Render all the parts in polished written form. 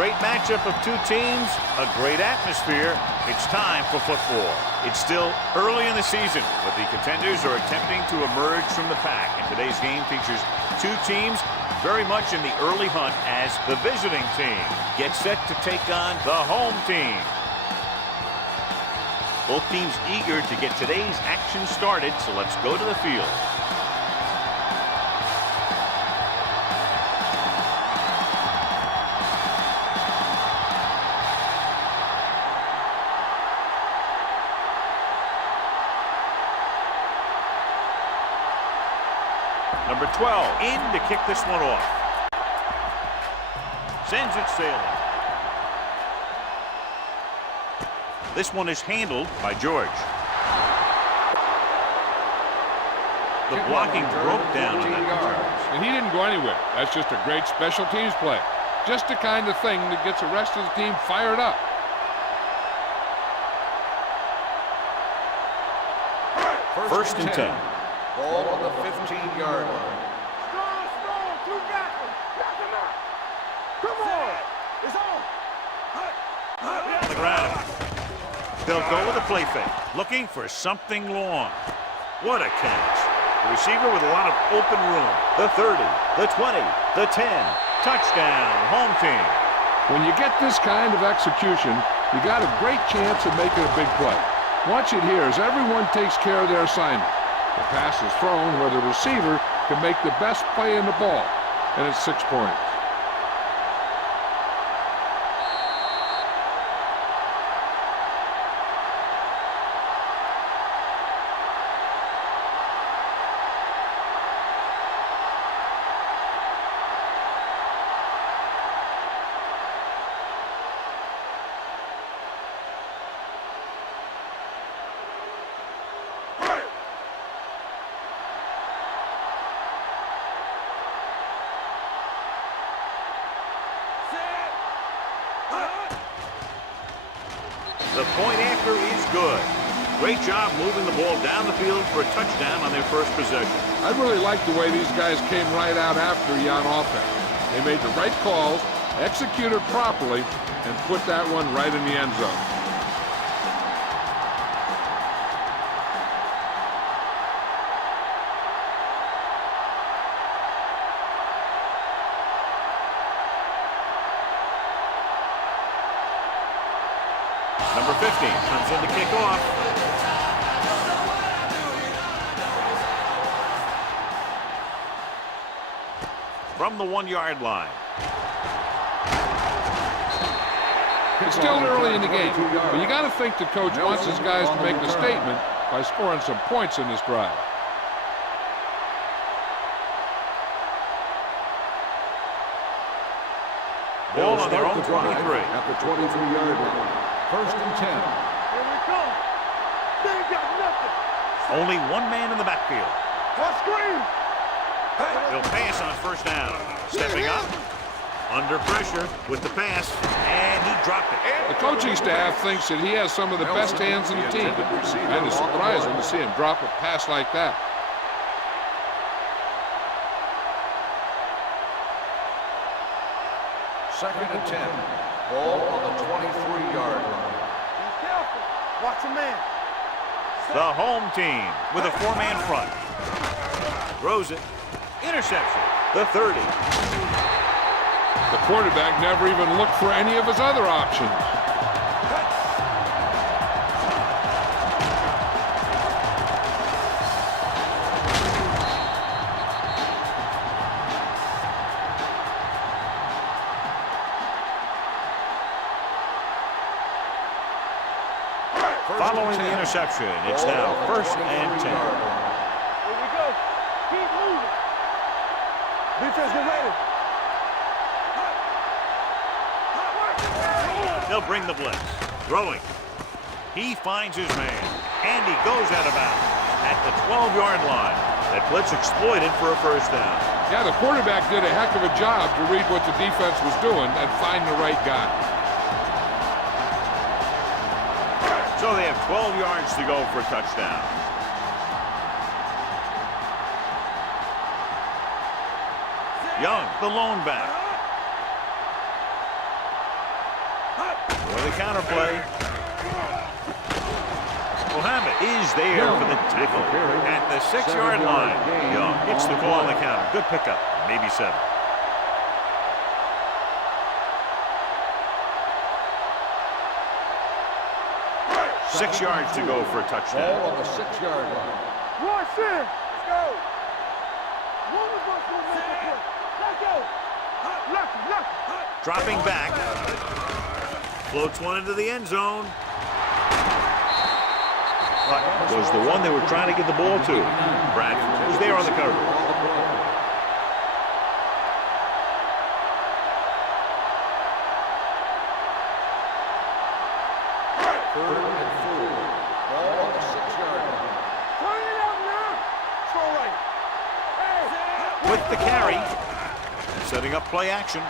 great matchup of two teams, a great atmosphere. It's time for football. It's still early in the season, but the contenders are attempting to emerge from the pack. And today's game features two teams very much in the early hunt as the visiting team gets set to take on the home team. Both teams eager to get today's action started, so let's go to the field. Number 12 in to kick this one off. Sends it sailing. This one is handled by George. The blocking broke down on that. And he didn't go anywhere. That's just a great special teams play. Just the kind of thing that gets the rest of the team fired up. First and 10. Ball on the 15-yard line. Strong, two backwards. Back him up. Come on. It's on. On the ground. They'll go with a play fake, looking for something long. What a catch. The receiver with a lot of open room. The 30, the 20, the 10. Touchdown, home team. When you get this kind of execution, you got a great chance of making a big play. Watch it here as everyone takes care of their assignment. The pass is thrown where the receiver can make the best play in the ball, and it's 6 points. The point after is good. Great job moving the ball down the field for a touchdown on their first possession. I really like the way these guys came right out after you on offense. They made the right calls, executed properly, and put that one right in the end zone. Number 15 comes in to kick off. From the 1-yard line. It's still early in the game, but you got to think the coach wants his guys to make the statement by scoring some points in this drive. Ball on their own 23. At the 23-yard line. First and 10. Here we come. They ain't got nothing. Only one man in the backfield. What screen? They'll pass on first down. Stepping up. Under pressure with the pass. And he dropped it. The coaching staff thinks that he has some of the best hands in the team. And it's surprising to see him drop a pass like that. Second and 10. Ball on the 23-yard line. Be careful. Watch a man. The home team with a 4-man front. Throws it. Interception. The 30. The quarterback never even looked for any of his other options. Following the interception, it's now first and 10. Here we go. Keep moving. Defense, get ready. They'll bring the blitz. Throwing. He finds his man. And he goes out of bounds at the 12-yard line. That blitz exploited for a first down. Yeah, the quarterback did a heck of a job to read what the defense was doing and find the right guy. So they have 12 yards to go for a touchdown. Young, the lone back. For the counter play. Mohammed is there for the tackle at the 6-yard line. Young gets the call on the counter. Good pickup. Maybe 7. Six yards to go for a touchdown. Ball on the 6-yard line. One, sit. Let's go. One of us will make a play. Let's go. Lucky. Dropping back. Floats one into the end zone. Was the one they were trying to get the ball to. Bradford was there on the cover. Third and 4. Ball on the 6-yard line. Turn it up now. Go right. Hey. With the carry. Setting up play action.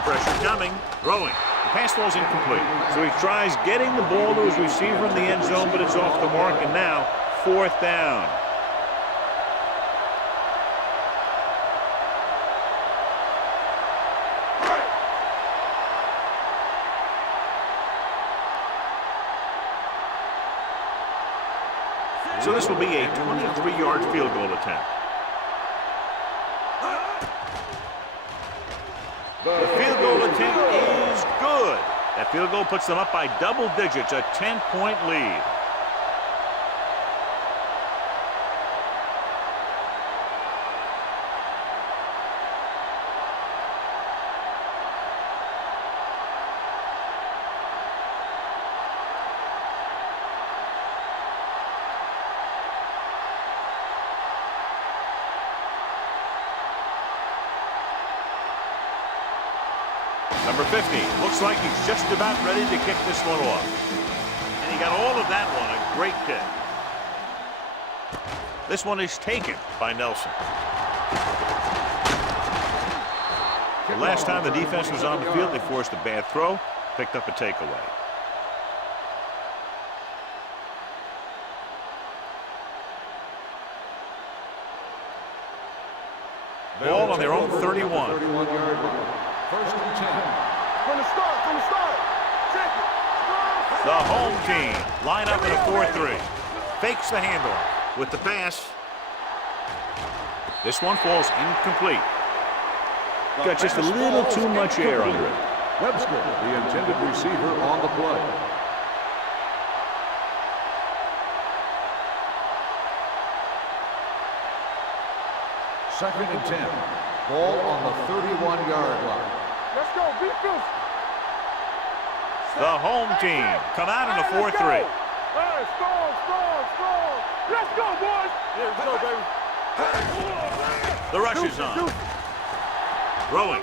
Pressure coming. Throwing. The pass ball's incomplete. So he tries getting the ball to his receiver in the end zone, but it's off the mark, and now 4th down. So this will be a 23-yard field goal attempt. The field goal attempt is good. That field goal puts them up by double digits, a 10-point lead. Number 50, looks like he's just about ready to kick this one off. And he got all of that one, a great kick. This one is taken by Nelson. The last time the defense was on the field, they forced a bad throw, picked up a takeaway. Ball on their own 31. 31-yard line. First and 10. From the start. Check it. The home team line up in a 4-3. Fakes the handoff with the pass. This one falls incomplete. Got just a little too much air under it. Webster, the intended receiver on the play. Second and 10. Ball on the 31-yard line. Let's go. Be fierce. The home team come out in a 4-3. Hey, strong. Let's go, boys. Yeah, let's go, baby. The rush is on. Throwing.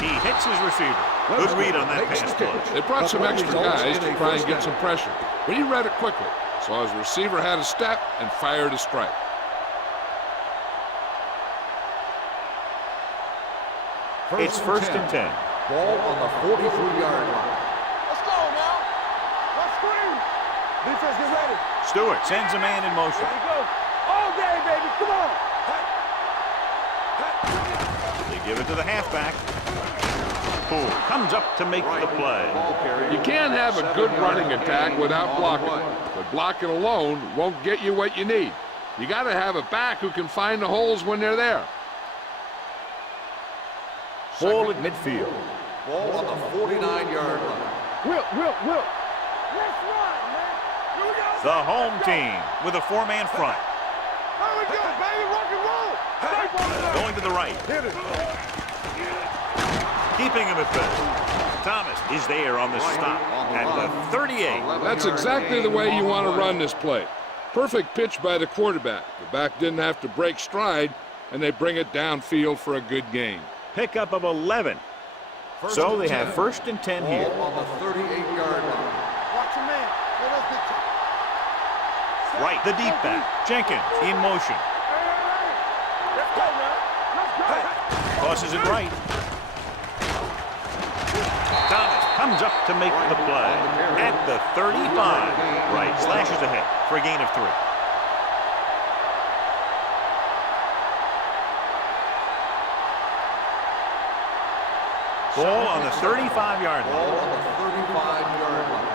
He hits his receiver. Good read on that pass play. They brought some extra guys to try and get some pressure, but he read it quickly, so his receiver had a step and fired a strike. It's first and 10. Ball on the 43-yard line. Let's go now. Let's scream. Defense, get ready. Stewart sends a man in motion. There you go. All day, baby. Come on. They give it to the halfback. Poole comes up to make the play. You can't have a good running attack without blocking, but blocking alone won't get you what you need. You got to have a back who can find the holes when they're there. Ball at midfield. Ball on the 49-yard line. Will. Let's run, man. Here we go. The home team with a 4-man front. Here we go, baby. Rock and roll. Safe on the left. Going to the right. Hit it. Keeping him at bay. Thomas is there on the stop at the 38. That's exactly the way you want to run this play. Perfect pitch by the quarterback. The back didn't have to break stride, and they bring it downfield for a good gain. Pickup of 11. So they have first and 10 here. Ball on the 38-yard line. Watch your man. Let us get you. Right, the deep back. Jenkins in motion. Hey. Let's go, man. Let's go. Tosses it right. Thomas comes up to make the play at the 35. Right, slashes ahead for a gain of 3. Ball on the 35-yard line. Ball on the 35-yard line.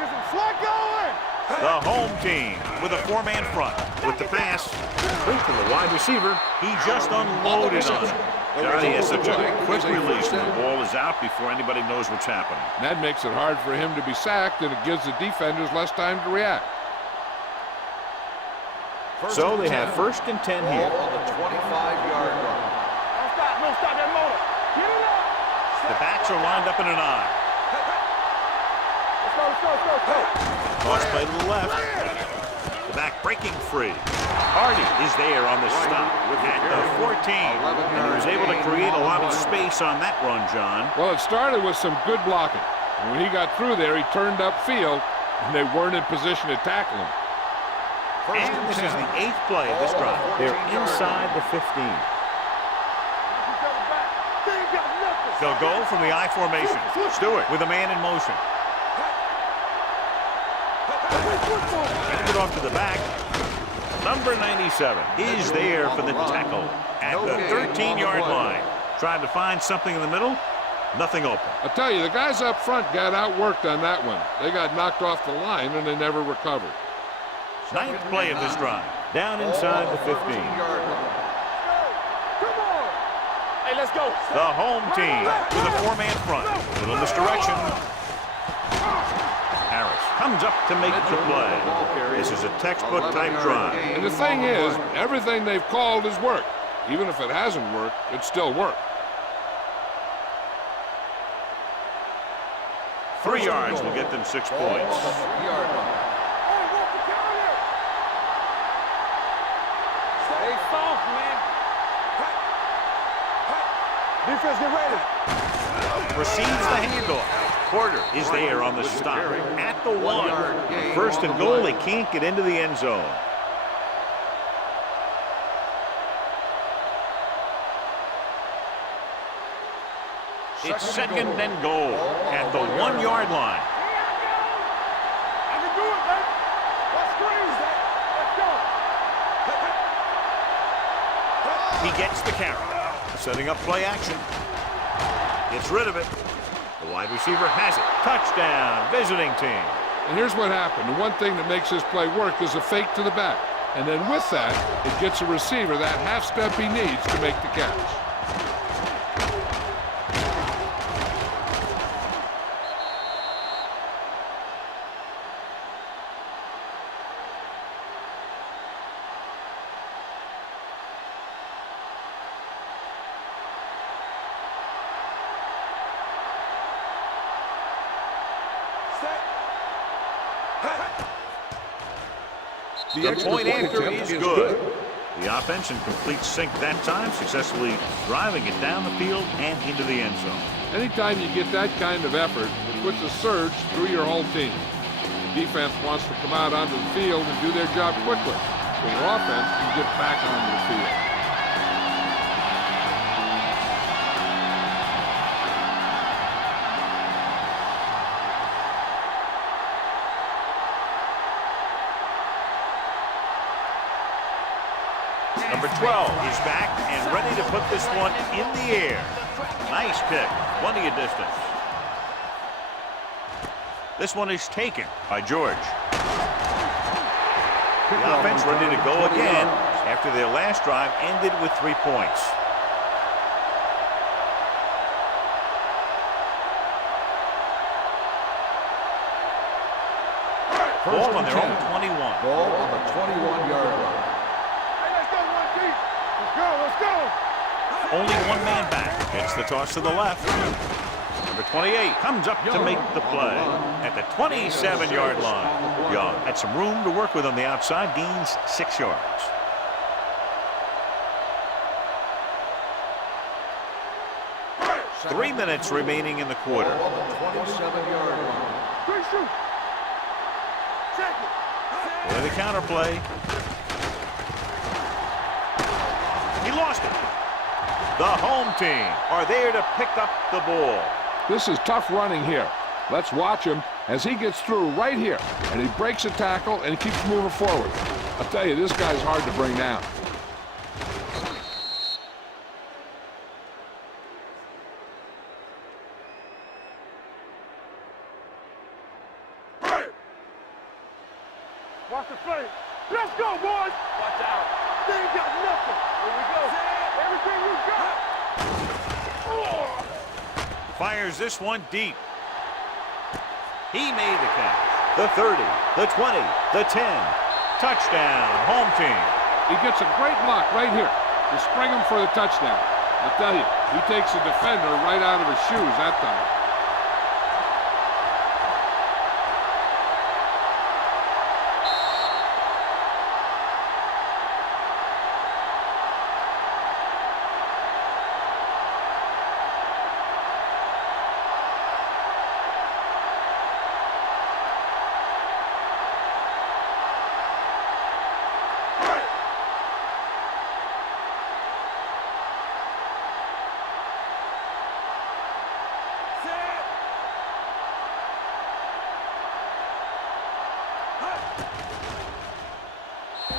Get some slack going. The home team with a four-man front. With the pass, complete to the wide receiver. He just unloaded on him. Johnny has such a quick release when the ball is out before anybody knows what's happening. That makes it hard for him to be sacked, and it gives the defenders less time to react. So they have 1st and 10 here. Ball on the 25-yard line. No stop that motor. Get it up. The backs are lined up in an eye. Let's go. Toss play to the left. The back breaking free. Hardy is there on the stop at the 14. And he was able to create a lot of space on that run, John. Well, it started with some good blocking. And when he got through there, he turned upfield, and they weren't in position to tackle him. And this is the 8th play of this drive. They're inside the 15. They'll go from the I formation. Stewart with a man in motion. Hand it off to the back. Number 97 is there for the tackle at the 13-yard line. Trying to find something in the middle. Nothing open. I'll tell you, the guys up front got outworked on that one. They got knocked off the line, and they never recovered. 9th play of this drive. Down inside the 15. Hey, let's go. The home team with a four-man front. Little misdirection. Harris comes up to make the play. This is a textbook type drive. And the thing is, everything they've called has worked. Even if it hasn't worked, it still worked. 3 yards will get them 6 points. Stay soft, man. Defense, get ready. Receives the handoff. Porter is there on the stop at the 1. 1st and goal. They can't get into the end zone. It's 2nd and goal at the 1-yard line. I can do it, man. Let's squeeze that. Let's go. He gets the carry. Setting up play action. Gets rid of it. The wide receiver has it. Touchdown, visiting team. And here's what happened. The one thing that makes this play work is a fake to the back. And then with that, it gets a receiver that half step he needs to make the catch. The point after is good. The offense in complete sync that time, successfully driving it down the field and into the end zone. Anytime you get that kind of effort, it puts a surge through your whole team. The defense wants to come out onto the field and do their job quickly, so your offense can get back onto the field. Number 12 is back and ready to put this one in the air. Nice pick, plenty of distance. This one is taken by George. The offense ready to go again after their last drive ended with 3 points. Ball on their own 21. Ball on the 21-yard line. Let's go. Only one man back. Gets the toss to the left. Number 28 comes up to make the play at the 27-yard line. Young had some room to work with on the outside, gains 6 yards. Three minutes remaining in the quarter. Ball on the 27-yard line. Quick shoot. Check it. Play the counter play. He lost it. The home team are there to pick up the ball. This is tough running here. Let's watch him as he gets through right here, and he breaks a tackle and he keeps moving forward. I'll tell you, this guy's hard to bring down. play. Let's go, boys. Watch out. They ain't got nothing. Here we go. Everything we got. Fires this one deep. He made the catch. The 30, the 20, the 10. Touchdown, home team. He gets a great block right here to spring him for the touchdown. I'll tell you, he takes the defender right out of his shoes that time.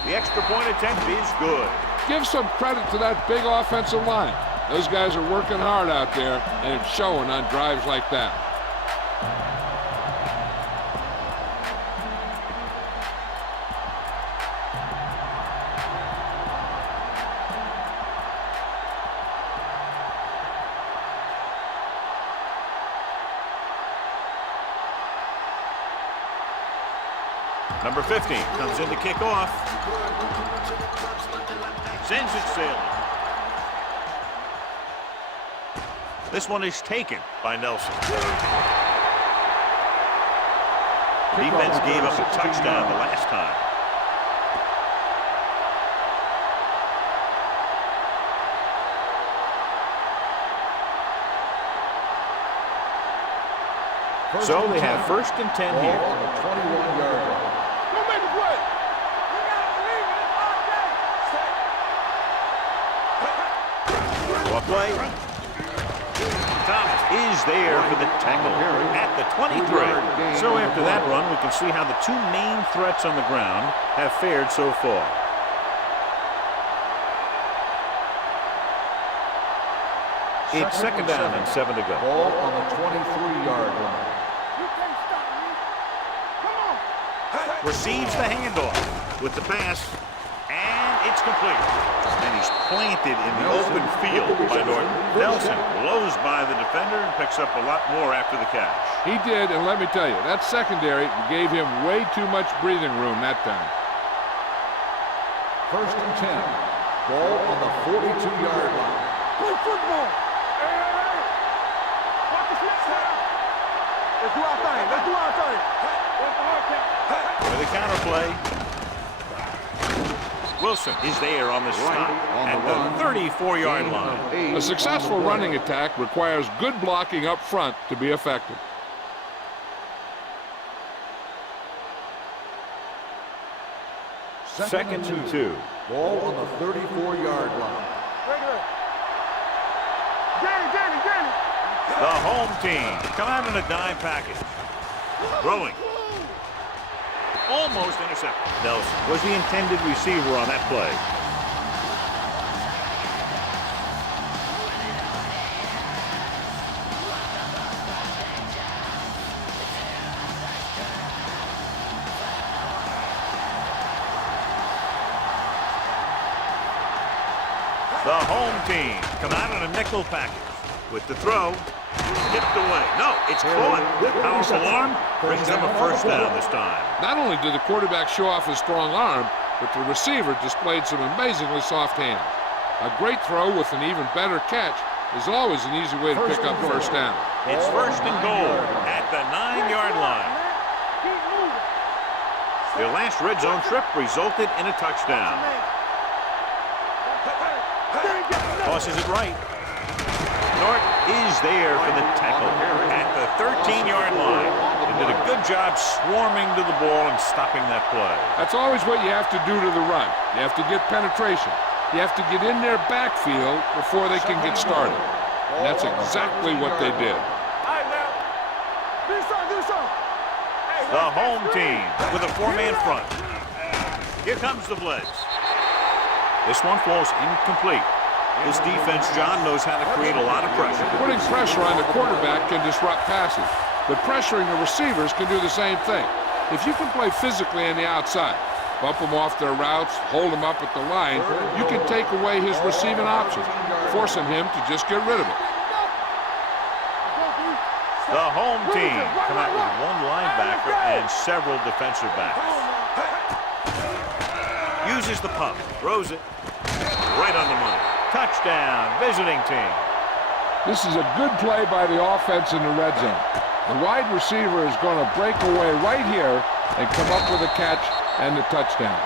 The extra point attempt is good. Give some credit to that big offensive line. Those guys are working hard out there, and it's showing on drives like that. Number 50 comes in to kick off. Sends it sailing. This one is taken by Nelson. The defense gave up a touchdown the last time. So they have 1st and 10 here. On the 21-yard line. Go make a play. You gotta believe it. It's our day. What play? Thomas is there for the tackle at the 23. So after that run, we can see how the two main threats on the ground have fared so far. It's 2nd down and 7 to go. Ball on the 23-yard line. You can't stop me. Come on. Receives the handoff with the pass, and it's complete. And he's planted in the open field by Norton. Nelson blows by the defender and picks up a lot more after the catch. He did, and let me tell you, that secondary gave him way too much breathing room that time. 1st and 10. Ball on the 42-yard line. Play football. Hey. Watch the slip now. Let's do our thing. Let's do our thing. What's the hard count? With a counter play. Wilson is there on the stop at the 34-yard line. A successful running attack requires good blocking up front to be effective. Second and 2. Ball on the 34-yard line. Regular. Danny. The home team come out in a dime package. Throwing. Almost intercepted. Nelson was the intended receiver on that play. The home team come out in a nickel package with the throw. Tipped away. No, it's caught. The powerful arm brings them a 1st down this time. Not only did the quarterback show off his strong arm, but the receiver displayed some amazingly soft hands. A great throw with an even better catch is always an easy way to pick up 1st down. It's 1st and goal at the 9-yard line. Keep moving. Their last red zone trip resulted in a touchdown. Tosses it right. Norton is there for the tackle at the 13-yard line. They did a good job swarming to the ball and stopping that play. That's always what you have to do to the run. You have to get penetration. You have to get in their backfield before they can get started. And that's exactly what they did. The home team with a 4-man front. Here comes the blitz. This one falls incomplete. This defense, John, knows how to create a lot of pressure. Putting pressure on the quarterback can disrupt passes, but pressuring the receivers can do the same thing. If you can play physically on the outside, bump them off their routes, hold them up at the line, you can take away his receiving options, forcing him to just get rid of it. The home team come out with one linebacker and several defensive backs. Uses the pump, throws it right on the money. Touchdown, visiting team. This is a good play by the offense in the red zone. The wide receiver is going to break away right here and come up with a catch and the touchdown.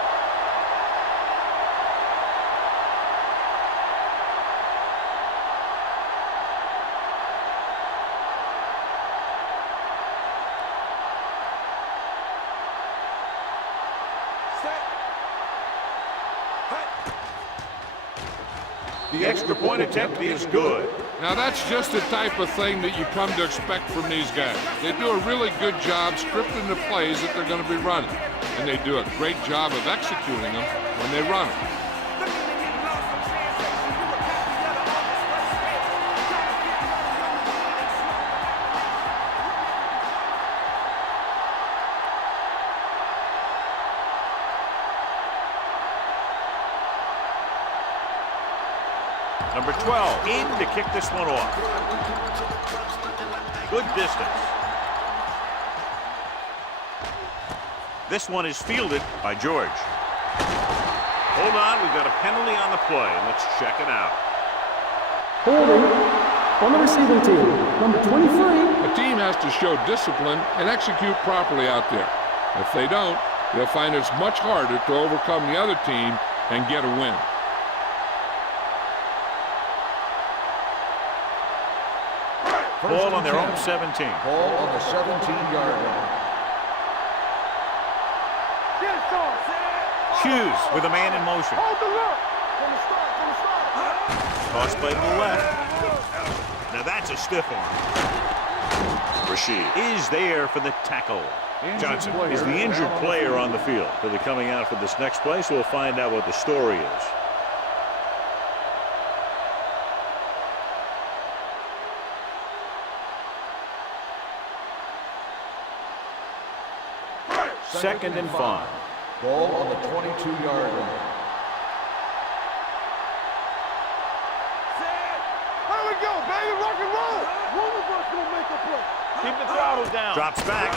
The extra point attempt is good. Now that's just the type of thing that you come to expect from these guys. They do a really good job scripting the plays that they're going to be running. And they do a great job of executing them when they run them. Number 12 in to kick this one off. Good distance. This one is fielded by George. Hold on, we've got a penalty on the play. Let's check it out. Holding on the receiving team, number 23. A team has to show discipline and execute properly out there. If they don't, they'll find it's much harder to overcome the other team and get a win. Ball on their own 17. Ball on the 17-yard line. Hughes with a man in motion. Hold the look. From the start. Toss play to the left. Now that's a stiff arm. Rashid is there for the tackle. Johnson is the injured player on the field. He'll be coming out for this next play, so we'll find out what the story is. Second and 5. Ball on the 22-yard line. There we go, baby. Rock and roll. One of us will make a play. Keep the throttle down. Drops back.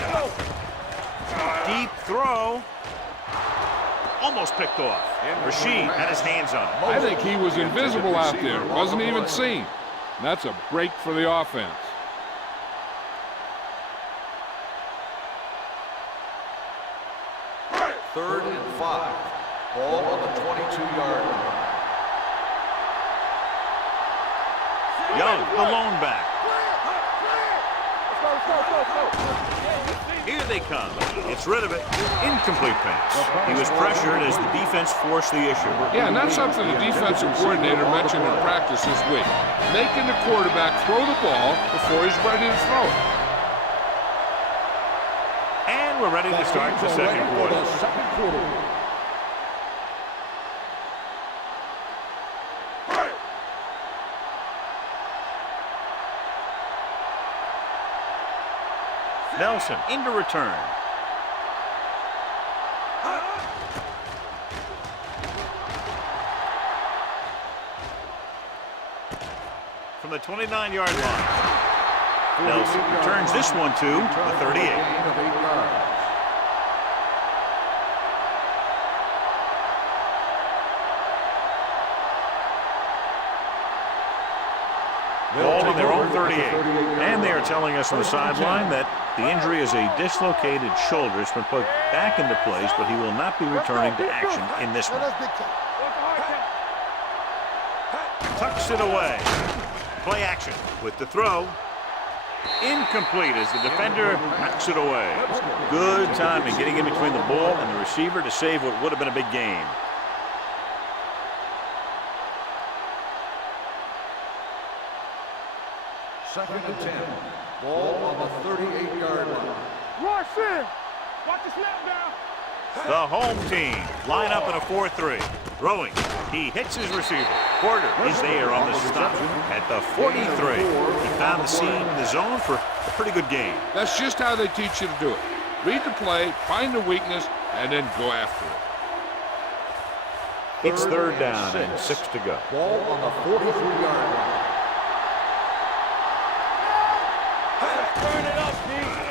Deep throw. Almost picked off. Rashid had his hands on it. I think he was invisible out there. Wasn't even seen. That's a break for the offense. Third and 5. Ball on the 22-yard line. Young, the lone back. Here they come. Gets rid of it. Incomplete pass. He was pressured as the defense forced the issue. Yeah, and that's something the defensive coordinator mentioned in practice this week. Making the quarterback throw the ball before he's ready to throw it. And we're ready to start the second quarter. Nelson into return. From the 29-yard line. Nelson returns this one to the 38. Ball on their own 38. And they are telling us on the sideline that the injury is a dislocated shoulder. It's been put back into place, but he will not be returning to action in this one. Tucks it away. Play action with the throw. Incomplete as the defender knocks it away. Good timing getting in between the ball and the receiver to save what would have been a big game. Second and 10. Ball on the 38-yard line. Rush in. Watch the snap down. The home team line up in a 4-3. Throwing. He hits his receiver. Porter is there on the stop at the 43. He found the seam in the zone for a pretty good game. That's just how they teach you to do it. Read the play, find the weakness, and then go after it. It's third down and 6 to go. Ball on the 43-yard line.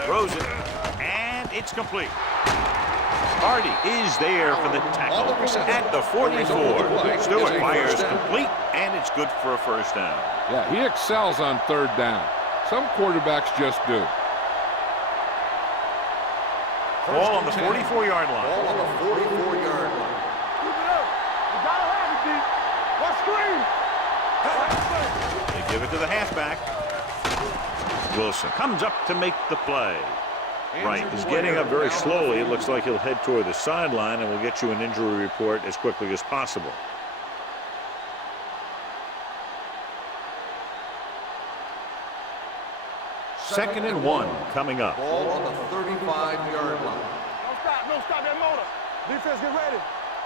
Throws it, and it's complete. Hardy is there for the tackle at the 44. Stewart fires complete, and it's good for a first down. Yeah, he excels on third down. Some quarterbacks just do. Ball on the 44-yard line. Ball on the 44-yard line. Keep it up. You gotta have it, D. What screen? They give it to the halfback. Wilson comes up to make the play. Right, he's getting up very slowly. It looks like he'll head toward the sideline, and we'll get you an injury report as quickly as possible. Second and 1 coming up. Ball on the 35-yard line. Don't stop that motor. Defense, get ready.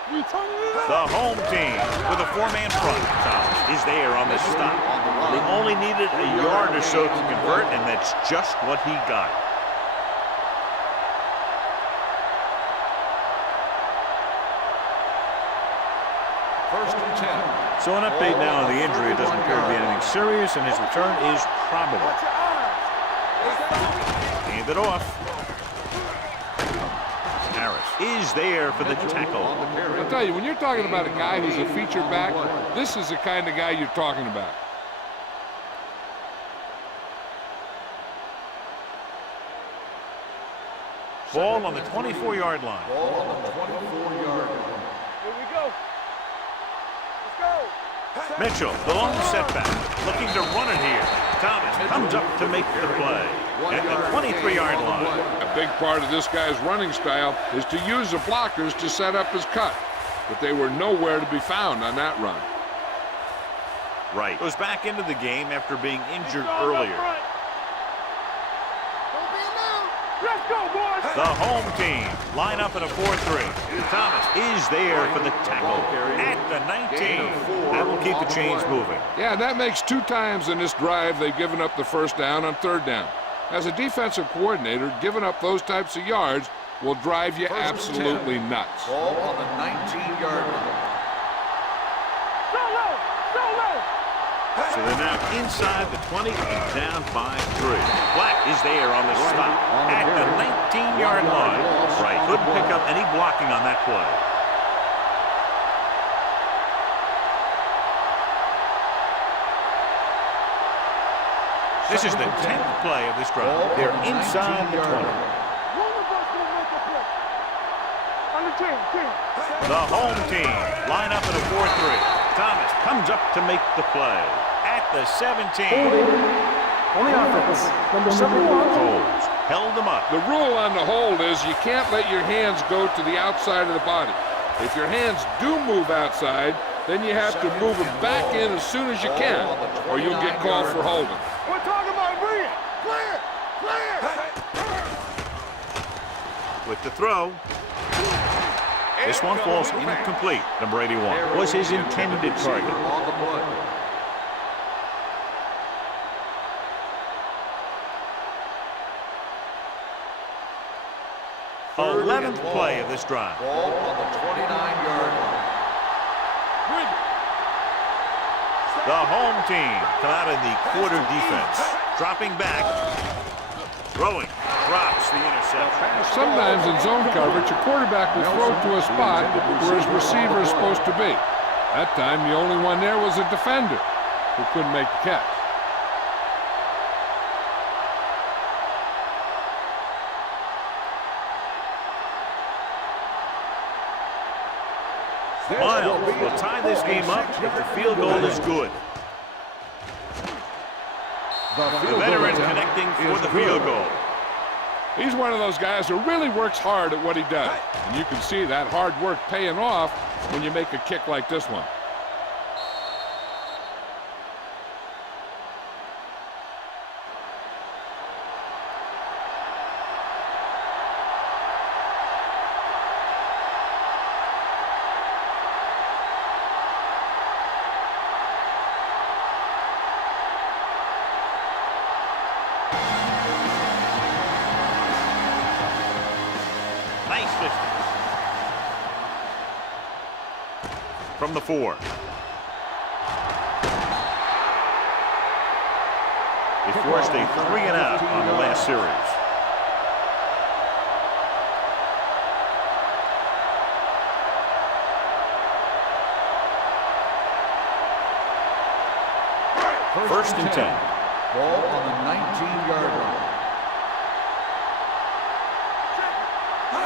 We turning it up. The home team with a 4-man front. Thomas is there on the stop. They only needed a yard or so to convert, and that's just what he got. First and 10. So an update now on the injury. It doesn't appear to be anything serious, and his return is probable. Watch your eyes. Hand it off. Harris is there for the tackle. I'll tell you, when you're talking about a guy who's a feature back, this is the kind of guy you're talking about. Ball on the 24-yard line. Ball on the 24-yard line. Here we go. Let's go. Mitchell, the long setback, looking to run it here. Thomas comes up to make the play at the 23-yard line. A big part of this guy's running style is to use the blockers to set up his cut, but they were nowhere to be found on that run. Right. Goes back into the game after being injured earlier. Let's go, boys. The home team line up in a 4-3. Thomas is there for the tackle at the 19. That will keep the chains moving. Yeah, that makes 2 times in this drive they've given up the first down on third down. As a defensive coordinator, giving up those types of yards will drive you absolutely nuts. Ball on the 19-yard line. Solo. So they're now inside the 20 and down by 3. Black is there on the stop at the 19-yard line. Right, couldn't pick up any blocking on that play. This is the 10th play of this drive. They're inside the 20. The home team line up in a 4-3. Thomas comes up to make the play at the 17. On the offense, number 71. Holds held them up. The rule on the hold is you can't let your hands go to the outside of the body. If your hands do move outside, then you have to move them back in as soon as you can, or you'll get called for holding. We're talking about brilliant. Clear. With the throw. This one falls incomplete. Number 81 was his intended target. On the play. The 11th play of this drive. Ball on the 29-yard line. The home team come out in the quarter defense. Dropping back. Throwing. Drops the interception. Sometimes in zone coverage, a quarterback will throw to a spot where his receiver is supposed to be. That time, the only one there was a defender who couldn't make the catch. Miles will tie this game up if the field goal is good. The veteran connecting for the field goal. He's one of those guys who really works hard at what he does. And you can see that hard work paying off when you make a kick like this one. Nice distance. from the 4. They forced a 3-and-out on the last series. First and 10. Ball on the 19-yard line.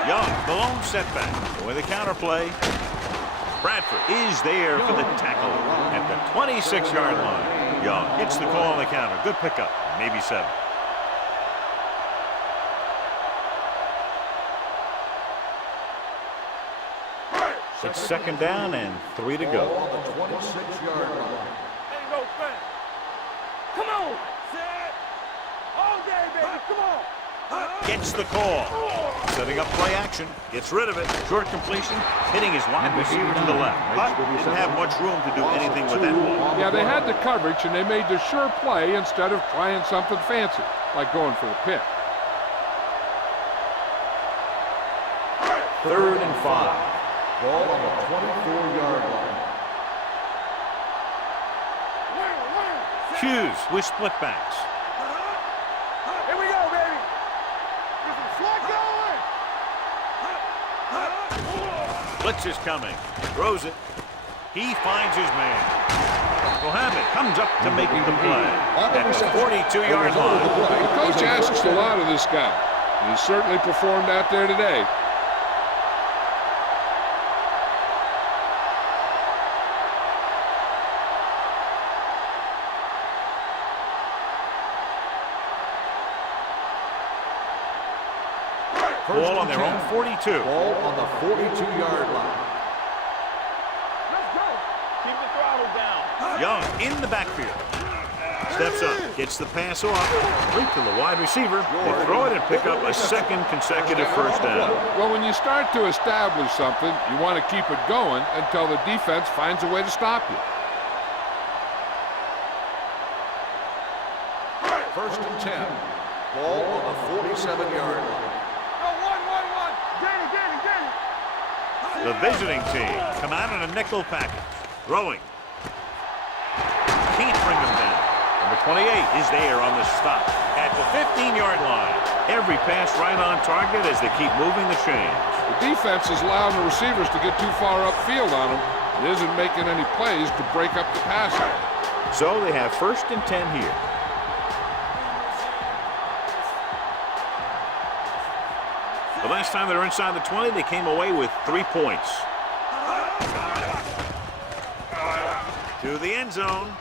Young, the lone setback. With a counterplay. Bradford is there for the tackle at the 26-yard line. Young gets the call on the counter. Good pickup. Maybe 7. It's second down and 3 to Ball go. on the 26-yard line. Ain't no thing. Come on. Set. All day, baby. Come on. Gets the call. Setting up play action. Gets rid of it. Short completion. Hitting his wide receiver to the left. But didn't have much room to do anything with that ball. Yeah, they had the coverage, and they made the sure play instead of trying something fancy, like going for the pick. 3rd and 5. Ball on the 24-yard line. Hughes with split backs. Here we go, baby. Get some slack going. Blitz is coming. Throws it. He finds his man. Mohammed comes up to make the play at the 42-yard line. The coach asks a lot of this guy, and he certainly performed out there today. Ball on their own 42. Ball on the 42-yard line. Let's go. Keep the throttle down. Young in the backfield. Steps up, gets the pass off, link to the wide receiver. They throw it and pick up a second consecutive first down. Well, when you start to establish something, you want to keep it going until the defense finds a way to stop you. First and 10. Ball on the 47-yard line. Go, one. Get it. The visiting team come out in a nickel package. Throwing. Can't bring them down. Number 28 is there on the stop at the 15-yard line. Every pass right on target as they keep moving the chains. The defense is allowing the receivers to get too far upfield on them. It isn't making any plays to break up the passing. So they have first and 10 here. The last time they were inside the 20, they came away with 3 points. To the end zone.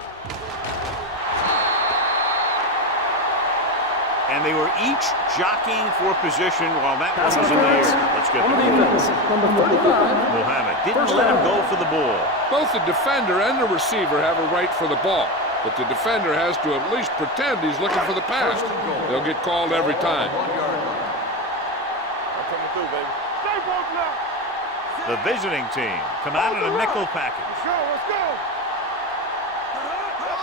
And they were each jockeying for position while that one was in the air. Let's get On the the ball. defense, number 35. Mohammed didn't First let him down. go for the ball. Both the defender and the receiver have a right for the ball, but the defender has to at least pretend he's looking for the pass. They'll get called every time. 1-yard line. I'm coming through, baby. Stay broken up. The visiting team come out in a nickel package. Let's go.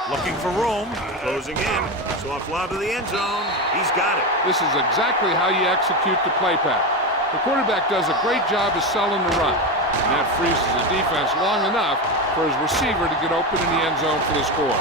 Looking for room, closing in, soft lob to the end zone. He's got it. This is exactly how you execute the play pattern. The quarterback does a great job of selling the run, and that freezes the defense long enough for his receiver to get open in the end zone for the score.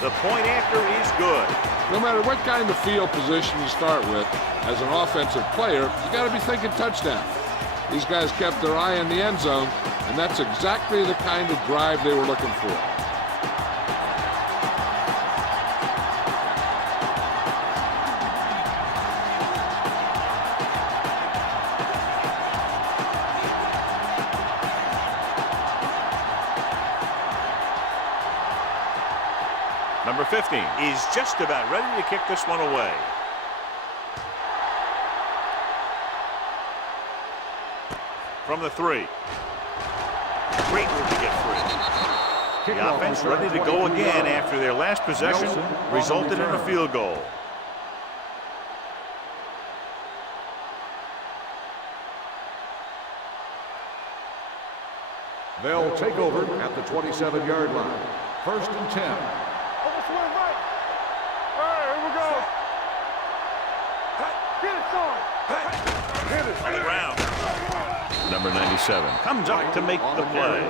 The point after is good. No matter what kind of field position you start with, as an offensive player, you got to be thinking touchdown. These guys kept their eye on the end zone, and that's exactly the kind of drive they were looking for. Number 50 is just about ready to kick this one away. From the 3. Great move to get free. The offense ready to go again after their last possession resulted in a field goal. They'll take over at the 27-yard line. 1st and 10. Over swing right. All right, here we go. Get it, son. Hit it. On the ground. Number 97 comes up to make the play.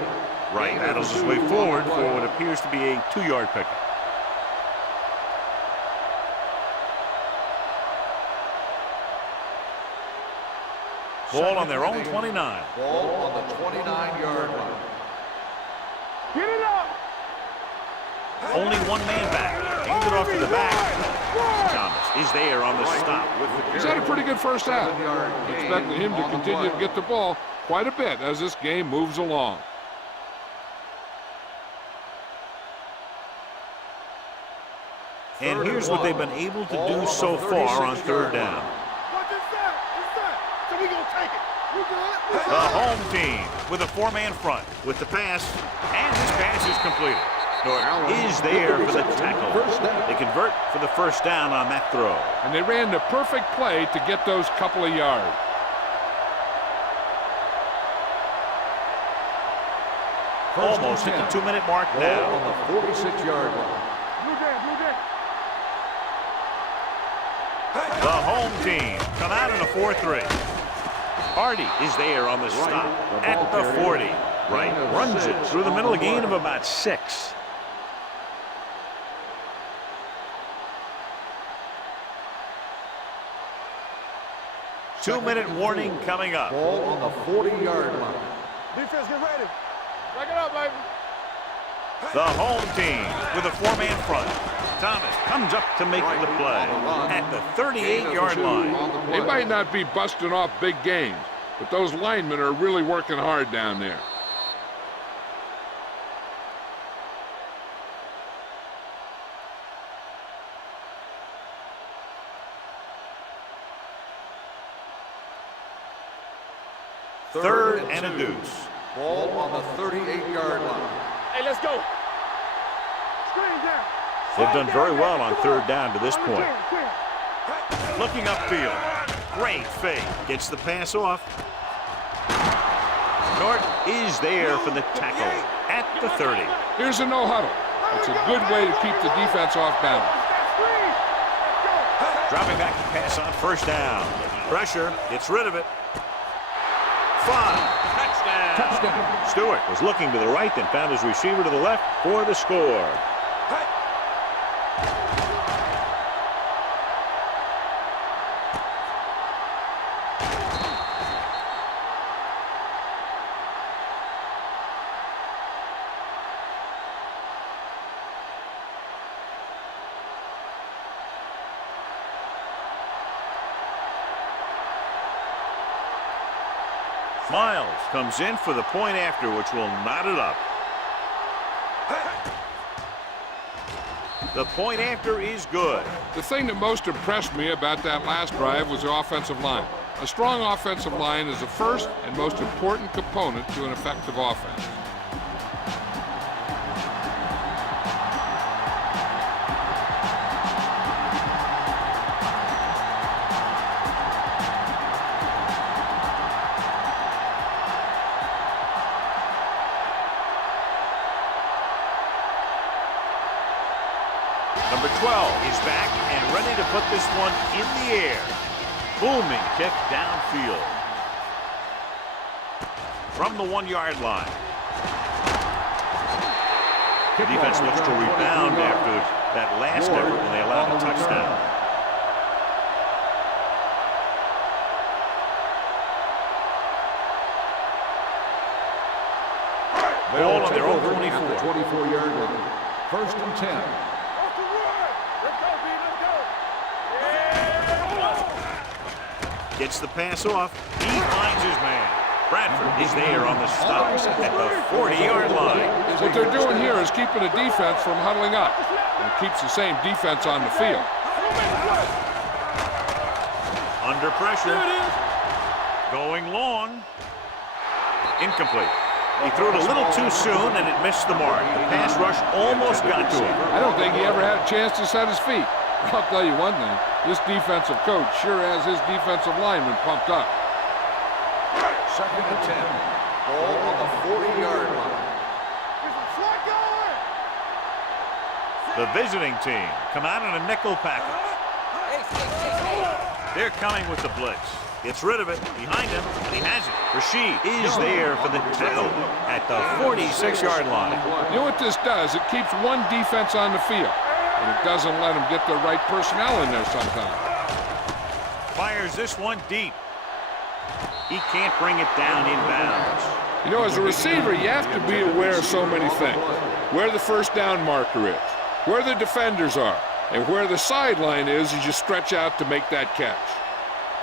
Right, battles his way forward for what appears to be a 2-yard pickup. Ball on their own 29. Ball on the 29-yard line. Get it up. Only one man back. Hands it off to the back. Thomas is there on the stop with the He's had a pretty good first half. Expecting him to continue to get the ball quite a bit as this game moves along. And here's what they've been able to do so far on 3rd down. What is that? What's that? So we gonna take it. You good? The home team with a 4-man front with the pass, and this pass is completed. Norton is there for the tackle. They convert for the 1st down on that throw. And they ran the perfect play to get those couple of yards. Almost at the 2-minute mark now. On the 46-yard line. Blue Jay, Blue Jay. The home team come out in a 4-3. Hardy is there on the stop at the 40. Right, runs it through the middle, a gain of about 6. Two-minute warning coming up. Ball on the 40-yard line. Defense, get ready. Back it up, baby. The home team with a 4-man front. Thomas comes up to make the play at the 38-yard line. They might not be busting off big games, but those linemen are really working hard down there. Third and a deuce. Ball on the 38-yard line. Hey, let's go. Screen down. They've done very well on 3rd down to this point. Looking upfield. Great fake. Gets the pass off. Norton is there for the tackle at the 30. Here's a no huddle. It's a good way to keep the defense off balance. Dropping back to pass on 1st down. Pressure. Gets rid of it. 5. Touchdown. Stewart was looking to the right, then found his receiver to the left for the score. Miles comes in for the point after, which will knot it up. The point after is good. The thing that most impressed me about that last drive was the offensive line. A strong offensive line is the first and most important component to an effective offense. Number 12 is back and ready to put this one in the air. Booming kick downfield. From the 1-yard line. The defense looks to rebound after that last effort when they allowed a touchdown. Ball on their own 24. 24-yard line. 1st and 10. Gets the pass off. He finds his man. Bradford is there on the stop at the 40-yard line. What they're doing here is keeping the defense from huddling up and keeps the same defense on the field. Under pressure. Going long. Incomplete. He threw it a little too soon, and it missed the mark. The pass rush almost got to him. I don't think he ever had a chance to set his feet. I'll tell you one thing, this defensive coach sure has his defensive lineman pumped up. Second and 10. Ball on the 40-yard line. The visiting team come out in a nickel package. They're coming with the blitz. Gets rid of it, behind him, and he has it. Rashid is there for the tackle at the 46-yard line. You know what this does? It keeps one defense on the field, and it doesn't let them get the right personnel in there sometimes. Fires this one deep. He can't bring it down inbounds. You know, as a receiver, you have to be aware of so many things. Where the first down marker is, where the defenders are, and where the sideline is as you stretch out to make that catch.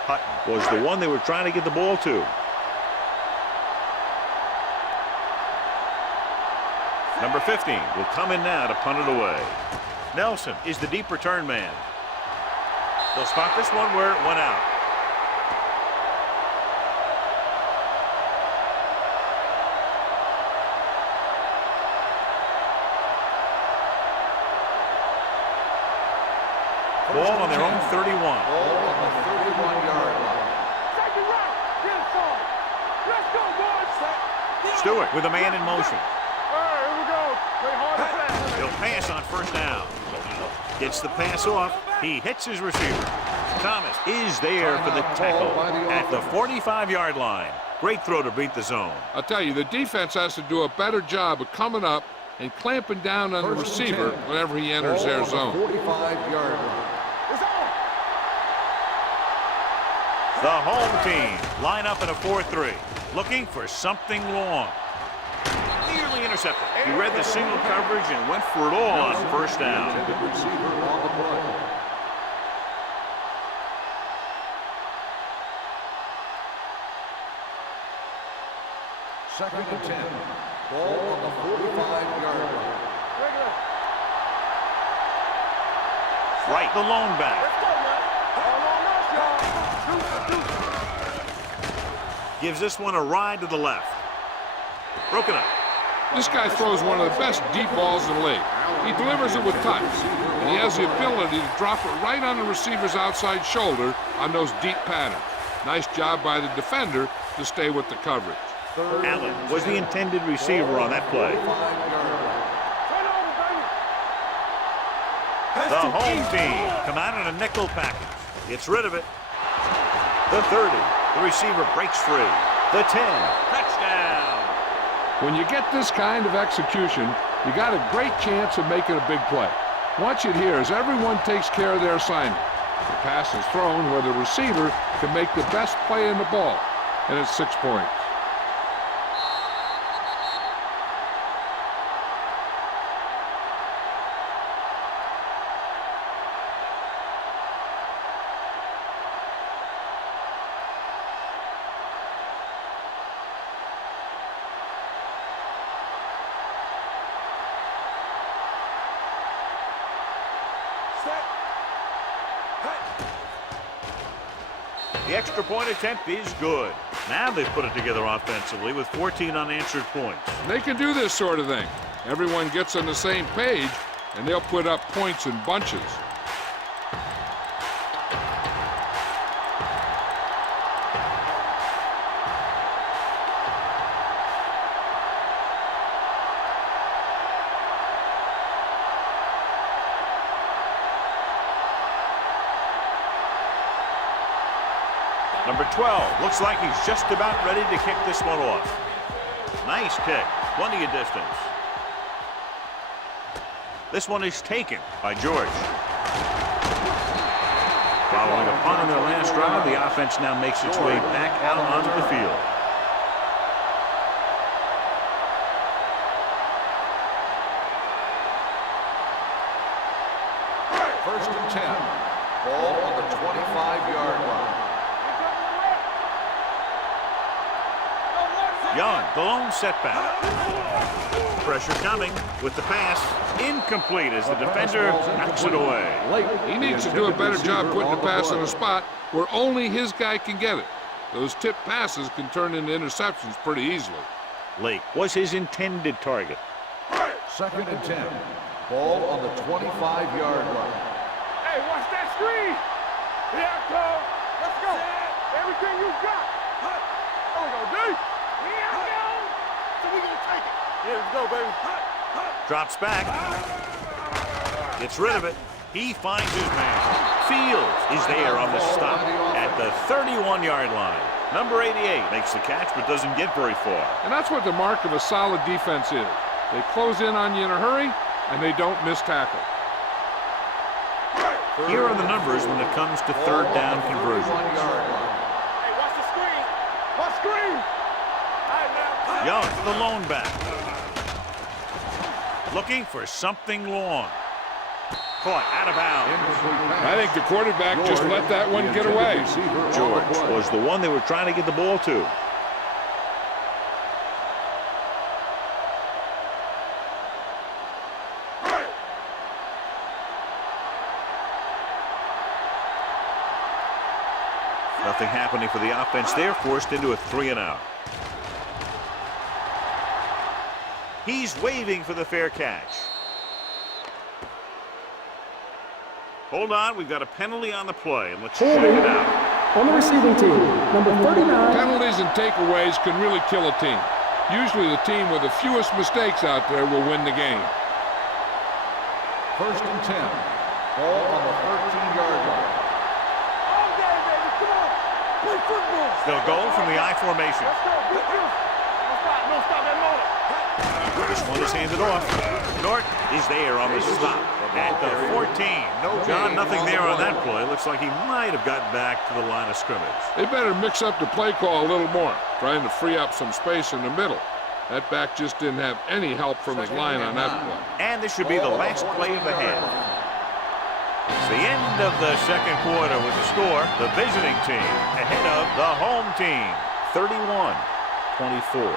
Hutton was the one they were trying to get the ball to. Number 15 will come in now to punt it away. Nelson is the deep return man. They'll spot this one where it went out. Ball on their own 31. Ball on the 31-yard line. Stewart with a man in motion. All right, here we go. Play hard and fast. He'll pass on first down. Gets the pass off. He hits his receiver. Thomas is there for the tackle at the 45-yard line. Great throw to beat the zone. I'll tell you, the defense has to do a better job of coming up and clamping down on the receiver whenever he enters their zone. 45-yard line. The home team line up in a 4-3, looking for something long. Nearly intercepted. He read the single coverage and went for it all on first down. Receiver on the play. Second and 10. Ball on the 45-yard line. Right, the lone back. Gives this one a ride to the left. Broken up. This guy throws one of the best deep balls in the league. He delivers it with touch, and he has the ability to drop it right on the receiver's outside shoulder on those deep patterns. Nice job by the defender to stay with the coverage. Allen was the intended receiver on that play. The home team come out in a nickel package. Gets rid of it. The 30. The receiver breaks free. The 10. Touchdown. When you get this kind of execution, you got a great chance of making a big play. Watch it here as everyone takes care of their assignment. The pass is thrown where the receiver can make the best play in the ball, and it's 6 points. The extra point attempt is good. Now they've put it together offensively with 14 unanswered points. They can do this sort of thing. Everyone gets on the same page, and they'll put up points in bunches. Number 12 looks like he's just about ready to kick this one off. Nice kick, plenty of distance. This one is taken by George. Following a punt on their last drive, the offense now makes its way back out onto the field. First and 10. Ball on the 25-yard line. Young, the lone setback. Pressure coming with the pass. Incomplete as the defender knocks it away. He needs to do a better job putting the pass in a spot where only his guy can get it. Those tip passes can turn into interceptions pretty easily. Lake was his intended target. 2nd and 10. Ball on the 25-yard line. Hey, watch that screen. Here I come. Let's go. Everything you got. There we go, D. Here I go. So we gonna take it. Yeah, let's go, baby. Drops back. Gets rid of it. He finds his man. Fields is there on the stop at the 31-yard line. Number 88 makes the catch but doesn't get very far. And that's what the mark of a solid defense is. They close in on you in a hurry, and they don't miss tackle. Here are the numbers when it comes to third down conversions. Hey, watch the screen. Watch screen. All right, now. Young, the lone back. Looking for something long. Caught out of bounds. I think the quarterback just let that one get away. George was the one they were trying to get the ball to. Nothing happening for the offense there, forced into a 3-and-out. He's waving for the fair catch. Hold on, we've got a penalty on the play, and let's check it out. On the receiving team, number 39. Penalties and takeaways can really kill a team. Usually the team with the fewest mistakes out there will win the game. 1st and 10. Ball on the 13-yard line. All day, baby. Come on. Play football. They'll go from the I formation. Let's go. Get this. Don't stop that motor. This one is handed off. Norton is there on the stop at the 14. John, nothing there on that play. Looks like he might have gotten back to the line of scrimmage. They better mix up the play call a little more, trying to free up some space in the middle. That back just didn't have any help from his line on that play. And this should be the last play of the half. It's the end of the second quarter with the score. The visiting team ahead of the home team, 31-24.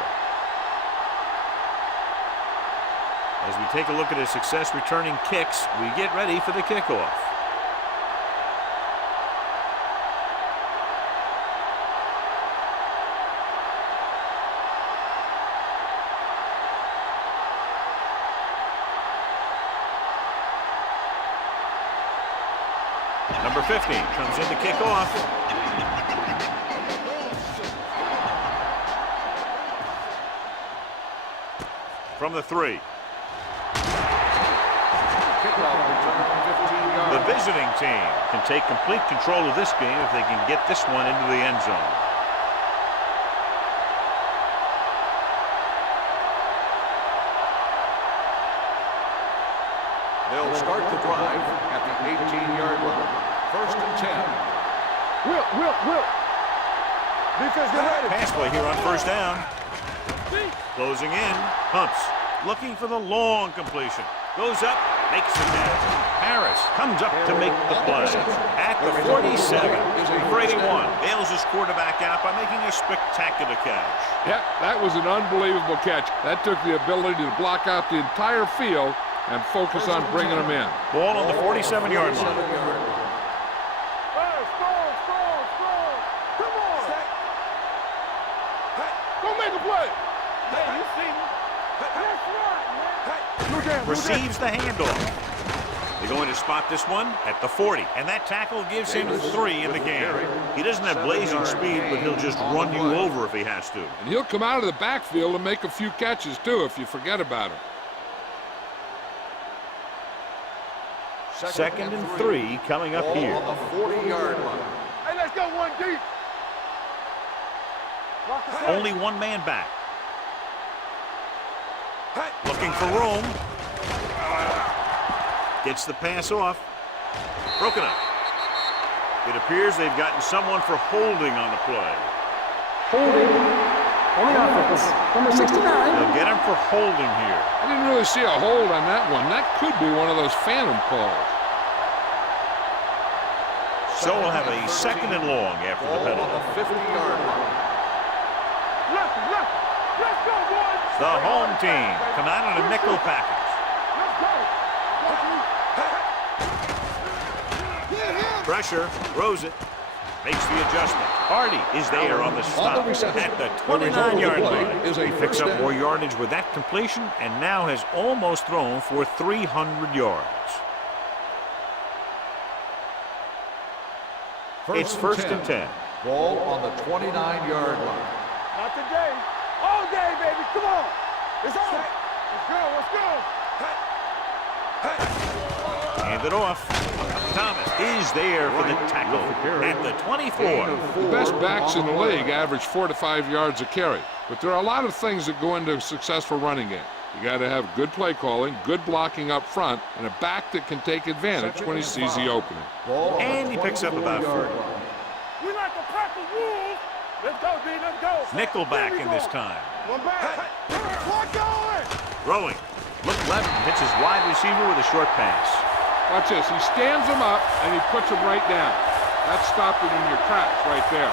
As we take a look at his success returning kicks, we get ready for the kickoff. Number 50 comes in to kick off. From the 3. The visiting team can take complete control of this game if they can get this one into the end zone. They'll start the drive at the 18-yard line. 1st and 10. Whip. Defense, get ready. Pass play here on first down. Closing in. Hunts looking for the long completion. Goes up, makes the catch. Harris comes up to make the play. At the 47, Brady bails his quarterback out by making a spectacular catch. Yep, that was an unbelievable catch. That took the ability to block out the entire field and focus on bringing them in. Ball on the 47-yard line. Hey, strong. Come on. Go make a play. Hey, you see me? That's right, man. Receives the handoff. They're going to spot this one at the 40, and that tackle gives him 3 in the game. He doesn't have blazing speed, but he'll just run you over if he has to. And he'll come out of the backfield and make a few catches, too, if you forget about him. 2nd and 3 coming up here. On the 40-yard line. Hey, let's go one deep. Only one man back. Looking for room. Gets the pass off. Broken up. It appears they've gotten someone for holding on the play. Holding on the offense, number 69. They'll get him for holding here. I didn't really see a hold on that one. That could be one of those phantom calls. So we'll have a 2nd and long after the Ball on penalty. the 50-yard line. Let's go, boys. The home team come out in a nickel package. Let's go. Pressure, throws it. Makes the adjustment. Hardy is there on the stop at the 29-yard line. He picks up more yardage with that completion and now has almost thrown for 300 yards. It's first and 10. Ball on the 29-yard line. Not today. All day, baby. Come on. It's on. Let's go. Let's go. Hand it off. Thomas is there for the tackle at the 24. The best backs in the league average 4 to 5 yards a carry. But there are a lot of things that go into a successful running game. You got to have good play calling, good blocking up front, and a back that can take advantage when he sees the opening. And he picks up about 4. We like to crack the rules. Let's go, D. Let's go. Nickel back in this time. One back. What going? Throwing. Look left and hits his wide receiver with a short pass. Watch this. He stands him up, and he puts him right down. That's stopping in your tracks right there.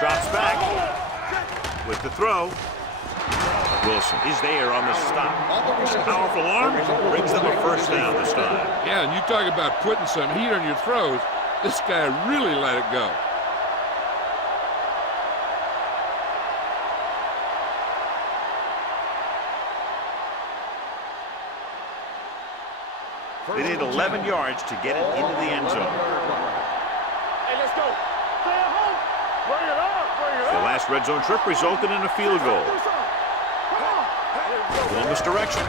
Drops back with the throw. Wilson is there on the stop. Powerful arm brings them a first down this time. Yeah, and you talk about putting some heat on your throws. This guy really let it go. They need 11 yards to get it into the end zone. Hey, let's go. Stay at home. Bring it up. Bring it up. The last red zone trip resulted in a field goal. Full misdirection.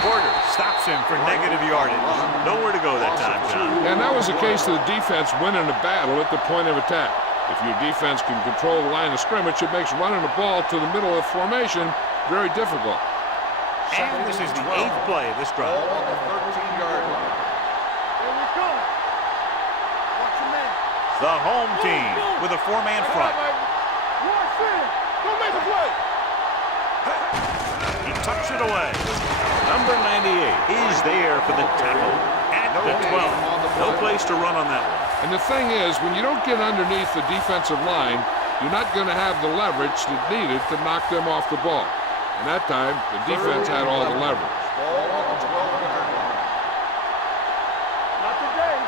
Porter stops him for negative yardage. Nowhere to go that time, John. And that was the case of the defense winning a battle at the point of attack. If your defense can control the line of scrimmage, it makes running the ball to the middle of formation very difficult. And this is the 8th play of this drive. Ball on the 13-yard line. Here we go. Watch your man. The home team with a 4-man front. Watch it. Don't make a play. He tucks it away. Number 98 is there for the tackle at the 12. No place to run on that one. And the thing is, when you don't get underneath the defensive line, you're not going to have the leverage that's needed to knock them off the ball. And that time, the defense had all the leverage. Ball on the 12-yard line. Not today.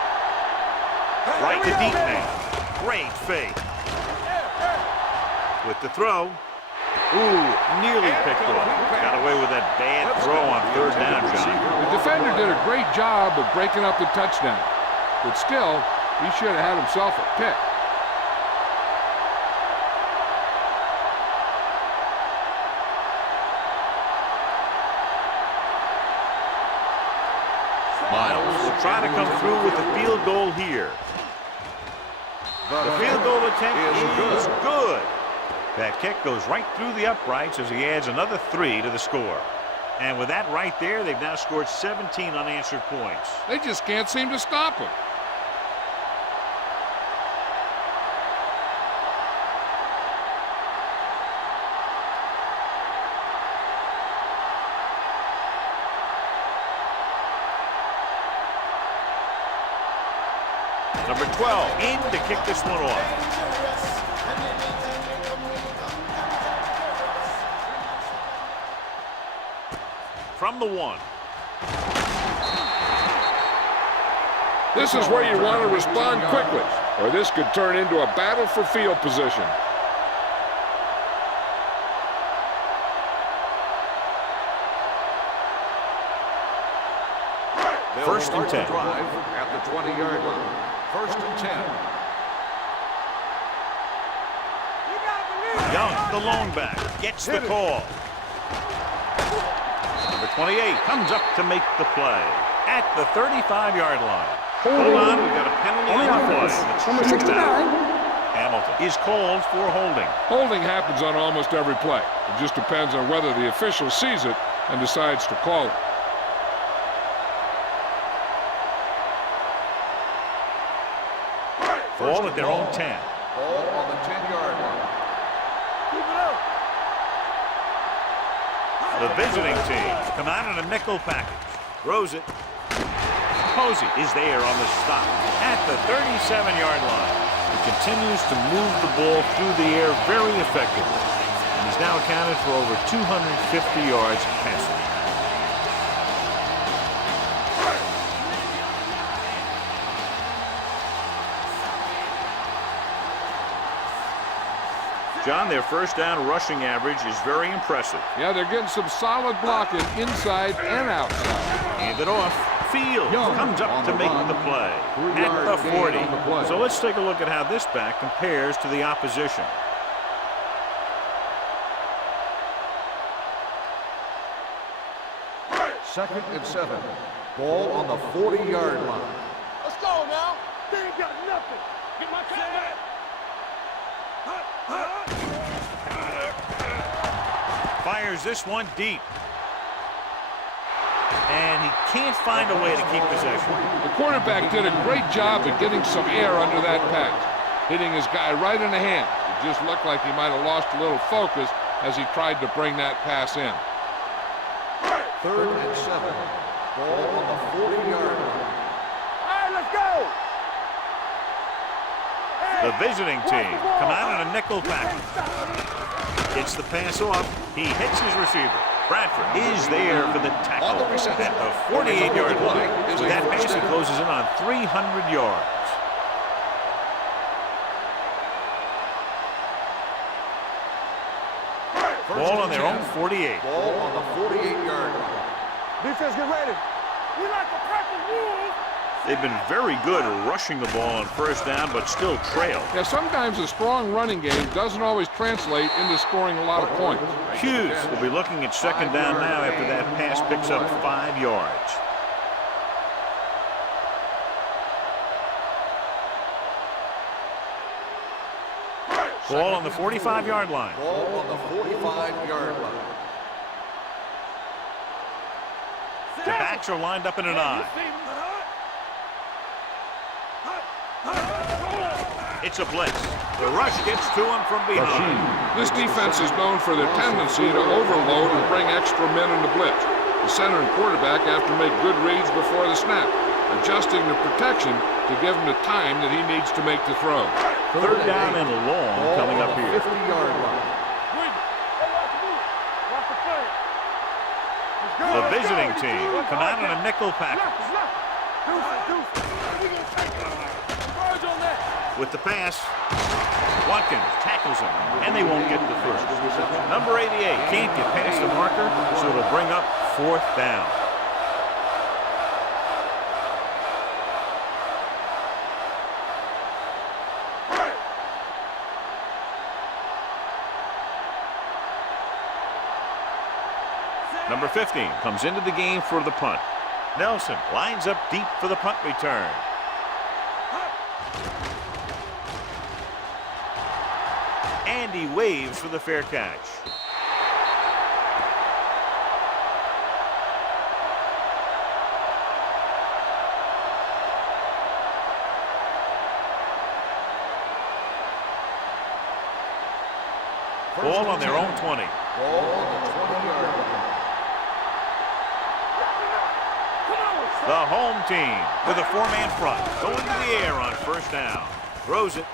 Right to deep man. Great fake. With the throw. Ooh, nearly picked off. Got away with that bad throw on 3rd down, John. The defender did a great job of breaking up the touchdown. But still, he should have had himself a pick. Miles will try to come through with the field goal here. The field goal attempt is good. That kick goes right through the uprights as he adds another 3 to the score. And with that right there, they've now scored 17 unanswered points. They just can't seem to stop him. Number 12 in to kick this one off. From the 1. This is where you want to respond quickly, or this could turn into a battle for field position. First and 10. Drive at the 20-yard line. First and 10. Young, the lone back, gets the call. Number 28 comes up to make the play at the 35-yard line. Hold on, we've got a penalty on the play. Number 69. Hamilton is called for holding. Holding happens on almost every play. It just depends on whether the official sees it and decides to call it. Ball at their own 10. Ball on the 10-yard line. Keep it up. The visiting team come out in a nickel package. Throws it. Posey is there on the stop at the 37-yard line. He continues to move the ball through the air very effectively. And he's now accounted for over 250 yards passing. John, their first down rushing average is very impressive. Yeah, they're getting some solid blocking inside and outside. Hand it off. Field comes up to make the play at the 40. So let's take a look at how this back compares to the opposition. Second and 7. Ball on the 40-yard line. Let's go now. They ain't got nothing. Get my cat back. Fires this one deep. And he can't find a way to keep possession. The quarterback did a great job of getting some air under that pass, hitting his guy right in the hand. It just looked like he might have lost a little focus as he tried to bring that pass in. Third and 7. Ball on the 40-yard line. All right, let's go. The visiting team come out in a nickel package. Gets the pass off. He hits his receiver. Bradford is there for the tackle at the 48-yard line. With that pass, he closes in on 300 yards. Ball on their own 48. Ball on the 48-yard line. Defense, get ready. We like to practice rules. They've been very good rushing the ball on first down, but still trail. Yeah, sometimes a strong running game doesn't always translate into scoring a lot of points. Hughes will be looking at second down now after that pass picks up 5 yards. Ball on the 45-yard line. Ball on the 45-yard line. The backs are lined up in an eye. It's a blitz. The rush gets to him from behind. This defense is known for their tendency to overload and bring extra men in the blitz. The center and quarterback have to make good reads before the snap, adjusting the protection to give him the time that he needs to make the throw. Third down and long coming up here. 50-yard line. The visiting team come out in a nickel package. With the pass, Watkins tackles him, and they won't get the first. Number 88 can't get past the marker, so it'll bring up 4th down. Number 15 comes into the game for the punt. Nelson lines up deep for the punt return. And he waves for the fair catch. Ball on their own 20. Ball on the 20-yard line. The home team with a 4-man front going to the air on first down. Throws it.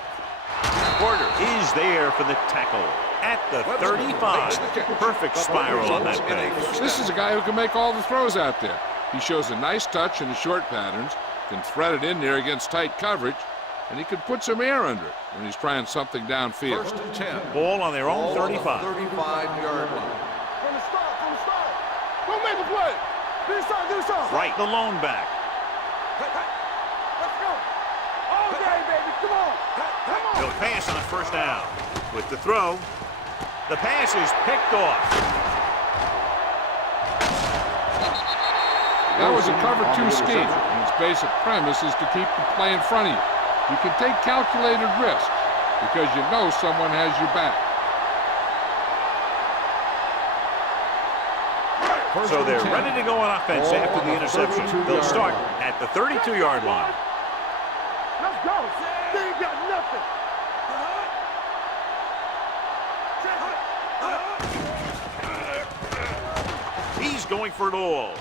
Porter is there for the tackle at the 35. Perfect spiral on that pass. This is a guy who can make all the throws out there. He shows a nice touch in the short patterns, can thread it in there against tight coverage, and he can put some air under it when he's trying something downfield. First and 10. Ball on their own 35. 35-yard line. From the start. Don't make the play. Do something. Right, the lone back. Let's go. All day, baby. Come on. He'll pass on first down. With the throw, the pass is picked off. That was a cover 2 scheme, and its basic premise is to keep the play in front of you. You can take calculated risks because you know someone has your back. So they're ready to go on offense after the interception. They'll start at the 32-yard line. Let's go. They ain't got nothing. He's going for it all.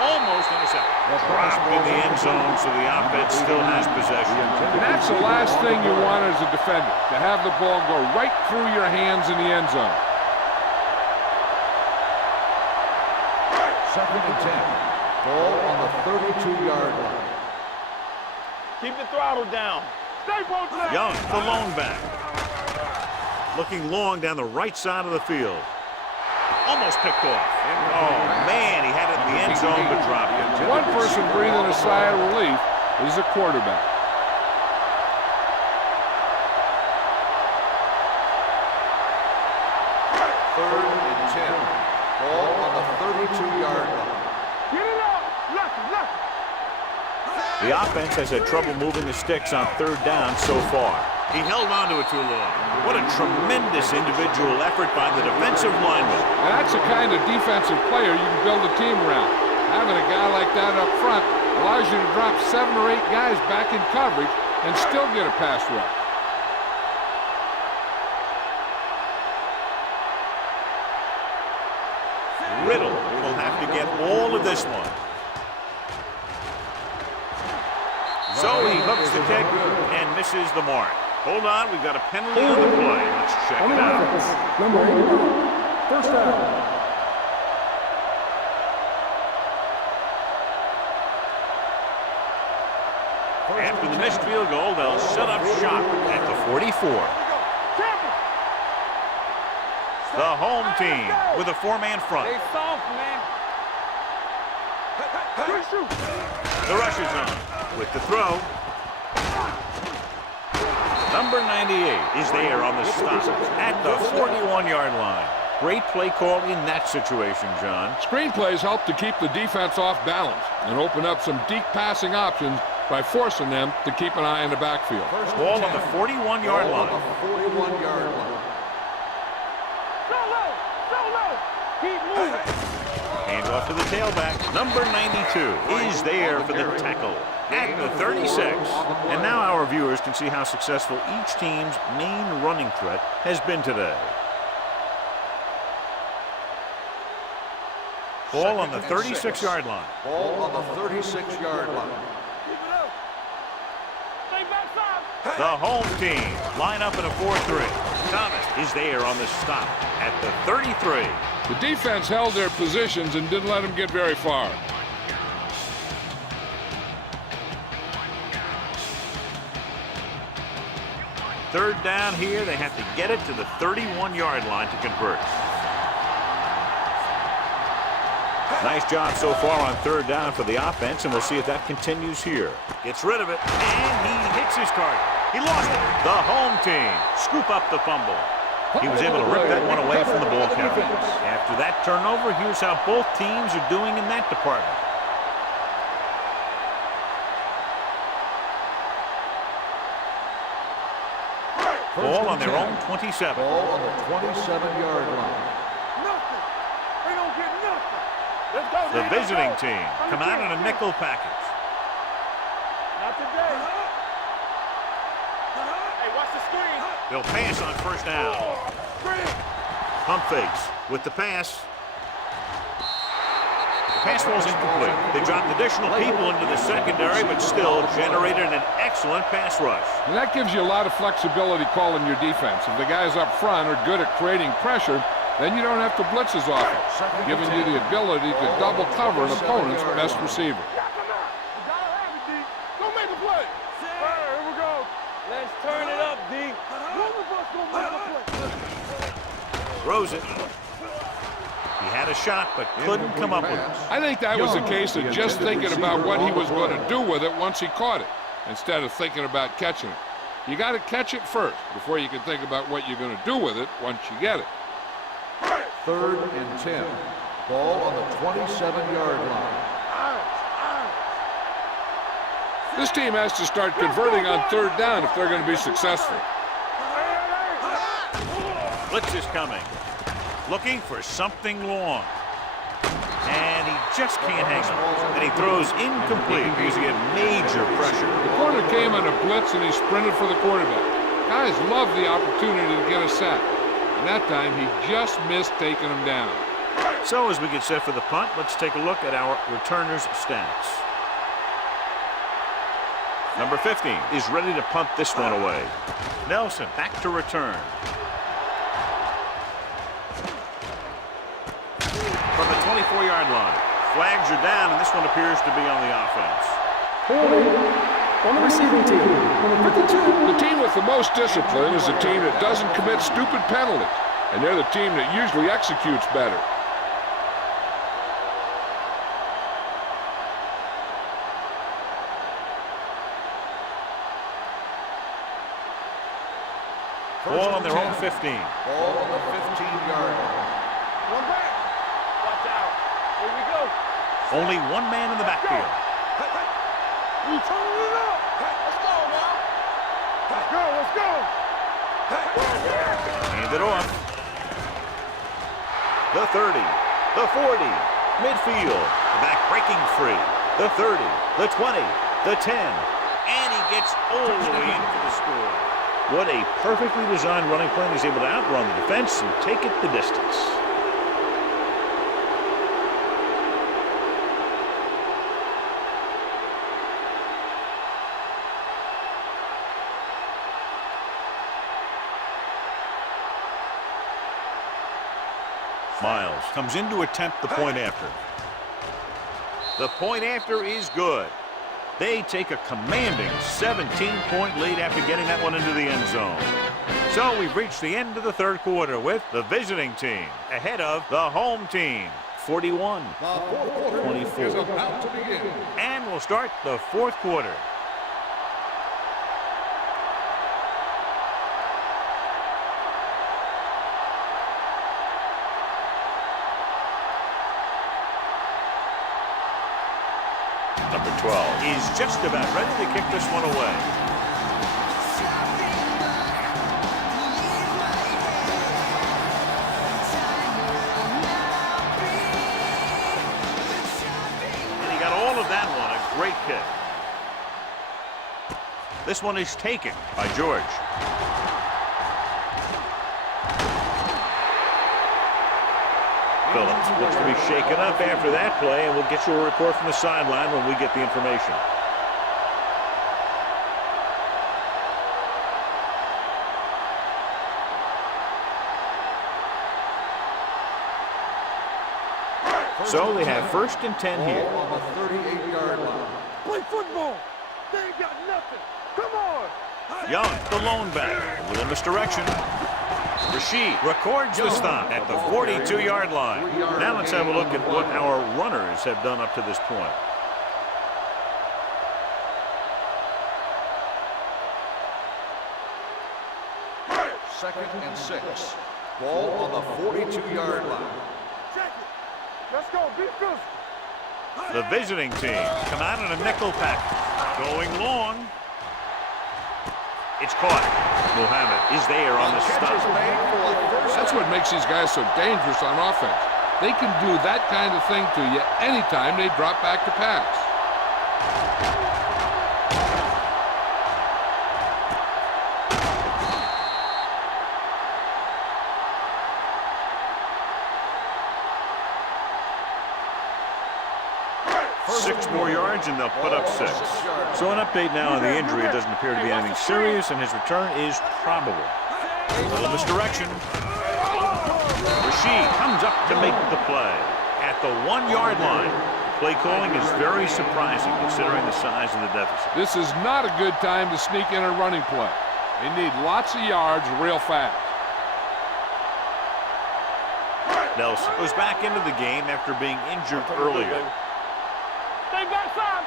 Almost intercepted. Dropped in the end zone, so the offense still has possession. And that's the last thing you want as a defender, to have the ball go right through your hands in the end zone. 2nd and 10. Ball on the 32-yard line. Keep the throttle down. Stay both legs. Young, the lone back. Looking long down the right side of the field. Almost picked off. Oh, man, he had it in the end zone, but dropped it. One person breathing a sigh of relief is the quarterback. Third and 10. Ball on the 32-yard line. Get it up. Left. The offense has had trouble moving the sticks on 3rd down so far. He held on to it too long. What a tremendous individual effort by the defensive lineman. And that's the kind of defensive player you can build a team around. Having a guy like that up front allows you to drop 7 or 8 guys back in coverage and still get a pass rush. Riddle will have to get all of this one. So he hooks the kick and misses the mark. Hold on, we've got a penalty on the play. Let's check On it the out. offense, number 81. First down. After the missed field goal, they'll set up shop at the 44. The home team with a 4-man front. Stay soft, man. The rush is on with the throw. Number 98 is there on the stop at the 41-yard line. Great play call in that situation, John. Screenplays help to keep the defense off balance and open up some deep passing options by forcing them to keep an eye on the backfield. Ball on the 41-yard line. 41-yard line. Keep moving. Hand off to the tailback. Number 92 is there for the tackle at the 36. And now our viewers can see how successful each team's main running threat has been today. Ball on the 36-yard line. Ball on the 36-yard line. Keep it up. Stay backside. The home team line up in a 4-3. Thomas is there on the stop at the 33. The defense held their positions and didn't let them get very far. Third down here, they have to get it to the 31-yard line to convert. Nice job so far on 3rd down for the offense, and we'll see if that continues here. Gets rid of it, and he hits his target. He lost it. The home team scoop up the fumble. He was able to rip that one away from the ball carrier. After that turnover, here's how both teams are doing in that department. Ball on their own 27. Ball on the 27-yard line. Nothing. They don't get nothing. Let's go. The visiting team come out in a nickel package. Not today. Hey, watch the screen. They'll pass on 1st down. Pump fakes with the pass. The pass was incomplete. They dropped additional people into the secondary, but still generated an excellent pass rush. And that gives you a lot of flexibility calling your defense. If the guys up front are good at creating pressure, then you don't have to blitz as often, giving you the ability to double cover an opponent's best receiver. Go make the play. Here we go. Let's turn it up, D. One of us gonna make the play. Throws it. He had a shot, but couldn't come up with it. I think that was a case of just thinking about what he was going to do with it once he caught it, instead of thinking about catching it. You got to catch it first before you can think about what you're going to do with it once you get it. 3rd and 10. Ball on the 27-yard line. This team has to start converting on 3rd down if they're going to be successful. Blitz is coming. Looking for something long. And he just can't hang on. And he throws incomplete because he had major pressure. The corner came on a blitz and he sprinted for the quarterback. Guys love the opportunity to get a sack. And that time he just missed taking him down. So as we get set for the punt, let's take a look at our returners' stats. Number 15 is ready to punt this one away. Nelson back to return. From the 24-yard line. Flags are down, and this one appears to be on the offense. Holding on the receiving team. Number 52. The team with the most discipline is the team that doesn't commit stupid penalties, and they're the team that usually executes better. Ball on their own 15. Ball on the 15-yard line. One back. Watch out. Here we go. Only one man in the backfield. You turning it up. Let's go now. Let's go. Let's go. Hand it off. The 30. The 40. Midfield. The back breaking free. The 30. The 20. The 10. And he gets all the way in for the score. What a perfectly designed running plan. He's able to outrun the defense and take it the distance. Miles comes in to attempt the point after. The point after is good. They take a commanding 17-point lead after getting that one into the end zone. So we've reached the end of the third quarter with the visiting team ahead of the home team, 41-24. And we'll start the fourth quarter. Number 12 is just about ready to kick this one away. And he got all of that one, a great kick. This one is taken by George. Phillips looks to be shaken up after that play, and we'll get you a report from the sideline when we get the information. So they have 1st and 10 here. Ball on the 38-yard line. Play football. They ain't got nothing. Come on. Young, the lone back, with misdirection. Rashid records the stop at the 42-yard line. Now let's have a look at what our runners have done up to this point. Second and 6. Ball on the 42-yard line. Check it. Let's go. Be physical. The visiting team come out in a nickel package. Going long. It's caught. Muhammad is there on the stop. That's what makes these guys so dangerous on offense. They can do that kind of thing to you anytime they drop back to pass. Six more yards and they'll put up 6. So an update now on the injury. It doesn't appear to be anything serious, and his return is probable. A little misdirection. Rashid comes up to make the play at the 1-yard line. Play calling is very surprising considering the size of the deficit. This is not a good time to sneak in a running play. They need lots of yards real fast. Nelson goes back into the game after being injured earlier. They got some.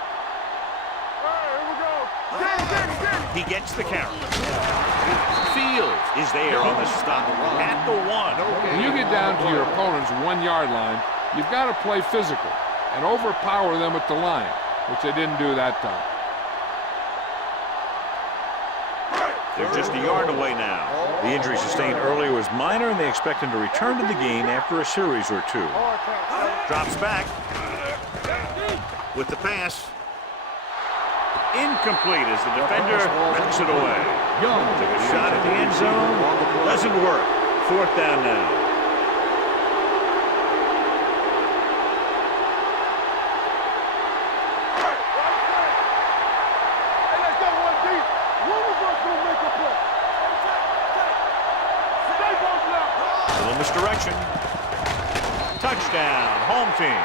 All right, here we go. He gets the carry. Fields is there on the stop at the 1. When you get down to your opponent's 1-yard line, you've got to play physical and overpower them at the line, which they didn't do that time. They're just a yard away now. The injury sustained earlier was minor, and they expect him to return to the game after a series or 2. Drops back with the pass. Incomplete as the defender knocks it away. Took a shot at the end zone. Doesn't work. 4th down now. team.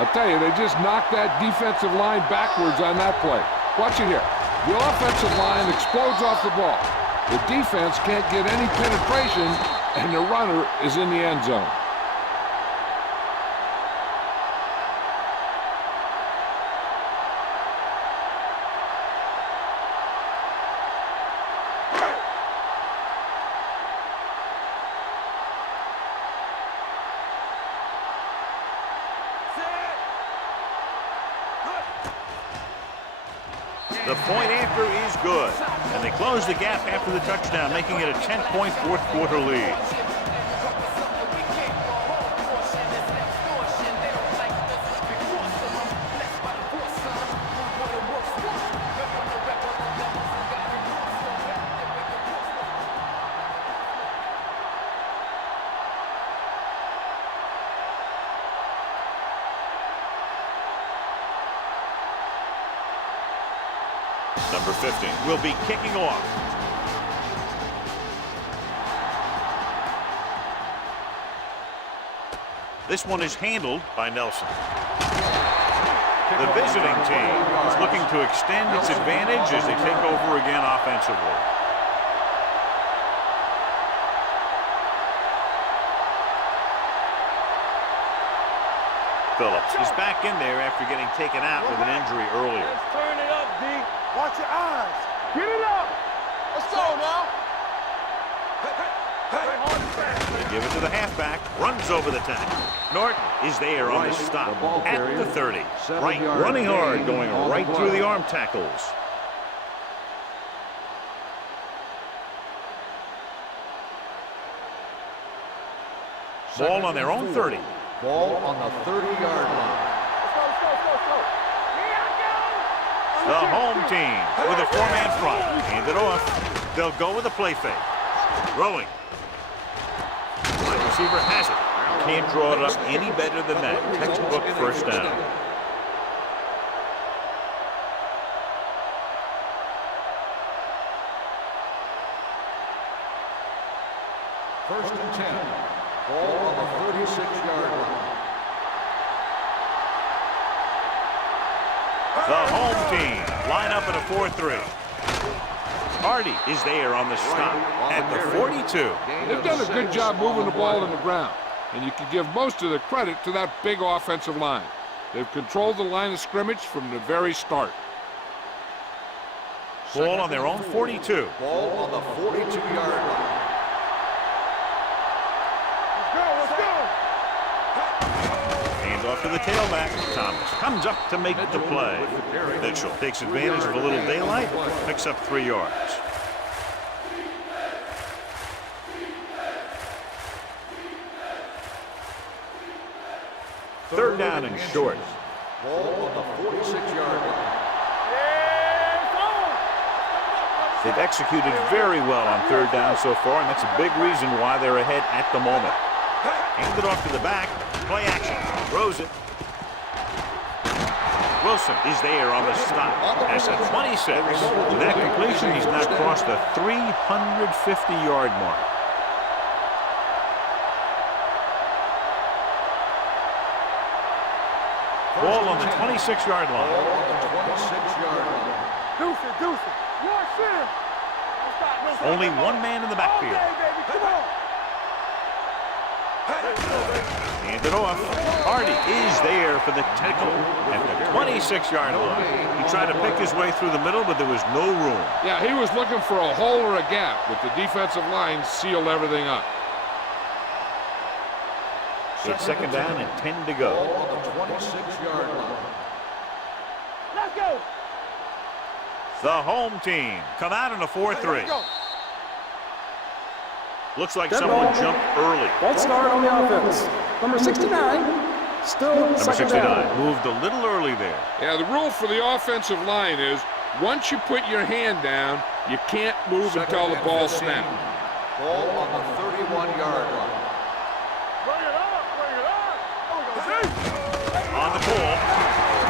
I'll tell you, they just knocked that defensive line backwards on that play. Watch it here. The offensive line explodes off the ball. The defense can't get any penetration, and the runner is in the end zone. The point after is good, and they close the gap after the touchdown, making it a 10-point fourth quarter lead. Number 50 will be kicking off. This one is handled by Nelson. The visiting team is looking to extend its advantage as they take over again offensively. Phillips is back in there after getting taken out with an injury earlier. Let's turn it up, D. Watch your eyes. Get it up. Let's go now. They give it to the halfback. Runs over the tackle. Norton is there on the stop at the 30. Right, running hard, going right through the arm tackles. Ball on their own 30. Ball on the 30-yard line. Let's go. The home team with a four-man front. Hand it off. They'll go with a play fake. Throwing. Wide receiver has it. Can't draw it up any better than that. Textbook first down. First and 10. Ball on the 36-yard line. The home team line up in a 4-3. Hardy is there on the stop at the 42. They've done a good job moving the ball in the ground, and you can give most of the credit to that big offensive line. They've controlled the line of scrimmage from the very start. Ball on their own 42. Ball on the 42-yard line. Hands off to the tailback. Thomas comes up to make the play. Mitchell takes advantage of a little daylight, picks up 3 yards. Third down and short. Ball on the 46-yard line. They've executed very well on third down so far, and that's a big reason why they're ahead at the moment. Handed off to the back. Play action. Throws it. Wilson is there on the stop. That's a 26. With that completion, he's now crossed the 350-yard mark. Ball on the 26-yard line. Ball on the 26-yard line. Deuce it. Watch him. Only one man in the backfield. Baby, come on. Hand it off. Hardy is there for the tackle at the 26-yard line. He tried to pick his way through the middle, but there was no room. Yeah, he was looking for a hole or a gap, but the defensive line sealed everything up. It's second down and 10 to go. Ball on the 26-yard line. Let's go. The home team come out in a 4-3. Looks like Dead someone ball. jumped early. False start on the offense. Number 69, still Number second 69 down. moved a little early there. Yeah, the rule for the offensive line is once you put your hand down, you can't move until the ball snaps. Ball on the 31-yard line. Bring it up. On the ball,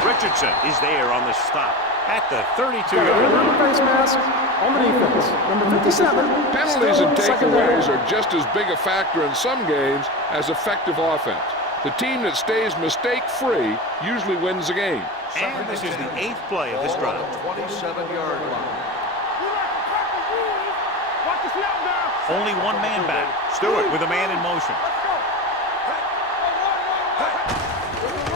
Richardson is there on the stop at the 32-yard Number line. face mask on the defense. Number 57, Penalties still and second down. takeaways are just as big a factor in some games as effective offense. The team that stays mistake-free usually wins the game. And this is the 8th play of this drive. 27-yard line. Watch the snap now. Only one man back. Stewart with a man in motion.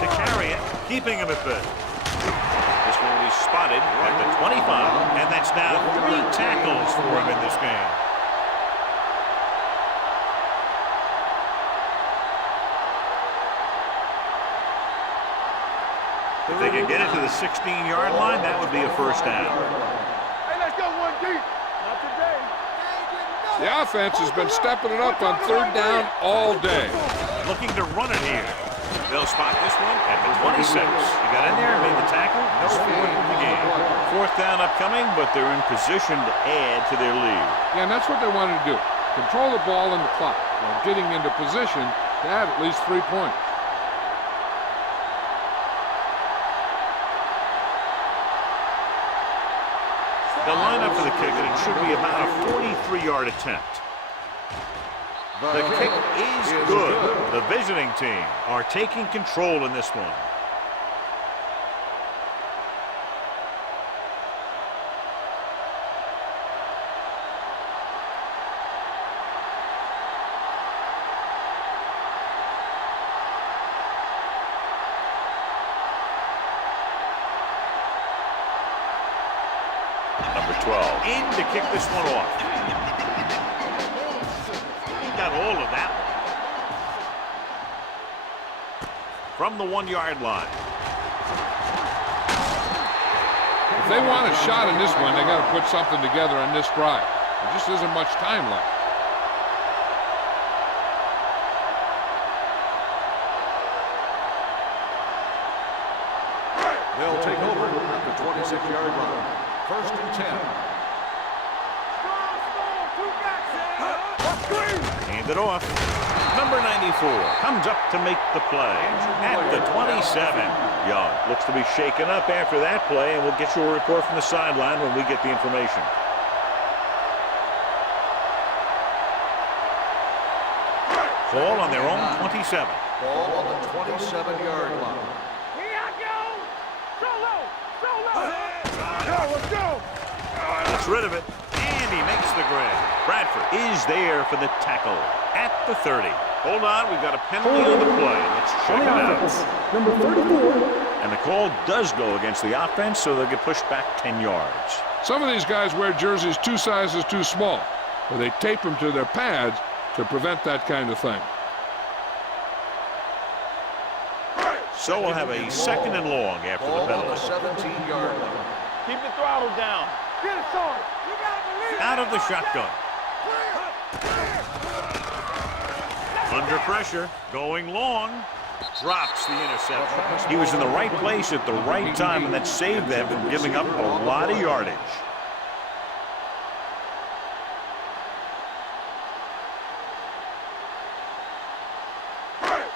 To carry it, keeping him at bay. This one will be spotted at the 25, and that's now 3 tackles for him in this game. If they can get it to the 16-yard line, that would be a first down. Hey, let's go one deep. Not today. The offense has been stepping it up on 3rd down all day. Looking to run it here. They'll spot this one at the 26. He got in there, made the tackle, and scored in the game. 4th down upcoming, but they're in position to add to their lead. Yeah, and that's what they wanted to do. Control the ball and the clock while getting into position to have at least 3 points. They'll line up for the kick, and it should be about a 43-yard attempt. The kick is good. The visiting team are taking control in this one. Number 12 in to kick this one off. He got all of that one. From the 1-yard line. If they want a shot in this one, they got to put something together on this drive. There just isn't much time left. They'll take over at the 26-yard line. 1st and 10. Hand it off. Number 94 comes up to make the play at the 27. Young looks to be shaken up after that play, and we'll get you a report from the sideline when we get the information. Ball on their own 27. Ball on the 27-yard line. Here I go. Solo. Let's go. Gets rid of it, and he makes the grab. Bradford is there for the tackle at the 30. Hold on, we've got a penalty on the play. Let's check it out. Number 34. And the call does go against the offense, so they'll get pushed back 10 yards. Some of these guys wear jerseys 2 sizes too small, or they tape them to their pads to prevent that kind of thing. So we'll have a 2nd and long after the Ball on the penalty. 17-yard line. Keep the throttle down. Get it, son. You gotta believe. Out of the shotgun. Under pressure, going long, drops the interception. He was in the right place at the right time, and that saved them from giving up a lot of yardage.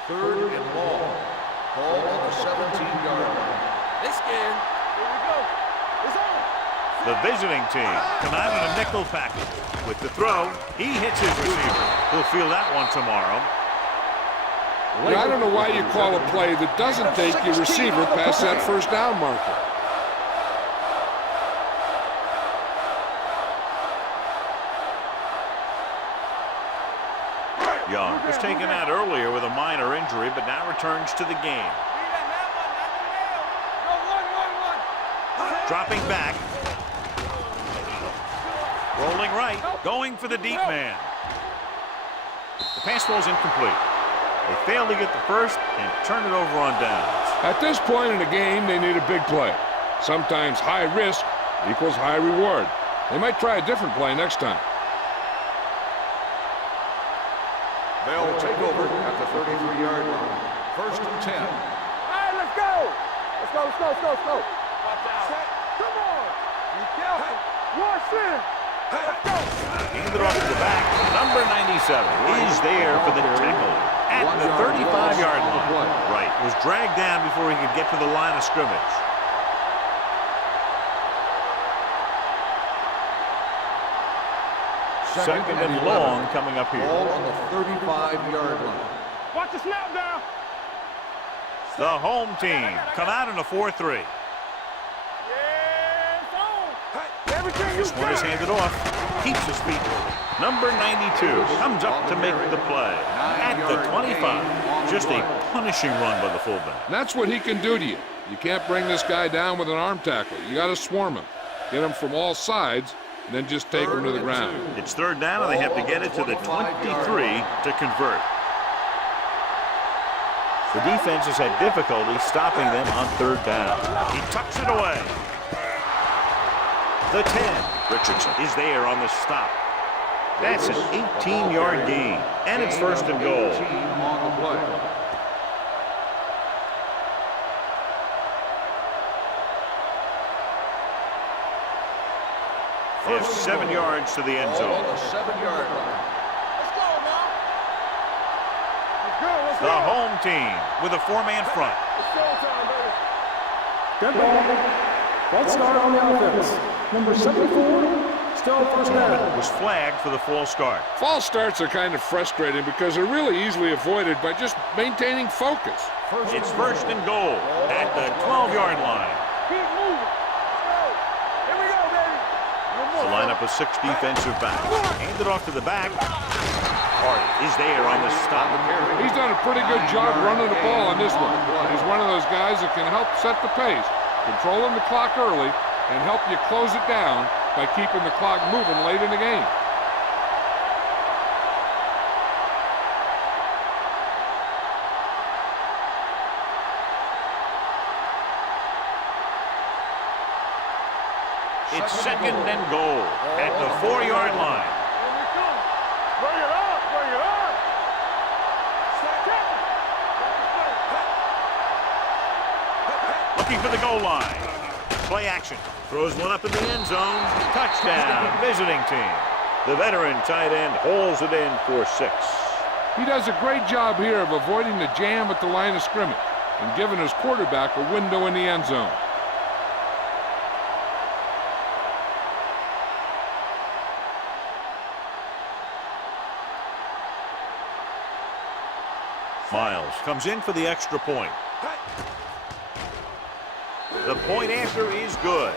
Third and long. Ball on the 17-yard line. They scared. Here we go. It's on. The visiting team come out in a nickel package. With the throw, he hits his receiver. He'll feel that one tomorrow. I don't know why you call a play that doesn't take your receiver past that 1st down marker. Young was taken out earlier with a minor injury, but now returns to the game. Dropping back. Rolling right, going for the deep man. The pass ball's incomplete. They fail to get the first and turn it over on downs. At this point in the game, they need a big play. Sometimes high risk equals high reward. They might try a different play next time. They'll take over at the 33-yard line. 1st and 10. All right, let's go. Let's go. Watch out. Come on. Be careful. One sin. Let's go. Handed off to the back. Number 97 is there for the tackle at the 35-yard line. Right, was dragged down before he could get to the line of scrimmage. Second and long coming up here. Ball on the 35-yard line. Watch the snap now. The home team come out in a 4-3. This one is handed off. Keeps his feet. Number 92 comes up to make the play. At the 25. Just a punishing run by the fullback. And that's what he can do to you. You can't bring this guy down with an arm tackle. You got to swarm him. Get him from all sides, and then just take him to the ground. It's third down, and they have to get it to the 23 to convert. The defense has had difficulty stopping them on third down. He tucks it away. The 10. Richardson is there on the stop. That's an 18-yard gain, and it's first and goal. On the play. They have 7 yards to the end zone. On the 7-yard line. The home team with a 4-man front. Good ball. False start on the offense. Number 74, still first down. Was flagged for the false start. False starts are kind of frustrating because they're really easily avoided by just maintaining focus. It's first and goal at the 12-yard line. Keep moving. Here we go, baby. The lineup of 6 defensive backs. Handed off to the back. Hart is there on the stop. He's done a pretty good job running the ball on this one. He's one of those guys that can help set the pace, controlling the clock early, and help you close it down by keeping the clock moving late in the game. It's second and goal at the 4-yard line. Here we come. Bring it up. Bring it up. Looking for the goal line. Play action. Throws one up in the end zone. Touchdown, visiting team. The veteran tight end holds it in for 6. He does a great job here of avoiding the jam at the line of scrimmage and giving his quarterback a window in the end zone. Miles comes in for the extra point. The point after is good.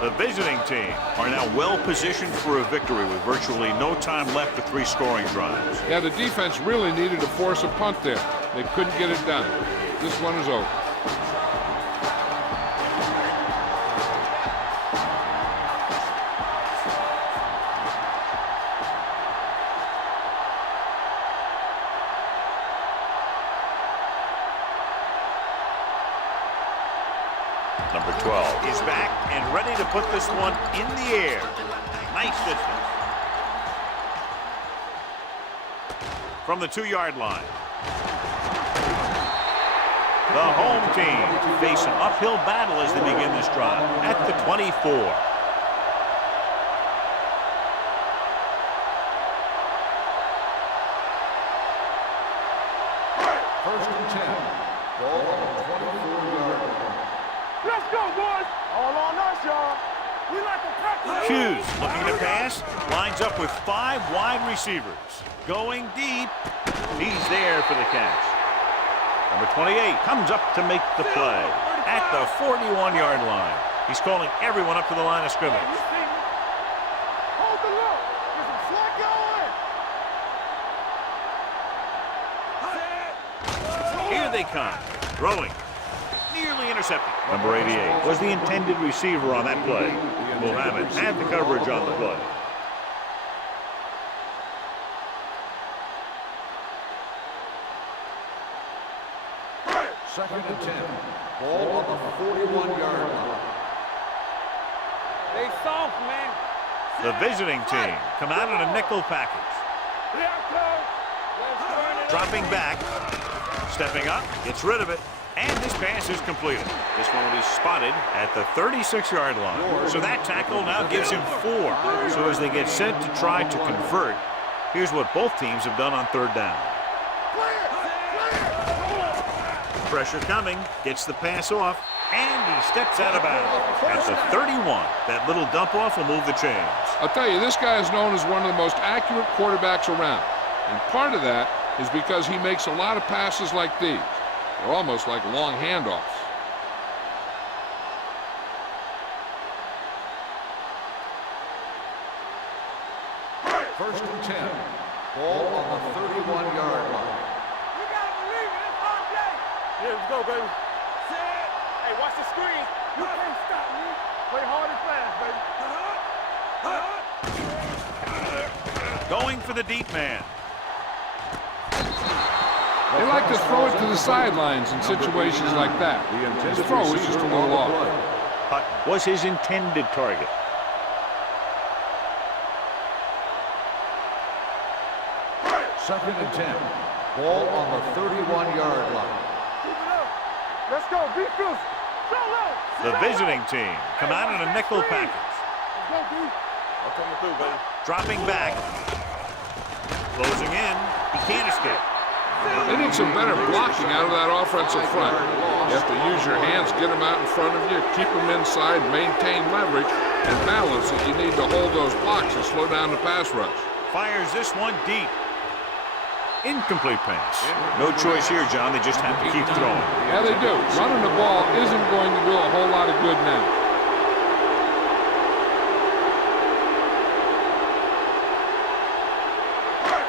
The visiting team are now well positioned for a victory with virtually no time left for 3 scoring drives. Yeah, the defense really needed to force a punt there. They couldn't get it done. This one is over. Number 12 is back and ready to put this one in the air. Nice distance. From the 2-yard line. The home team face an uphill battle as they begin this drive at the 24. First and 10. Ball on the 24-yard line. Let's go, boys. All on us, y'all. We like to practice. Hughes looking to pass. Lines up with 5 wide receivers. Going deep. He's there for the catch. Number 28 comes up to make the play at the 41-yard line. He's calling everyone up to the line of scrimmage. Hold the look. There's a flag going. Here they come. Throwing. Nearly intercepted. Number 88 was the intended receiver on that play. Muhammad had the coverage on the play. Second and 10. Ball on the 41-yard line. They soft, man. The visiting team come out in a nickel package. Here I come. Let's Dropping back. Stepping up. Gets rid of it. And this pass is completed. This one will be spotted at the 36-yard line. So that tackle now gives him 4. So as they get set to try to convert, here's what both teams have done on third down. Pressure coming. Gets the pass off. And he steps out of bounds. At the 31, that little dump off will move the chains. I'll tell you, this guy is known as one of the most accurate quarterbacks around. And part of that is because he makes a lot of passes like these. They're almost like long handoffs. First and 10. Ball on the 31-yard line. You gotta believe it. It's our day. Yeah, let's go, baby. Set. Hey, watch the screen. You can't stop me. Play hard and fast, baby. Going for the deep man. They like to throw it to the sidelines in situations like that. His throw was just a little off. Puck was his intended target. Second and 10. Ball on the 31-yard line. Keep it up. Let's go. Be fierce. Go low. The visiting team come out in a nickel package. Let's go, D. I'm coming through, baby. Dropping back. Closing in. He can't escape. They need some better blocking out of that offensive front. You have to use your hands, get them out in front of you, keep them inside, maintain leverage, and balance if you need to hold those blocks and slow down the pass rush. Fires this one deep. Incomplete pass. No choice here, John. They just have to keep throwing. Yeah, they do. Running the ball isn't going to do a whole lot of good now.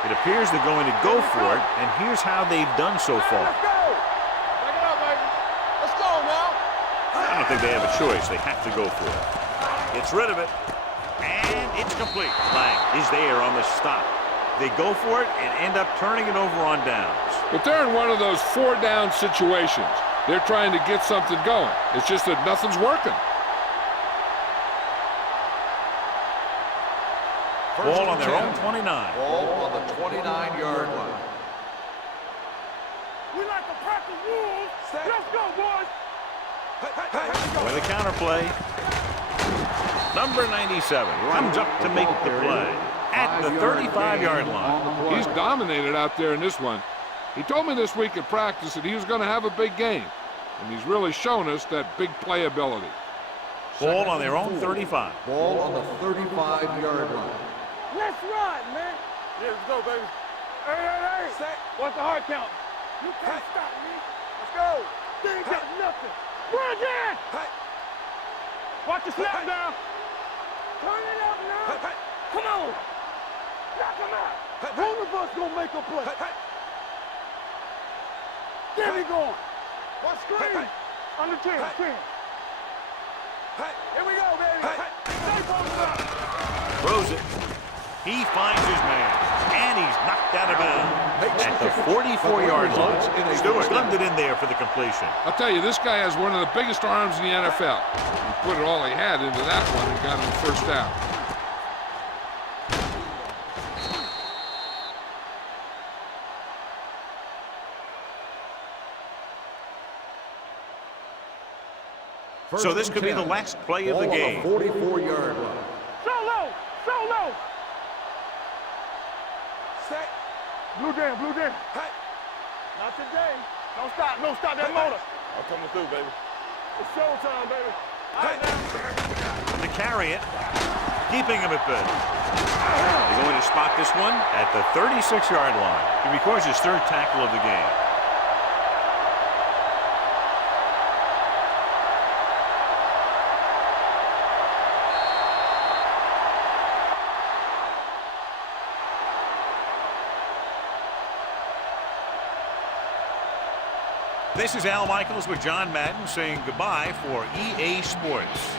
It appears they're going to go for it, and here's how they've done so far. Let's go. Back it up, baby. Let's go now. I don't think they have a choice. They have to go for it. Gets rid of it, and it's complete. Lang is there on the stop. They go for it and end up turning it over on downs. But they're in one of those four-down situations. They're trying to get something going. It's just that nothing's working. Ball on their own 29. Ball on the 29-yard line. We like to practice rules. Let's go, boys. With a counterplay. Number 97 comes up to make the play at the 35-yard line. He's dominated out there in this one. He told me this week at practice that he was going to have a big game, and he's really shown us that big playability. Ball on their own 35. Ball on the 35-yard line. Let's run, man. Yeah, let's go, baby. Hey. Set. What's the hard count? You can't stop me. Let's go. They ain't got nothing. Run again. Watch the snap down. Turn it up now. Come on. Knock him out. One of us gonna make a play. There we go. Watch screen. Under 10. Here we go, baby. Stay posted up. Throws it. He finds his man, and he's knocked out of bounds at the 44-yard line. Stewart gunned it in there for the completion. I'll tell you, this guy has one of the biggest arms in the NFL. He put it all he had into that one and got him the first down. So this could be the last play of the game. 44-yard line. So low. Set. Blue jam. Hey. Not today. Don't stop that motor. I'm coming through, baby. It's showtime, baby. Hey. To carry it, keeping him at bay. They're going to spot this one at the 36-yard line. He records his third tackle of the game. This is Al Michaels with John Madden saying goodbye for EA Sports.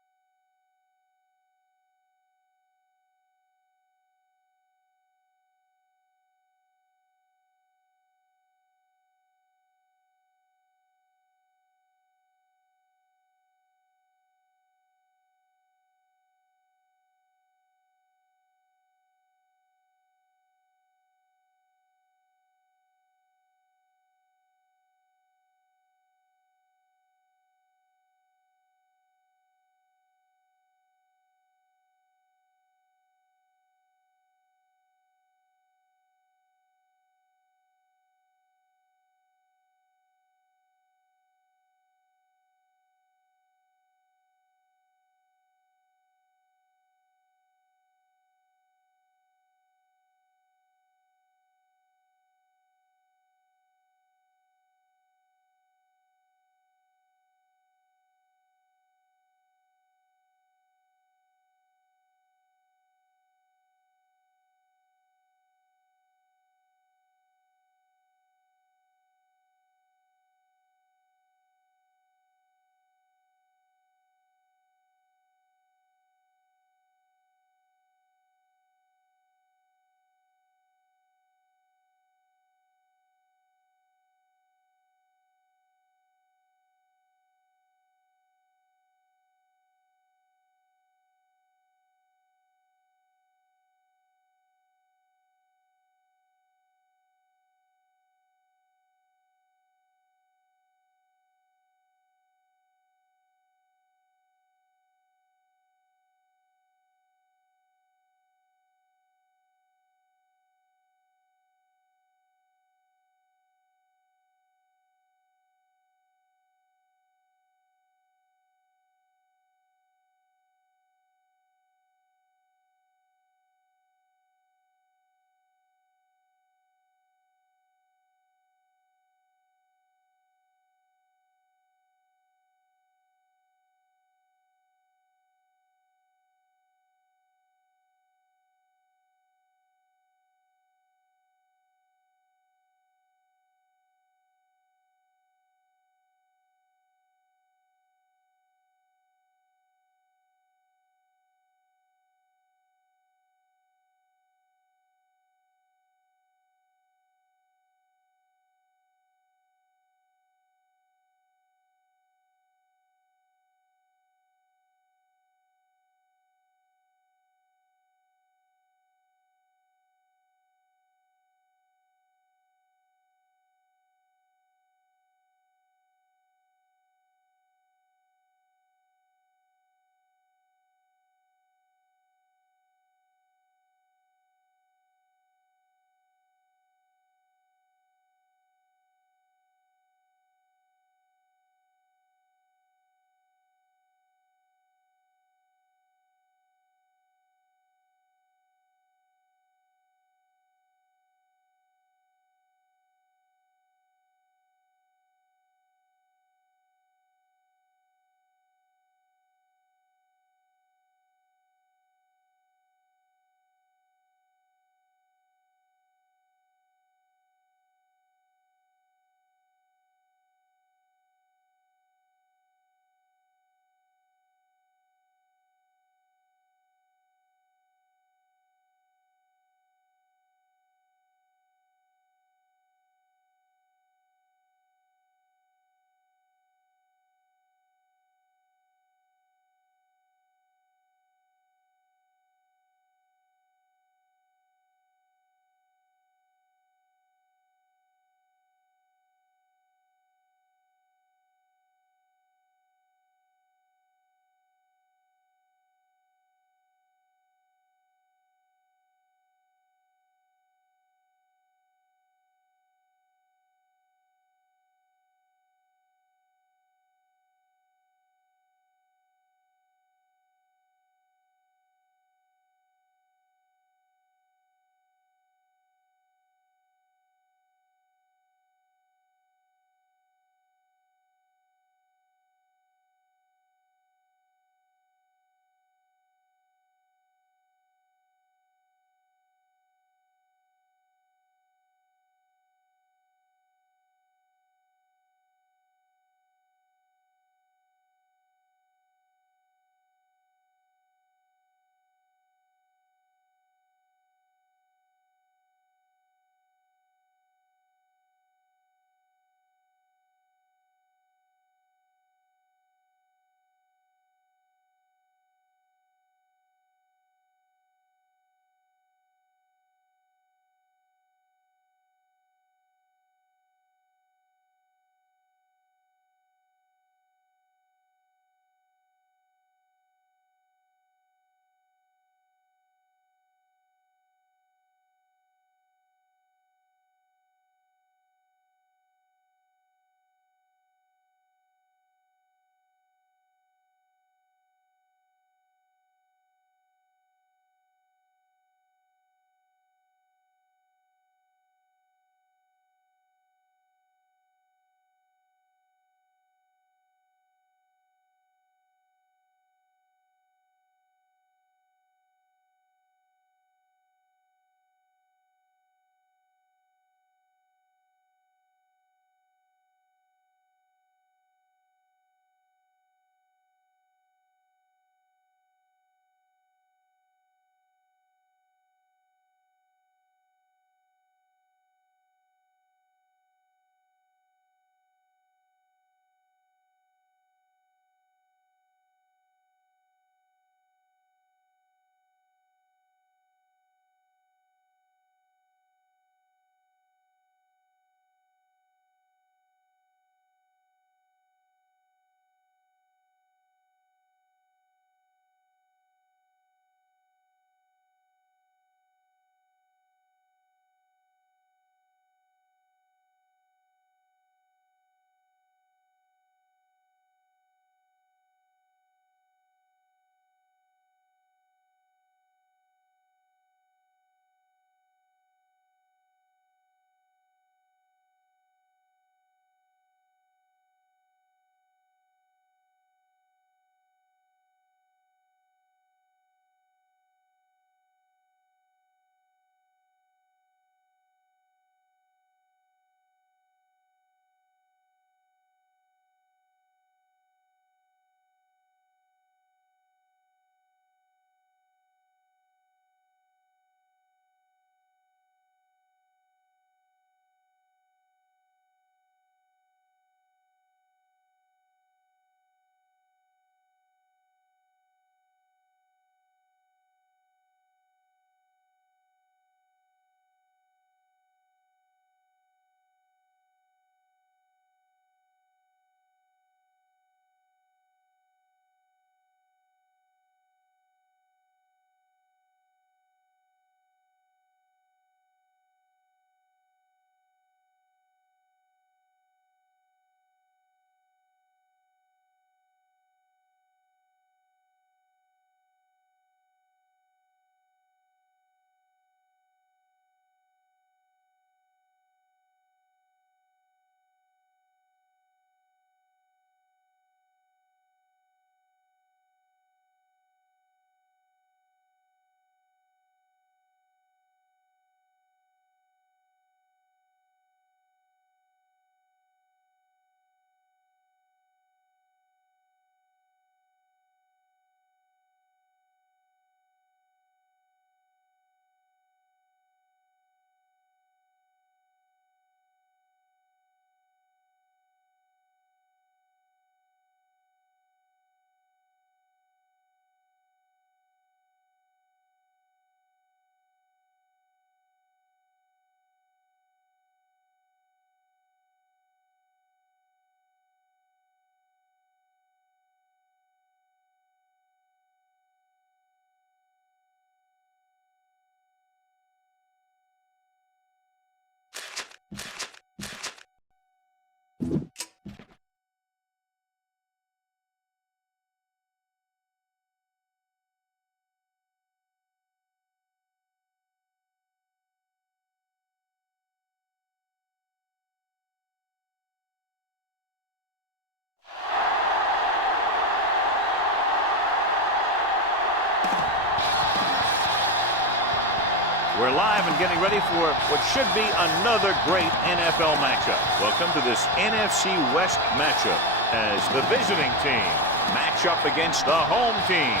We're live and getting ready for what should be another great NFL matchup. Welcome to this NFC West matchup as the visiting team match up against the home team.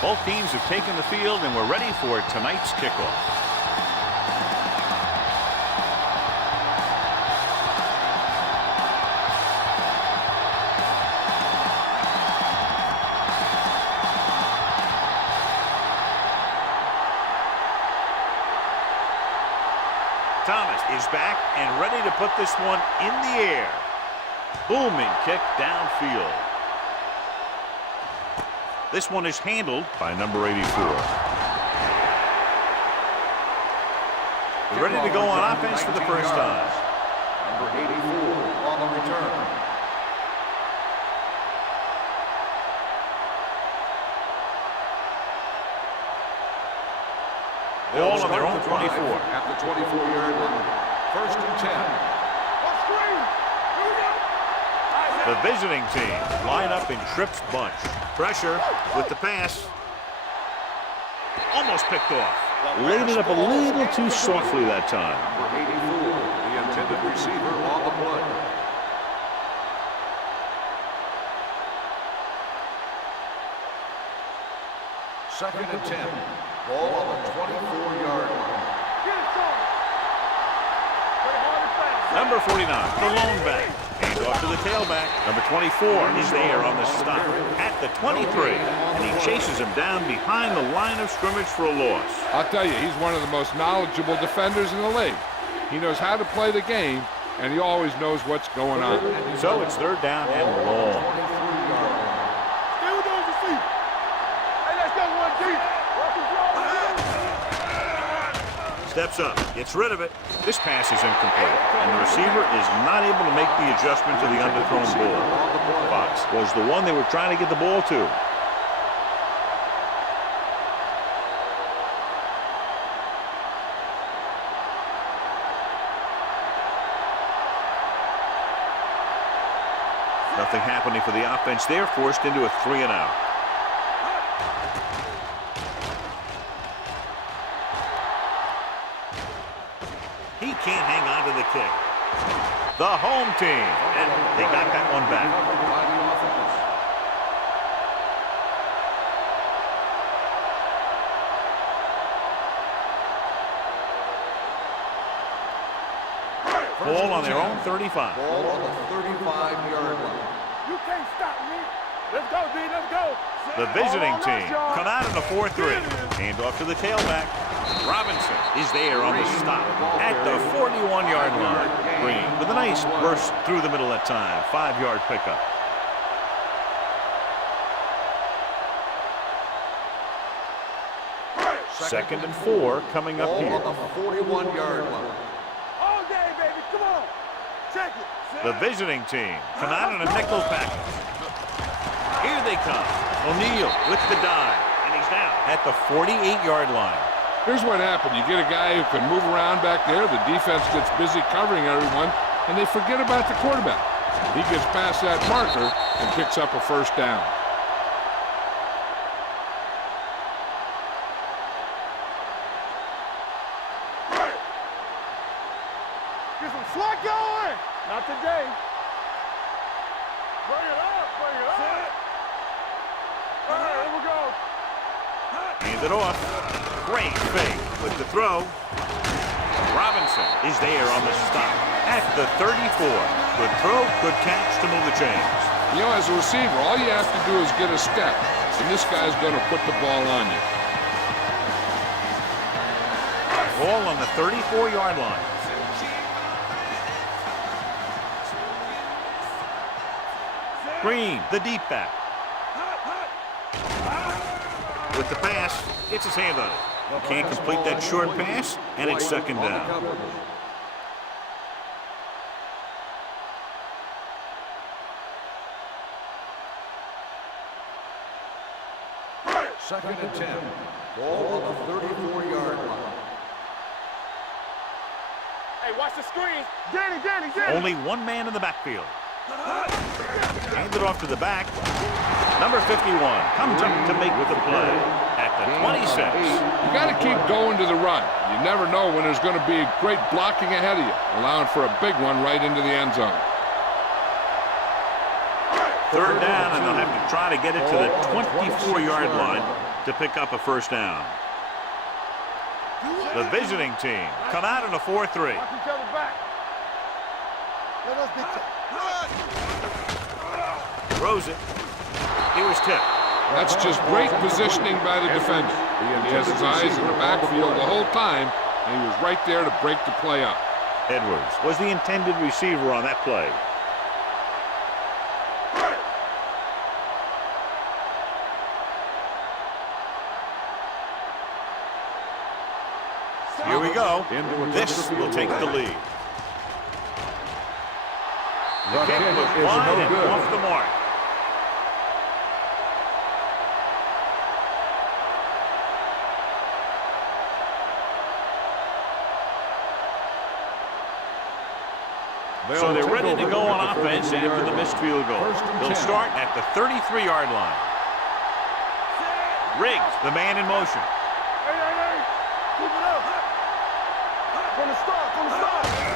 Both teams have taken the field and we're ready for tonight's kickoff. Thomas is back and ready to put this one in the air. Booming kick downfield. This one is handled by number 84. Ready to go on offense for the first time. Number 84 on the return. Ball on their own 24. At the 24-yard line. First and 10. The visiting team line up in trips bunch. Pressure with the pass. Almost picked off. Laid it up a little too softly that time. Number 84, the intended receiver on the play. Second and 10. Ball on the 24-yard line. Number 49, the lone back. Hands off to the tailback. Number 24 is there on the stop at the 23. And he chases him down behind the line of scrimmage for a loss. I'll tell you, he's one of the most knowledgeable defenders in the league. He knows how to play the game, and he always knows what's going on. So it's third down and long. Steps up, gets rid of it. This pass is incomplete, and the receiver is not able to make the adjustment to the underthrown ball. Fox was the one they were trying to get the ball to. Nothing happening for the offense there, forced into a 3-and-out. He can't hang on to the kick. The home team, and they got that one back. Ball on their own 35. Ball on the 35-yard line. You can't stop me. Let's go, D. Let's go. The visiting team come out in a 4-3. Hand off to the tailback. Robinson is there on the stop at the 41-yard line. Green with a nice burst through the middle that time. 5-yard pickup. Second and 4 coming up Ball here. on the 41-yard line. All day, baby. Come on. Check it. The visiting team come out in a nickel package. Here they come. O'Neal with the dive, and he's down at the 48-yard line. Here's what happened. You get a guy who can move around back there. The defense gets busy covering everyone, and they forget about the quarterback. He gets past that marker and picks up a first down. Get some slot going. Not today. Bring it up. Bring it up. All right, here we go. Hand it off. Great fake with the throw. Robinson is there on the stop at the 34. Good throw, good catch to move the chains. You know, as a receiver, all you have to do is get a step, and this guy's going to put the ball on you. Ball on the 34-yard line. Green, the deep back. With the pass, gets his hand on it. Can't complete that short pass, and it's second down. Second and 10. Ball on the 34-yard line. Hey, watch the screen. Danny. Only one man in the backfield. Hand it off to the back. Number 51 comes up to make the play at the 26. You got to keep going to the run. You never know when there's going to be great blocking ahead of you, allowing for a big one right into the end zone. Third down, and they'll have to try to get it to the 24-yard line to pick up a first down. The visiting team come out in a 4-3. Throws it. He was tipped. That's just great positioning by the defender. He has his eyes in the backfield the whole time, and he was right there to break the play up. Edwards was the intended receiver on that play. Here we go. This will take the lead. The kick was wide and off the mark. So they're ready to go on offense after the missed field goal. They'll start at the 33-yard line. Riggs, the man in motion.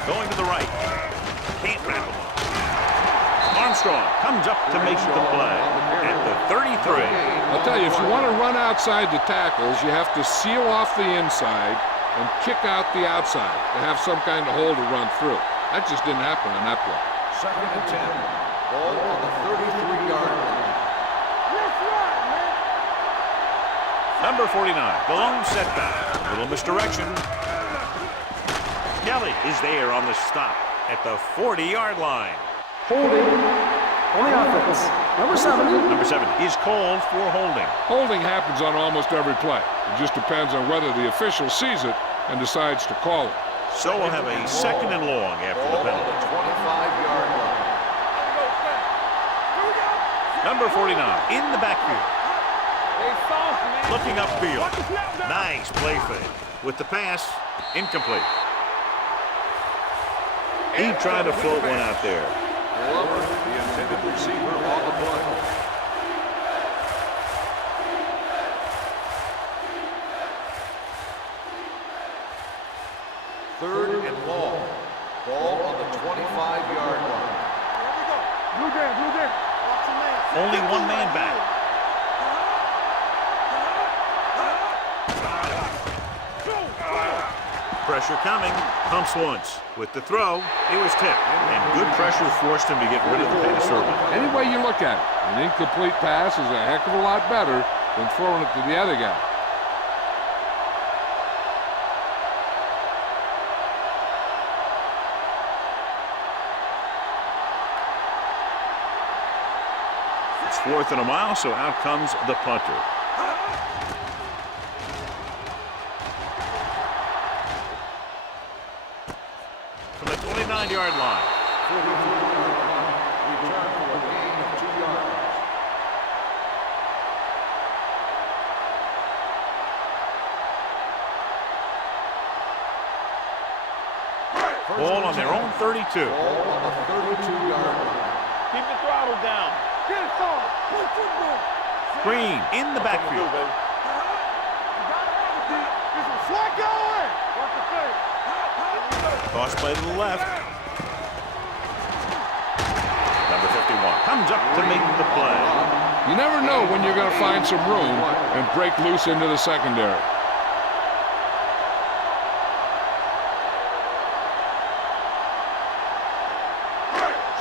Going to the right. Can't wrap him up. Armstrong comes up to make the play at the 33. I'll tell you, if you want to run outside the tackles, you have to seal off the inside and kick out the outside to have some kind of hole to run through. That just didn't happen on that play. Second and 10. Ball on the 33-yard line. Number 49, the lone setback. Little misdirection. Kelly is there on the stop at the 40-yard line. Holding on the offense. Number 7. Number 7 is called for holding. Holding happens on almost every play. It just depends on whether the official sees it and decides to call it. So we'll have a second and long after the penalty. 25-yard line. Number 49 in the backfield. Looking upfield. Nice play fake. With the pass, incomplete. He tried to float one out there. Glover, the intended receiver, on the play. Third and long. Ball on the 25-yard line. Only one man back. Pressure coming. Pumps once. With the throw, it was tipped. And good pressure forced him to get rid of the pass early. Any way you look at it, an incomplete pass is a heck of a lot better than throwing it to the other guy. It's 4th and a mile, so out comes the punter. From the 29-yard line. 43-yard line. Return for a gain of 2 yards. Ball on their own 32. Ball on the 32-yard line. Keep the throttle down. Get it on. Green in the backfield. Toss play to the left. Number 51 comes up to make the play. You never know when you're going to find some room and break loose into the secondary.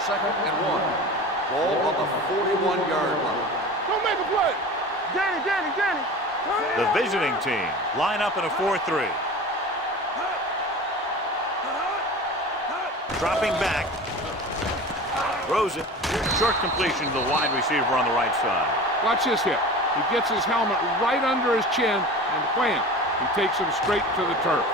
Second and 1. Ball on the 41-yard line. Don't make a play. Danny. The visiting team line up in a 4-3. Dropping back. Throws it. Short completion to the wide receiver on the right side. Watch this hit. He gets his helmet right under his chin, and wham, he takes him straight to the turf.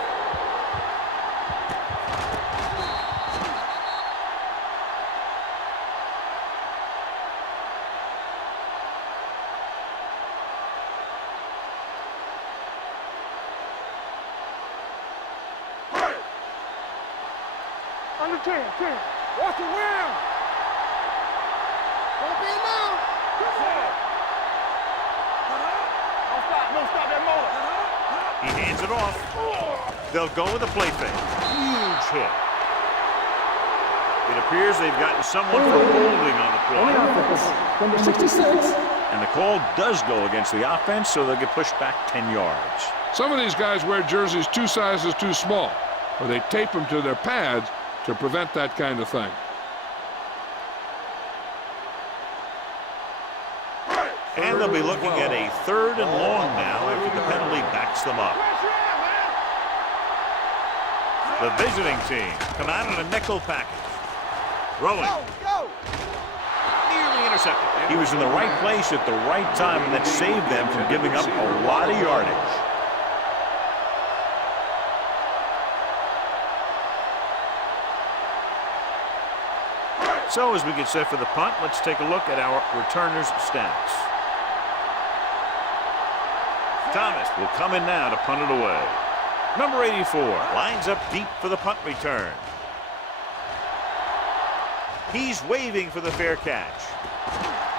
Under 10. Watch the rim. Don't be low. stop that motor. He hands it off. They'll go with a play fake. Huge hit. It appears they've gotten someone for holding on the On the play. offense, number 66. And the call does go against the offense, so they'll get pushed back 10 yards. Some of these guys wear jerseys 2 sizes too small, or they tape them to their pads to prevent that kind of thing. And they'll be looking at a 3rd and long now after the penalty backs them up. The visiting team come out in a nickel package. Rolling. Nearly intercepted. He was in the right place at the right time, and that saved them from giving up a lot of yardage. So as we get set for the punt, let's take a look at our returners' stats. Thomas will come in now to punt it away. Number 84 lines up deep for the punt return. He's waving for the fair catch.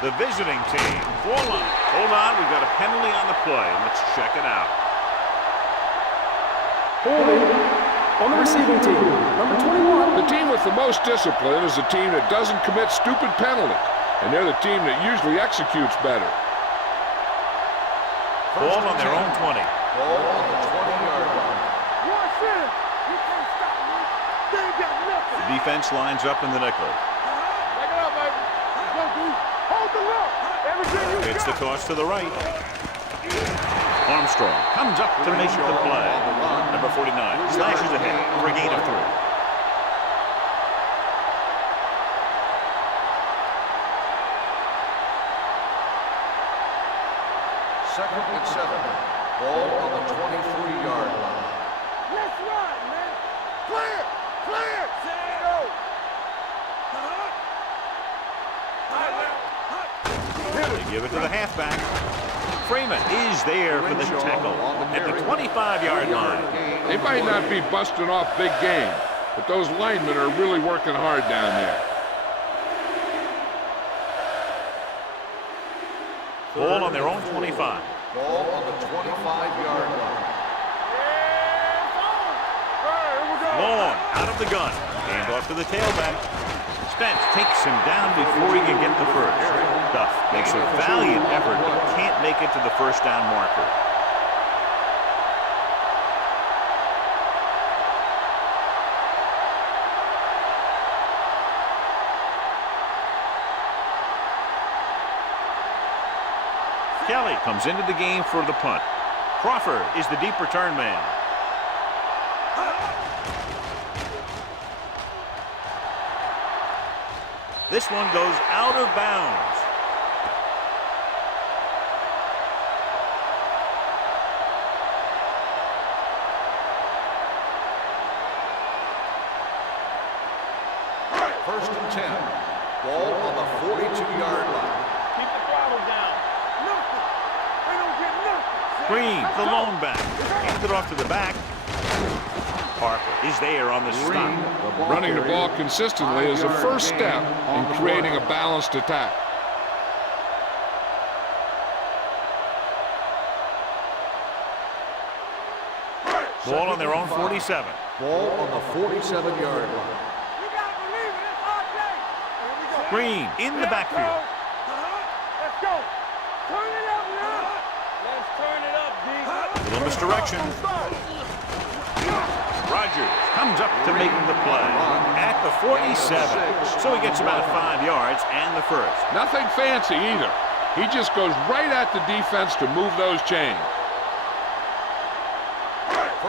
The visiting team. Hold on, we've got a penalty on the play. Let's check it out. Holding on the receiving team, number 21. The team with the most discipline is the team that doesn't commit stupid penalties, and they're the team that usually executes better. Ball on their own 20. Ball on the 20-yard line. Watch him. You can't stop me. They ain't got nothing. The defense lines up in the nickel. Back it up, baby. Go, D. Hold the look. Everything you It's the got. toss to the right. Armstrong comes up to make the play. Number 49 slashes ahead for a gain of 3. Second and 7. Ball on the 23-yard line. Let's run, man. Clear. Clear. Go. They give it to the halfback. Freeman is there for the tackle at the 25-yard line. They might not be busting off big game, but those linemen are really working hard down there. Ball on their own 25. Ball on the 25-yard line. Long out of the gun. Hand off to the tailback. Spence takes him down before he can get the first. Duff makes a valiant effort but can't make it to the first down marker. Kelly comes into the game for the punt. Crawford is the deep return man. This one goes out of bounds. First and 10. Ball on the 42-yard line. Keep the throttle down. Nothing. They don't get nothing. Green, the lone back. Hands it off to the back. Parker is there on the stop. Running the ball consistently is the first step in creating a balanced attack. Ball on their own 47. Ball on the 47-yard line. You gotta believe it. It's our day. Here we go. Green in the backfield. Let's go. Turn it up now. Let's turn it up, D. Little misdirection. Rogers comes up to make the play at the 47. So he gets about 5 yards and the first. Nothing fancy either. He just goes right at the defense to move those chains.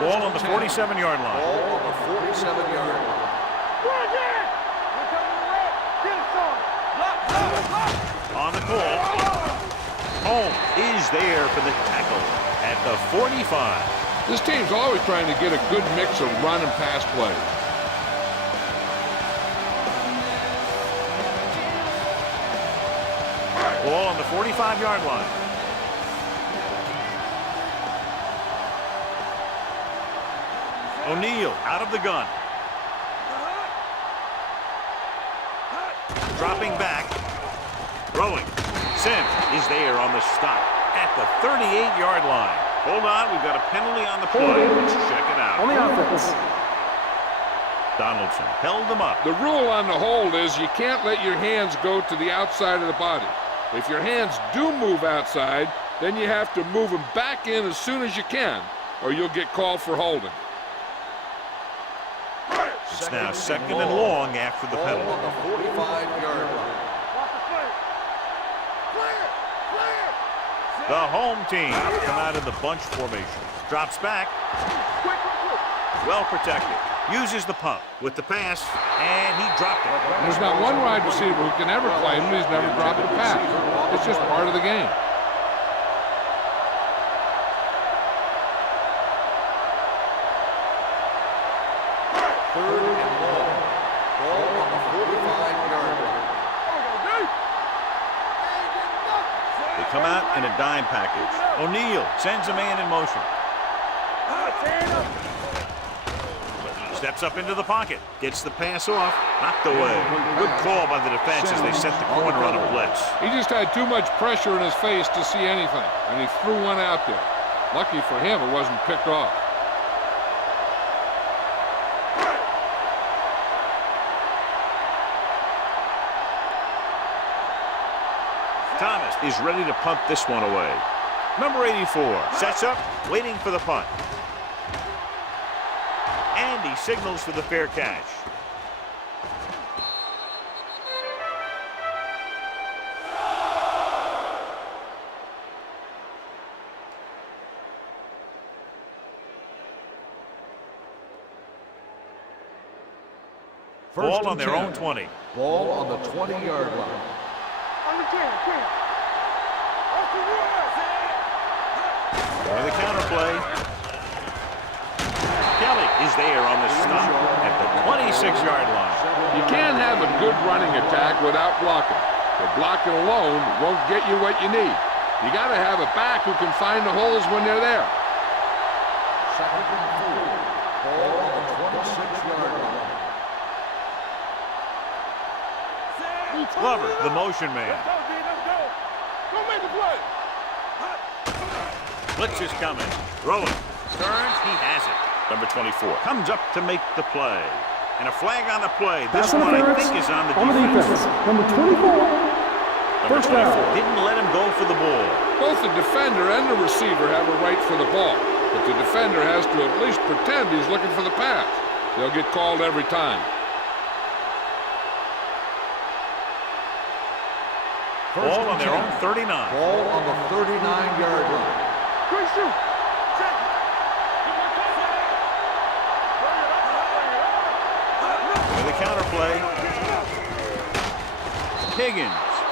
Ball on the 47-yard line. Ball on the 47-yard line. Run it. We're coming to red. Get it started. Block. On the call. Holmes is there for the tackle at the 45. This team's always trying to get a good mix of run and pass plays. Ball on the 45-yard line. O'Neal out of the gun. Dropping back. Throwing. Sims is there on the stop. at the 38-yard line. Hold on, we've got a penalty on the play. Let's check it out. On the offense. Donaldson held them up. The rule on the hold is you can't let your hands go to the outside of the body. If your hands do move outside, then you have to move them back in as soon as you can, or you'll get called for holding. It's now second and long after the penalty. On the 45-yard line. The home team come out in the bunch formation. Drops back. Well protected. Uses the pump with the pass, and he dropped it. There's not one wide receiver who can ever claim he's never dropped a pass. It's just part of the game. Third and long. Ball on the 45-yard line. They come out in a dime package. O'Neal sends a man in motion. Steps up into the pocket. Gets the pass off. Knocked away. Good call by the defense as they set the corner on a blitz. He just had too much pressure in his face to see anything, and he threw one out there. Lucky for him, it wasn't picked off. Thomas is ready to punt this one away. Number 84 sets up, waiting for the punt. And he signals for the fair catch. Ball on their own 20. Ball on the 20-yard line. For the counter play. Kelly is there on the stop at the 26-yard line. You can't have a good running attack without blocking. But blocking alone won't get you what you need. You got to have a back who can find the holes when they're there. Second and 4. Ball on the 26-yard line. Glover, the motion man. Blitz is coming. Throwing. Stearns, he has it. Number 24 comes up to make the play. And a flag on the play. This one, I think, is on the defense. Number 24. Number 24 didn't let him go for the ball. Both the defender and the receiver have a right for the ball. But the defender has to at least pretend he's looking for the pass. They'll get called every time. Ball on their own 39. Ball on the 39-yard line. For the counter play. Higgins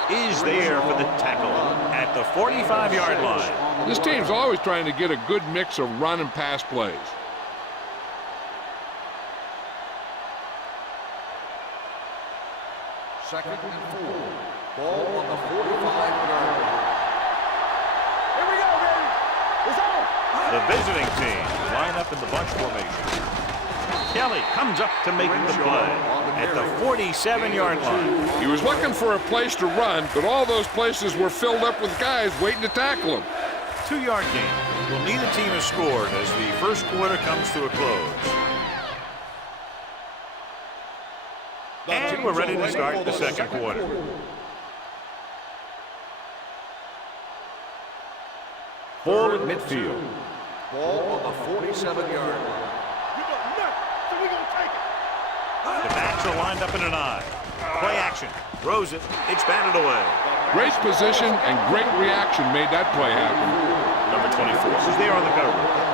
is there for the tackle at the 45-yard line. This team's always trying to get a good mix of run and pass plays. Second and 4. Ball on the 45-yard line. Here we go, baby. It's on. The visiting team line up in the bunch formation. Kelly comes up to make the play at the 47-yard line. He was looking for a place to run, but all those places were filled up with guys waiting to tackle him. 2-yard game. Well, neither team has scored as the first quarter comes to a close. And we're ready to start the second quarter. Ball at midfield. Ball on the 47-yard line. You got nothing, so we gonna take it. The backs are lined up in an I. Play action. Throws it. It's batted away. Great position and great reaction made that play happen. Number 24 is there on the cover.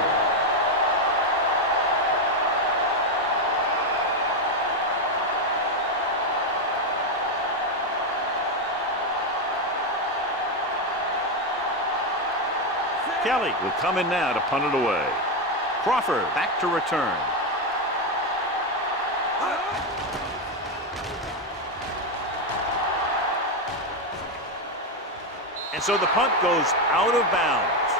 Kelly will come in now to punt it away. Crawford back to return. And so the punt goes out of bounds.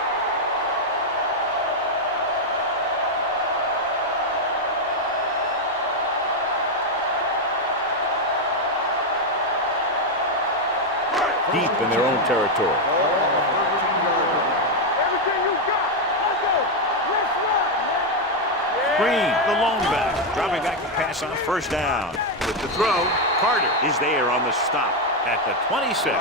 Deep in their own territory. Green, the lone back, dropping back to pass on first down. With the throw, Carter is there on the stop at the 26.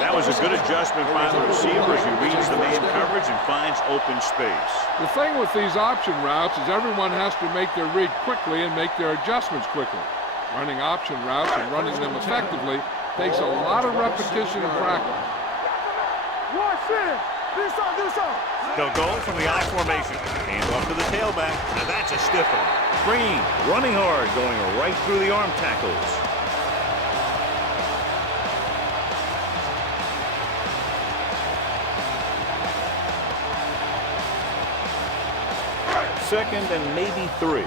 That was a good adjustment by the receiver as he reads the man coverage and finds open space. The thing with these option routes is everyone has to make their read quickly and make their adjustments quickly. Running option routes and running them effectively takes a lot of repetition and practice. Watch it! Do something! They'll go from the I formation. Hand off to the tailback. Now that's a stiff one. Green, running hard, going right through the arm tackles. Second and maybe 3.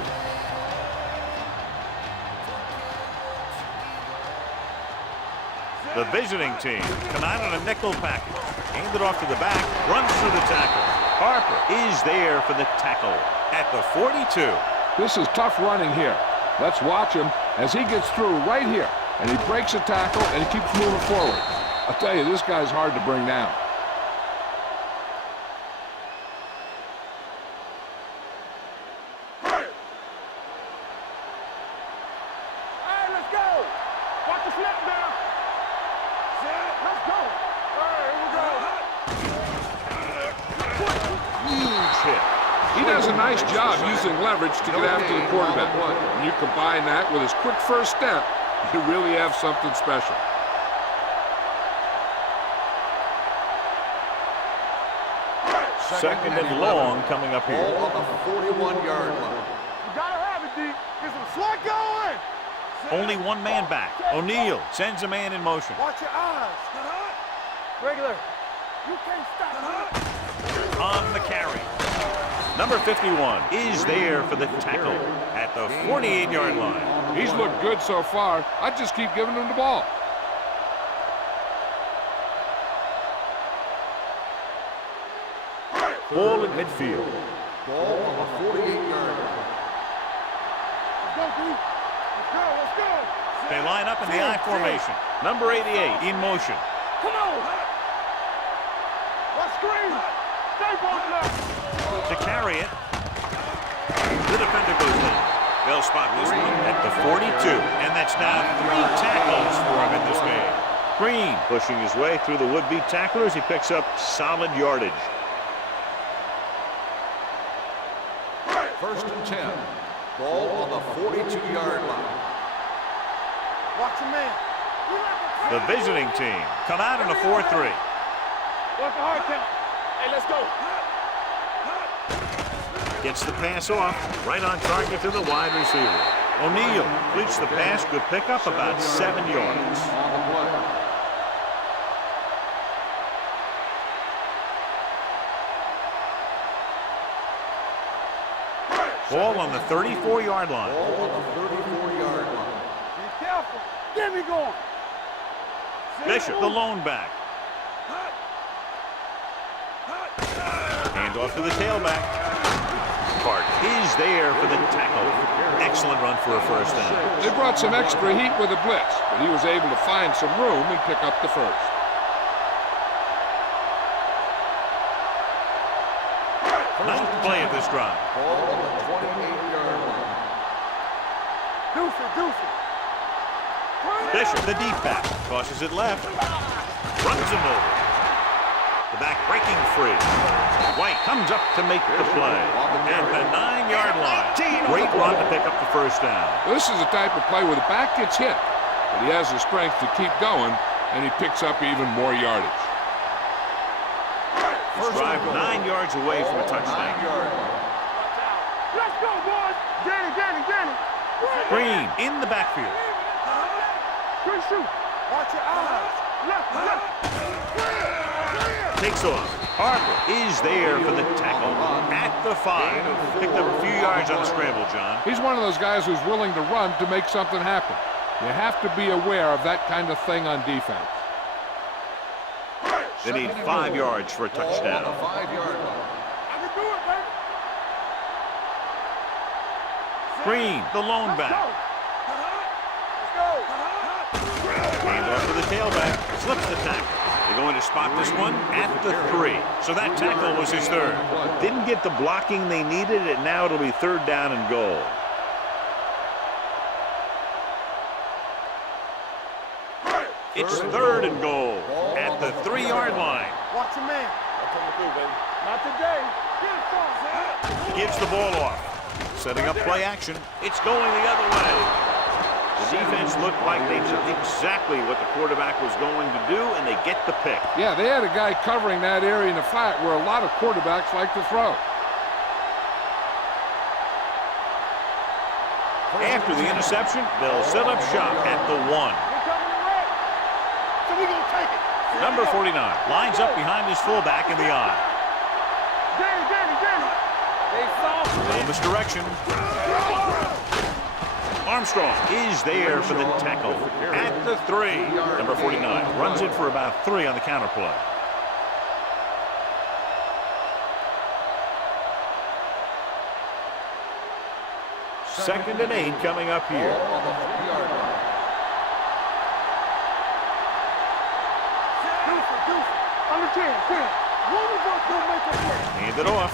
The visiting team come out on a nickel package. Hand it off to the back, runs through the tackle. Harper is there for the tackle at the 42. This is tough running here. Let's watch him as he gets through right here. And he breaks a tackle and he keeps moving forward. I'll tell you, this guy's hard to bring down. He does a nice job using leverage to get after the quarterback. When you combine that with his quick first step, you really have something special. Second and long coming up here. Ball on the 41-yard line. You gotta have it, D. Get some slot going! Only one man back. O'Neal sends a man in motion. Watch your eyes. Regular. You can't stop. On the carry. Number 51 is there for the tackle at the 48-yard line. He's looked good so far. I just keep giving him the ball. Ball at midfield. Ball on the 48-yard line. Let's go, D. Let's go. They line up in the I formation. Number 88 in motion. Come on. Let's screen. Stay both left. To carry it, the defender goes down. They'll spot this one at the 42, and that's now 3 tackles for him in this game. Green pushing his way through the would-be tacklers. He picks up solid yardage. First and 10. Ball on the 42-yard line. Watch your man. The visiting team come out in a 4-3. Watch the hard count. Hey, let's go. Gets the pass off, right on target to the wide receiver. O'Neal completes the pass, good pickup, about 7 yards. On the play. Ball on the 34-yard line. Ball on the 34-yard line. Be careful. Get me going. Bishop, the lone back. Hand off to the tailback. Hart is there for the tackle. Excellent run for a first down. They brought some extra heat with a blitz, but he was able to find some room and pick up the first. Ninth play of this drive. Ball on the 28-yard line. Deuce it. Bishop, the deep back, tosses it left. Runs him over. The back breaking free. White comes up to make the play at the 9-yard line. Great run to pick up the first down. This is the type of play where the back gets hit, but he has the strength to keep going, and he picks up even more yardage. This drive 9 yards away from a touchdown. 9-yard line. Let's go, boys. Danny. Green in the backfield. Good shoot. Watch your eyes. Left. Takes off. Harper is there for the tackle at the 5. Picked up a few yards on the scramble, John. He's one of those guys who's willing to run to make something happen. You have to be aware of that kind of thing on defense. They need 5 yards for a touchdown. Ball on the 5-yard line. I can do it, baby. Green, the lone back. Let's go. Hand off to the tailback. Slips the tackle. They're going to spot this one at the 3. So that tackle was his third. Didn't get the blocking they needed, and now it'll be 3rd down and goal. It's 3rd and goal at the 3-yard line. Watch your man. I'm coming through, baby. Not today. Get it fast, man. Gives the ball off. Setting up play action. It's going the other way. The defense looked like they knew exactly what the quarterback was going to do, and they get the pick. Yeah, they had a guy covering that area in the flat where a lot of quarterbacks like to throw. After the interception, they'll set up shop at the 1. So we gonna take it. Number 49 lines up behind his fullback in the eye. Danny. They saw. Little misdirection. Armstrong is there for the tackle at the 3. Number 49 runs it for about 3 on the counter play. Second and 8 coming up here. Hand it off.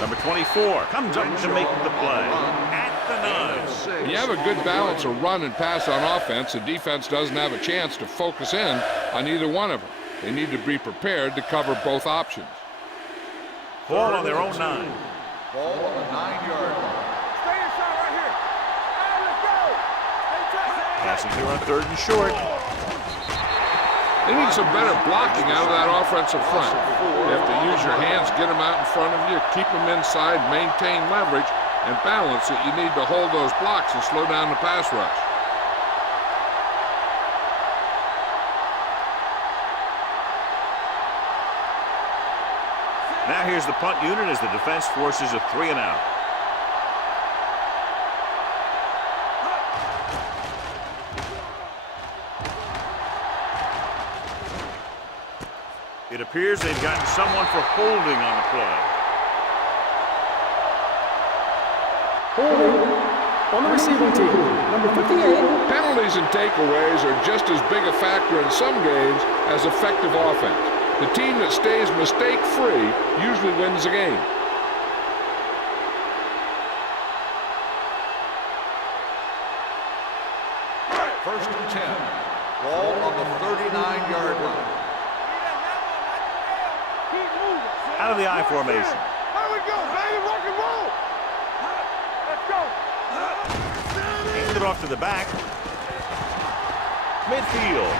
Number 24 comes up to make the play at the 9. You have a good balance of run and pass on offense. The defense doesn't have a chance to focus in on either one of them. They need to be prepared to cover both options. Ball on their own 9. Ball on the 9-yard line. Stay inside right here. Let's go. Passing here on 3rd and short. They need some better blocking out of that offensive front. You have to use your hands, get them out in front of you, keep them inside, maintain leverage, and balance it. You need to hold those blocks and slow down the pass rush. Now here's the punt unit as the defense forces a 3 and out. It appears they've gotten someone for holding on the play. Holding on the receiving team, number 58. Penalties and takeaways are just as big a factor in some games as effective offense. The team that stays mistake-free usually wins the game. First and 10. Ball on the 39-yard line. Out of the I formation. Here we go, baby. Rock and roll. Let's go. Hand it off to the back. Midfield.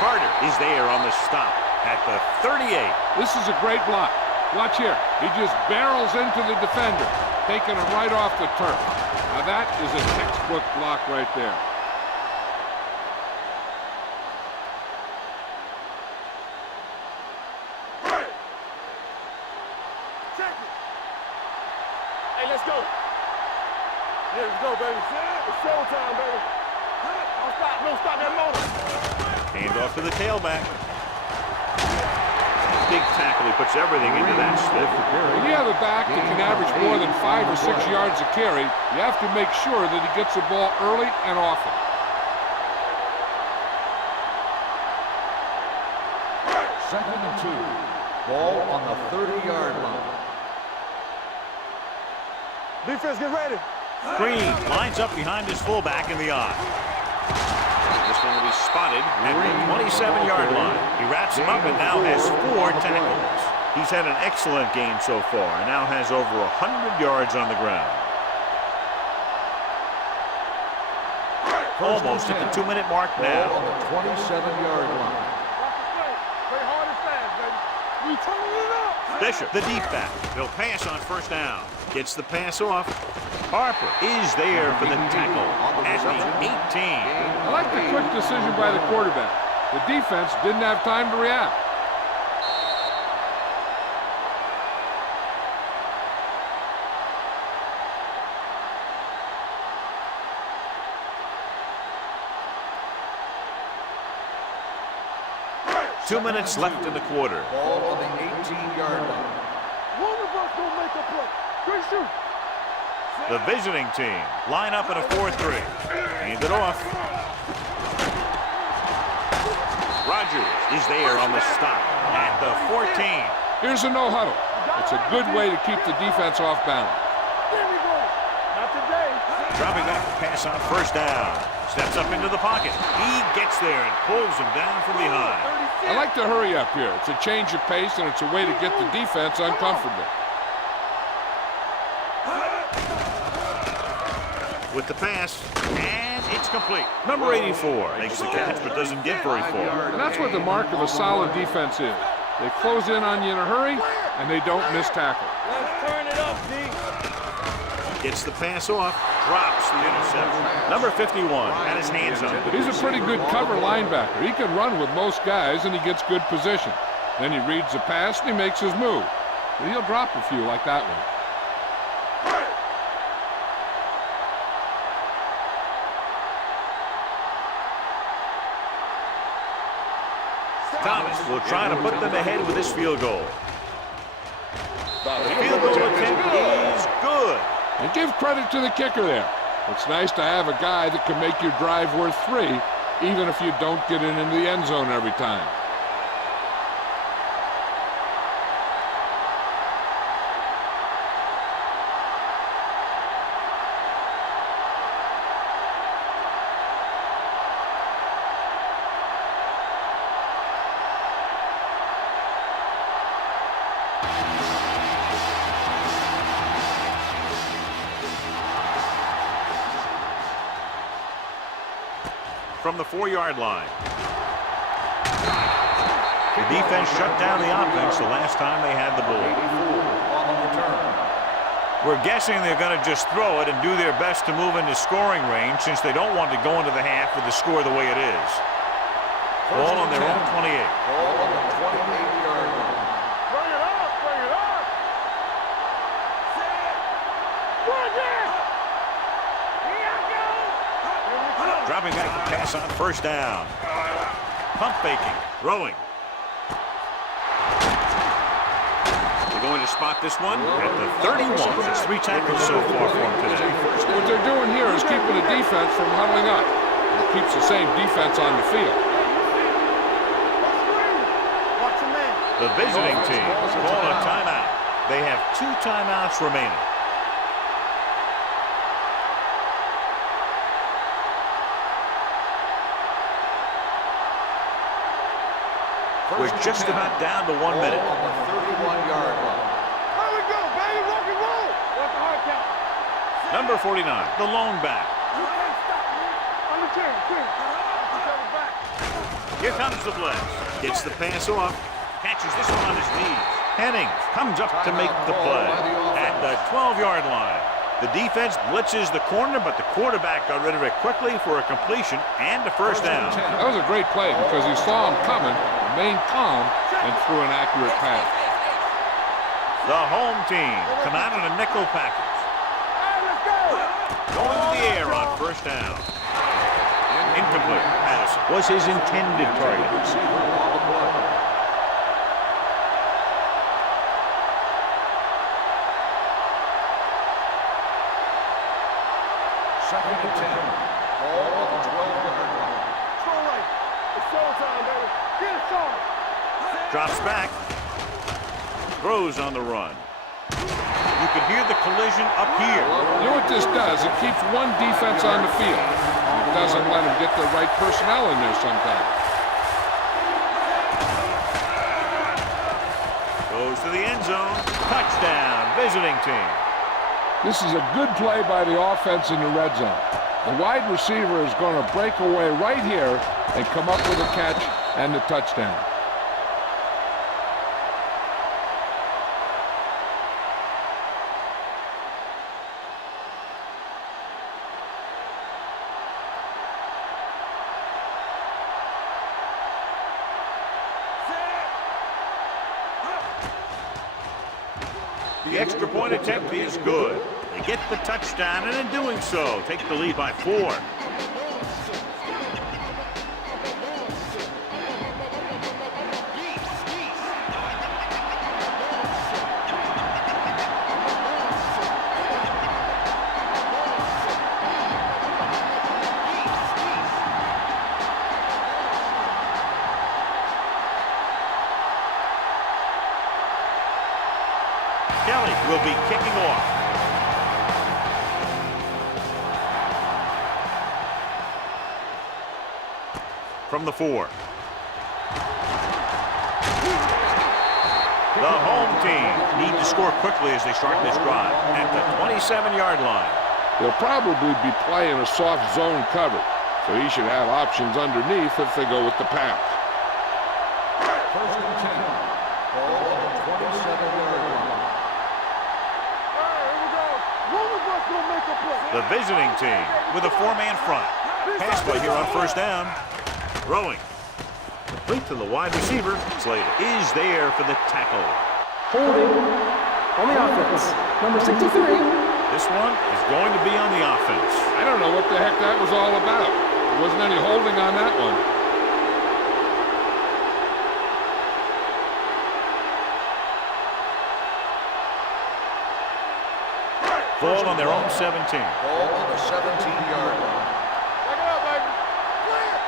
Carter is there on the stop at the 38. This is a great block. Watch here. He just barrels into the defender, taking him right off the turf. Now that is a textbook block right there. Hey, let's go. Yeah, let's go, baby. It's showtime, baby. Don't stop that motor. Hand off to the tailback. Big tackle. He puts everything into that stiff. When you have a back that can average more than 5 or 6 yards a carry, you have to make sure that he gets the ball early and often. Second and 2. Ball on the 30-yard line. Defense, get ready. Green lines up behind his fullback in the eye. This one will be spotted at the 27-yard line. He wraps him up and now has 4 tackles. He's had an excellent game so far and now has over 100 yards on the ground. Almost at the 2-minute mark now. Ball on the 27-yard line. Play hard and fast, baby. We turning it up. Bishop, the deep back. They'll pass on first down. Gets the pass off. Harper is there for the tackle at the 18. I like the quick decision by the quarterback. The defense didn't have time to react. Two minutes left in the quarter. Ball on the 18-yard line. One of us gonna make a play. Good shoot. The visiting team line up in a 4-3. Hand it off. Rogers is there on the stop at the 14. Here's a no huddle. It's a good way to keep the defense off balance. Not today. Dropping back to pass on first down. Steps up into the pocket. He gets there and pulls him down from behind. I like to hurry up here. It's a change of pace, and it's a way to get the defense uncomfortable. With the pass, and it's complete. Number 84 makes the catch but doesn't get very far. And that's what the mark of a solid defense is. They close in on you in a hurry, and they don't miss tackle. Let's turn it up, D. Gets the pass off, drops the interception. Number 51 had his hands on it. He's a pretty good cover linebacker. He can run with most guys, and he gets good position. Then he reads the pass, and he makes his move. But he'll drop a few like that one. Thomas will try to put them ahead with this field goal. The field goal attempt is good. And give credit to the kicker there. It's nice to have a guy that can make your drive worth 3, even if you don't get it into the end zone every time. From the 4-yard line. The defense shut down the offense the last time they had the ball. We're guessing they're going to just throw it and do their best to move into scoring range since they don't want to go into the half with the score the way it is. Ball on their own 28. Ball on the 28-yard line. Bring it up, bring it up. Bring it. Here I go. Dropping back to pass on first down. Pump faking, throwing. They're going to spot this one at the 31. It's 3 tackles so far for him today. What they're doing here is keeping the defense from huddling up. It keeps the same defense on the field. Watch your man. The visiting team call a timeout. They have 2 timeouts remaining. We're just about down to 1 minute. On the 31-yard line. There we go, baby. Rock and roll. What's the hard count? Number 49, the lone back. You can't stop me. On the team. Back. Here comes the blitz. Gets the pass off. Catches this one on his knees. Hennings comes up to make the play at the 12-yard line. The defense blitzes the corner, but the quarterback got rid of it quickly for a completion and a first down. That was a great play because he saw him coming, remained calm, and threw an accurate pass. The home team come out in a nickel package. Hey, let's go. Going to the air on first down. Incomplete. Addison was his intended target. Second and 10. Ball on the 12-yard line. Go right. It's showtime, baby. Get it started. Drops back. Throws on the run. You can hear the collision up here. You know what this does? It keeps one defense on the field. It doesn't let them get the right personnel in there sometimes. Goes to the end zone. Touchdown, visiting team. This is a good play by the offense in the red zone. The wide receiver is going to break away right here and come up with a catch and the touchdown. The extra point attempt is good. They get the touchdown, and in doing so, take the lead by 4. Kelly will be kicking off. From the 4. The home team need to score quickly as they start this drive at the 27-yard line. They'll probably be playing a soft zone cover, so he should have options underneath if they go with the pass. First and 10. Ball on the 27-yard line. Here we go. One of us gonna make a play. The visiting team with a 4-man front. Pass play here on first down. Throwing. Complete to the wide receiver. Slater is there for the tackle. Holding on the offense. Number 63. This one is going to be on the offense. I don't know what the heck that was all about. There wasn't any holding on that one. Ball on their own 17. Ball on the 17-yard line. Back it up, baby. Clear.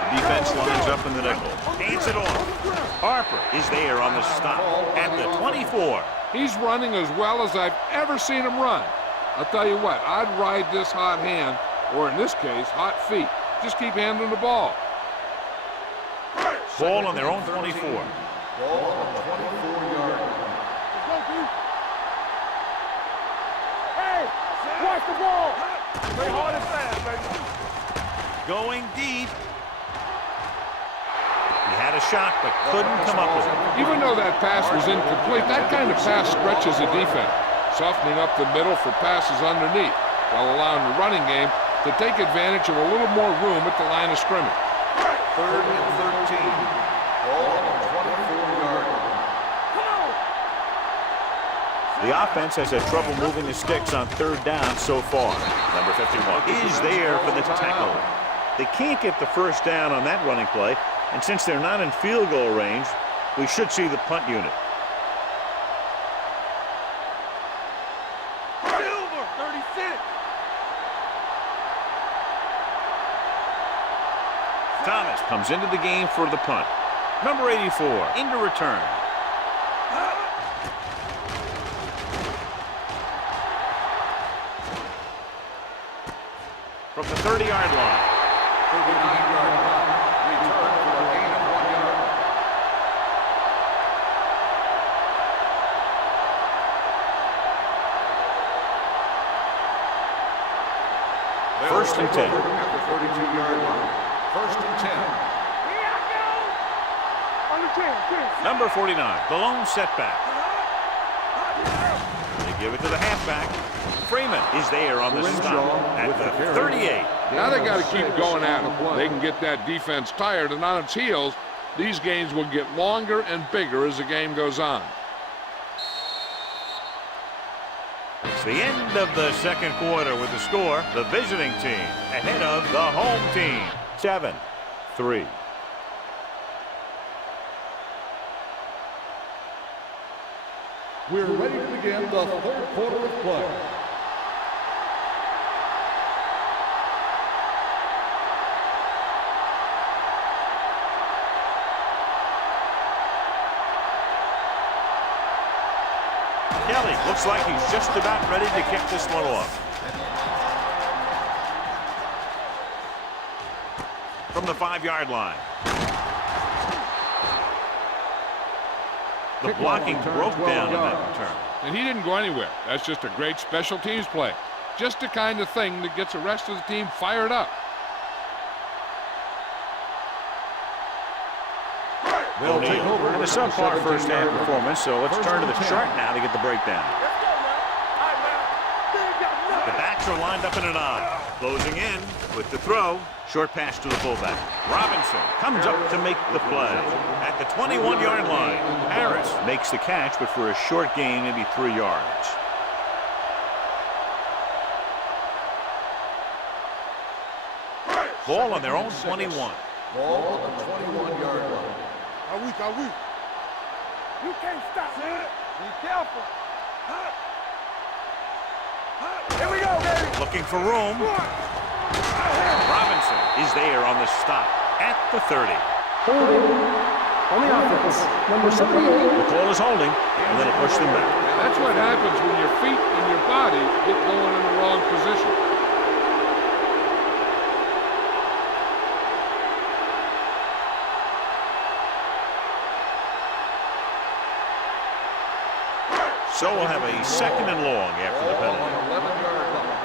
The defense lines up in the nickel. Hands it off. Harper is there on the stop at the 24. He's running as well as I've ever seen him run. I'll tell you what, I'd ride this hot hand, or in this case, hot feet. Just keep handling the ball. Ball on their own 24. Ball on the 24-yard line. Let's go, D. Hey, watch the ball. Play hard and fast, baby. Going deep. He had a shot, but couldn't come up with it. Even though that pass was incomplete, that kind of pass stretches a defense, softening up the middle for passes underneath, while allowing the running game to take advantage of a little more room at the line of scrimmage. Third and 13. Ball on the 24-yard line. The offense has had trouble moving the sticks on third down so far. Number 51 is there for the tackle. They can't get the first down on that running play, and since they're not in field goal range, we should see the punt unit. Silver, 36. Thomas comes into the game for the punt. Number 84 into return. From the 30-yard line. 39-yard line. Return for a gain of 1 yard. First and 10. At the 32-yard line. First and 10. Here I go. On the 10. Number 49, the lone setback. They give it to the halfback. Freeman is there on the stop at the 38. Now they got to keep going at it. They can get that defense tired, and on its heels, these games will get longer and bigger as the game goes on. It's the end of the second quarter with the score. The visiting team ahead of the home team. 7-3. We're ready to begin the third quarter of play. Kelly looks like he's just about ready to kick this one off. From the 5-yard line. The blocking broke down on that return. And he didn't go anywhere. That's just a great special teams play. Just the kind of thing that gets the rest of the team fired up. They'll take over in a subpar first half performance, so let's turn to the chart now to get the breakdown. The backs are lined up in an I. Closing in with the throw. Short pass to the fullback. Robinson comes up to make the play. At the 21-yard line, Harris makes the catch, but for a short gain, maybe 3 yards. Ball on their own 21. Ball on the 21-yard line. Are we? You can't stop me. Be careful. Here we go, baby. Looking for room. Robinson is there on the stop at the 30. Holding On the offense, number 78. The call is holding, and then it'll push them back. That's what happens when your feet and your body get going in the wrong position. So we'll have a 2nd and long after the Ball penalty. on 11-yard line.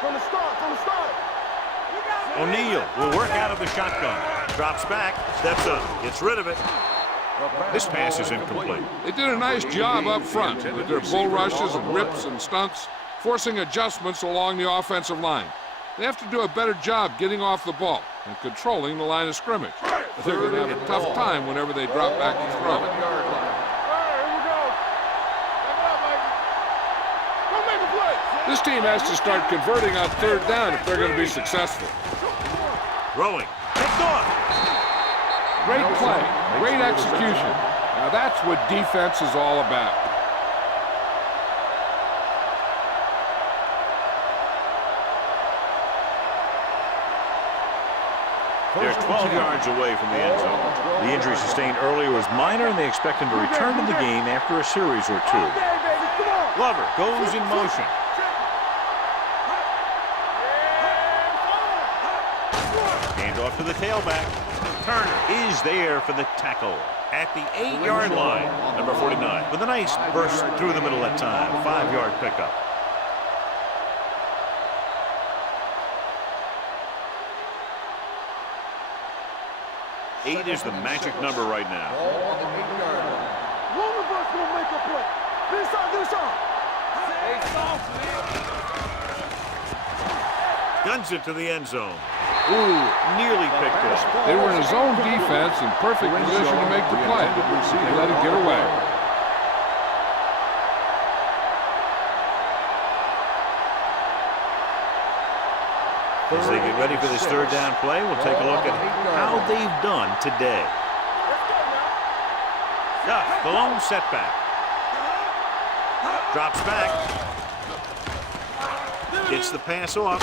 From the start, from the start. O'Neal will work out of the shotgun. Drops back, steps up, gets rid of it. This pass is incomplete. They did a nice job up front with their bull rushes and rips and stunts, forcing adjustments along the offensive line. They have to do a better job getting off the ball and controlling the line of scrimmage. They're going to have a tough time whenever they drop back to throw. 11-yard line. This team has to start converting on 3rd down if they're going to be successful. Throwing. Picked off. Great play, great execution. Now that's what defense is all about. They're 12 yards away from the end zone. The injury sustained earlier was minor, and they expect him to return to the game after a series or 2. Glover goes in motion. Off to the tailback. Turner is there for the tackle at the 8-yard line. Number 49 with a nice burst through the middle that time. 5-yard pickup. Eight is the magic number right now. Ball on the 8-yard line. One of us gonna make a play. This side, this side. Guns it to the end zone. Ooh, nearly picked off. They were in a zone defense in perfect position to make the play. They let it get away. As they get ready for this 3rd down play, we'll take a look at how they've done today. Duff, the lone setback. Drops back. Gets the pass off.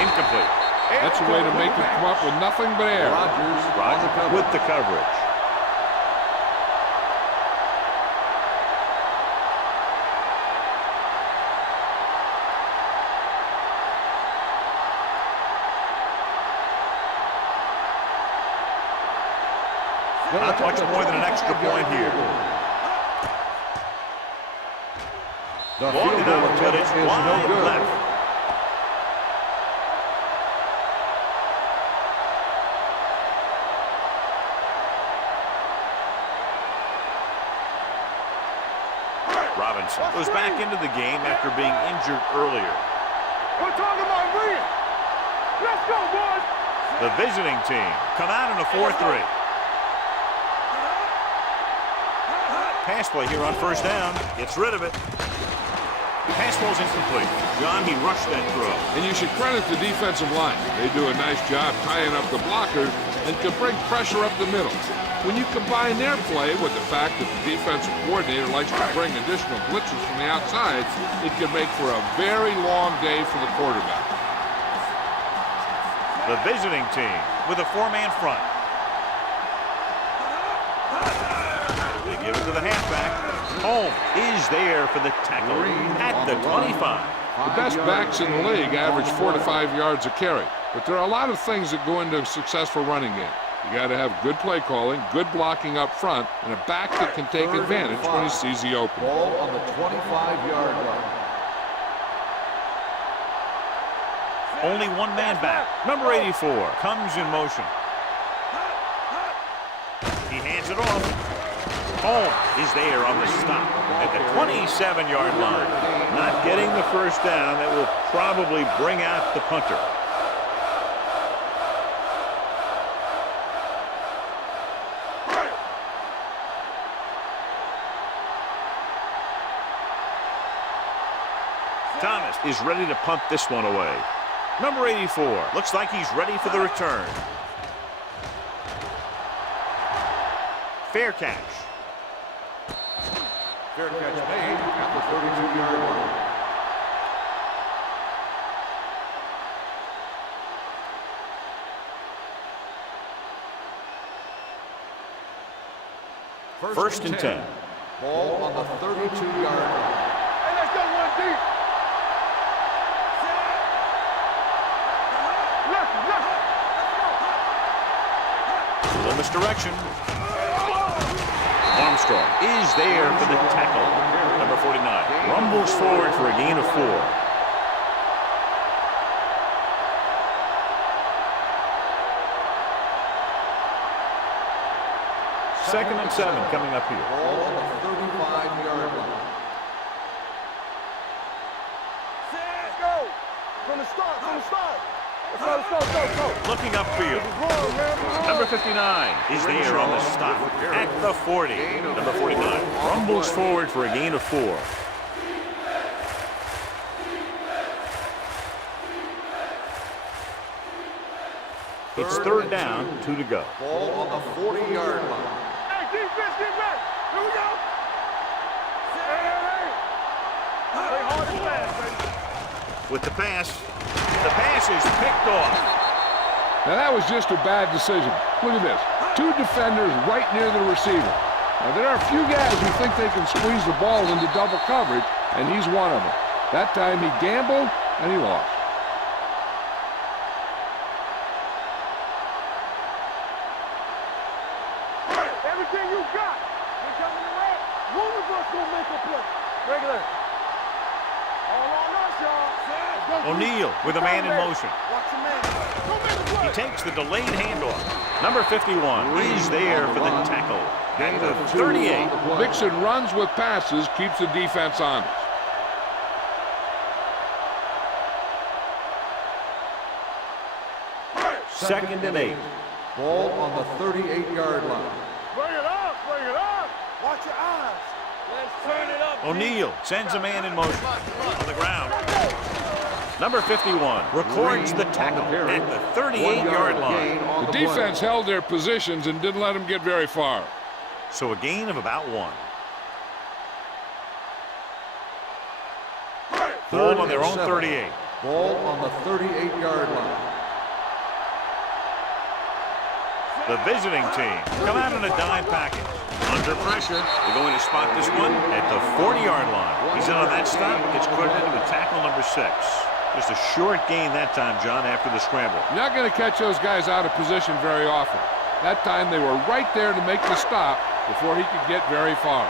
Incomplete. That's a way to make them come up with nothing but air. Rodgers with the coverage. Not much more than an extra point here. Long enough, but it's wide left. Robinson goes back into the game after being injured earlier. We're talking about winning. Let's go, boys. The visiting team come out in a 4-3. Pass play here on 1st down. Gets rid of it. Pass ball's incomplete. John, he rushed that throw. And you should credit the defensive line. They do a nice job tying up the blockers and can bring pressure up the middle. When you combine their play with the fact that the defensive coordinator likes to bring additional blitzes from the outside, it can make for a very long day for the quarterback. The visiting team with a 4-man front. They give it to the halfback. Holmes is there for the tackle at the 25. The best backs in the league average 4 to 5 yards a carry, but there are a lot of things that go into a successful running game. You got to have good play calling, good blocking up front, and a back that can take advantage when he sees the opening. Ball on the 25-yard line. Only 1 man back. Number 84 comes in motion. He hands it off. Holmes is there on the stop at the 27-yard line. Not getting the 1st down. That will probably bring out the punter. Thomas is ready to punt this one away. Number 84 looks like he's ready for the return. Fair catch. Fair catch made at the 32-yard line. First and 10. Ball on the 32-yard line. Hey, let's go one deep. Little misdirection. Armstrong is there for the tackle. Number 49 rumbles forward for a gain of 4. Second and 7 coming up here. Ball on the 35-yard line. Let's go. From the start. Let's go. Looking upfield. Number 59 is there on the stop at the 40. Number 49 rumbles forward for a gain of 4. It's third down, 2 to go. Ball on the 40-yard line. Hey, defense, get back. Here we go. Play hard and fast, baby. With the pass is picked off. Now that was just a bad decision. Look at this. 2 defenders right near the receiver. Now there are a few guys who think they can squeeze the ball into double coverage, and he's one of them. That time he gambled, and he lost. Everything you got. We're coming around. One of us gonna make a play. Regular. All on us, y'all. O'Neal with a man in motion. Watch the man. Go make a play. He takes the delayed handoff. Number 51 is there for the tackle at the 38. Mixon runs with passes, keeps the defense honest. Second and 8. Ball on the 38-yard line. Bring it up. Watch your eyes. Let's turn it up. O'Neal sends a man in motion on the ground. Number 51 records the tackle at the 38-yard line. The defense held their positions and didn't let them get very far. So a gain of about 1. Ball on their own 38. Ball on the 38-yard line. The visiting team come out in a dime package. Under pressure, they're going to spot this one at the 40-yard line. He's in on that stop, gets credited with tackle number 6. Just a short gain that time, John, after the scramble. You're not going to catch those guys out of position very often. That time they were right there to make the stop before he could get very far.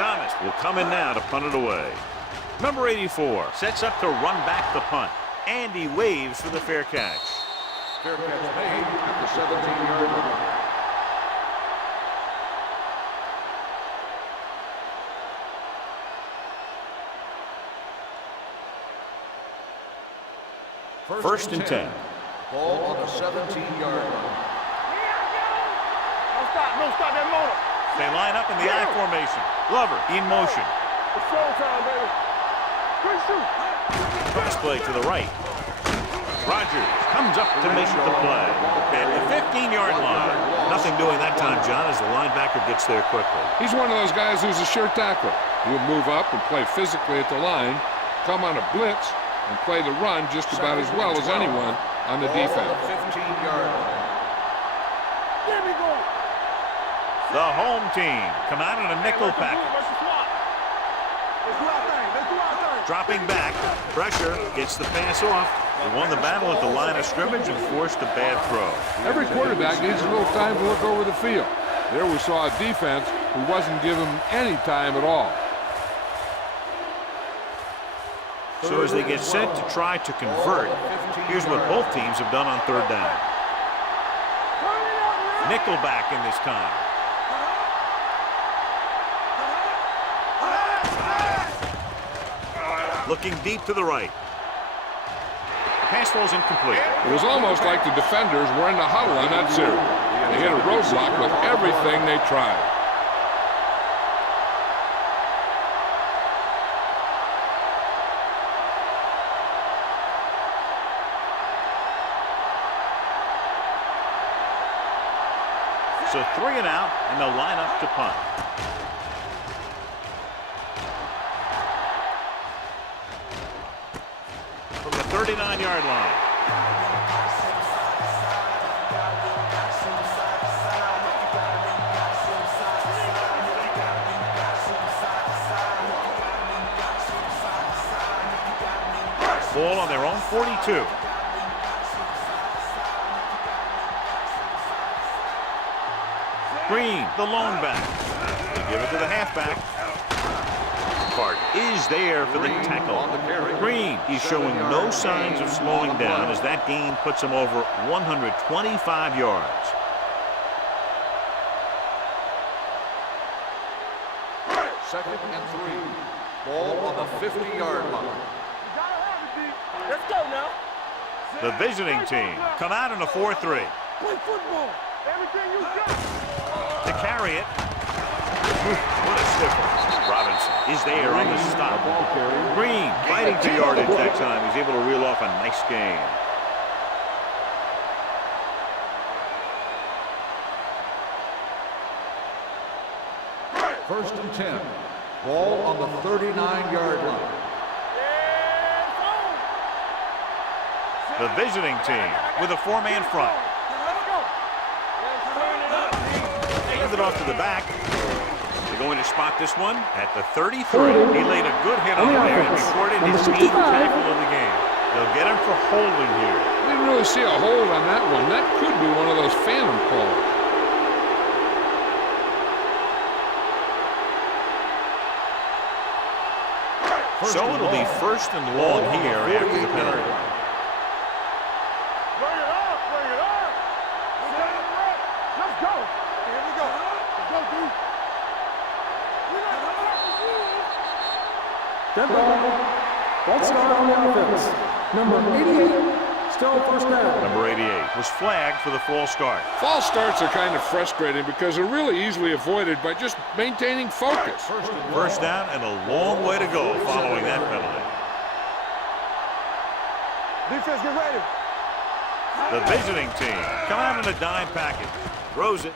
Thomas will come in now to punt it away. Number 84 sets up to run back the punt. And he waves for the fair catch. Fair catch made at the 17-yard line. First and 10. Ball on the 17-yard line. Don't stop that motor. They line up in the I formation. Glover in motion. It's showtime, baby. Quick shoot. Cross play to the right. Rogers comes up to make the play. At the 15-yard line. Nothing doing that time, John, as the linebacker gets there quickly. He's one of those guys who's a sure tackler. He'll move up and play physically at the line, come on a blitz, and play the run just about as well as anyone on the defense. 15-yard line. There we go. The home team come out in a nickel package. Let's do our thing. Dropping back, pressure, gets the pass off. They won the battle at the line of scrimmage and forced a bad throw. Every quarterback needs a little time to look over the field. There we saw a defense who wasn't given any time at all. So as they get set to try to convert, here's what both teams have done on third down. Nickelback in this time. Looking deep to the right. The pass falls incomplete. It was almost like the defenders were in the huddle on that series. They hit a roadblock with everything they tried. So 3 and out, and they'll line up to punt. From the 39-yard line. Ball on their own 42. Green, the lone back. They give it to the halfback. Hart is there for the tackle. Green, he's showing no signs of slowing down as that gain puts him over 125 yards. Second and 3. Ball on the 50-yard line. Let's go now. The visiting team come out in a 4-3. Play football. Everything you got. To carry it. What a stiffer. Robinson is there on the stop. Green fighting for yardage that time. He's able to reel off a nice gain. First and 10. Ball on the 39-yard line. The visiting team with a 4-man front. Hand it off to the back. They're going to spot this one at the 33. He laid a good hit on there and recorded his 8th tackle of the game. They'll get him for holding here. I didn't really see a hold on that one. That could be one of those phantom calls. So it'll be first and long here after the penalty. Bring it up, bring it up. Let's go. Here we go. Let's go, D. Dead ball. False start on the offense. Number 88, still first down. Number 88 was flagged for the false start. False starts are kind of frustrating because they're really easily avoided by just maintaining focus. First down and a long way to go following that penalty. Defense, get ready. The visiting team come out in a dime package. Throws it,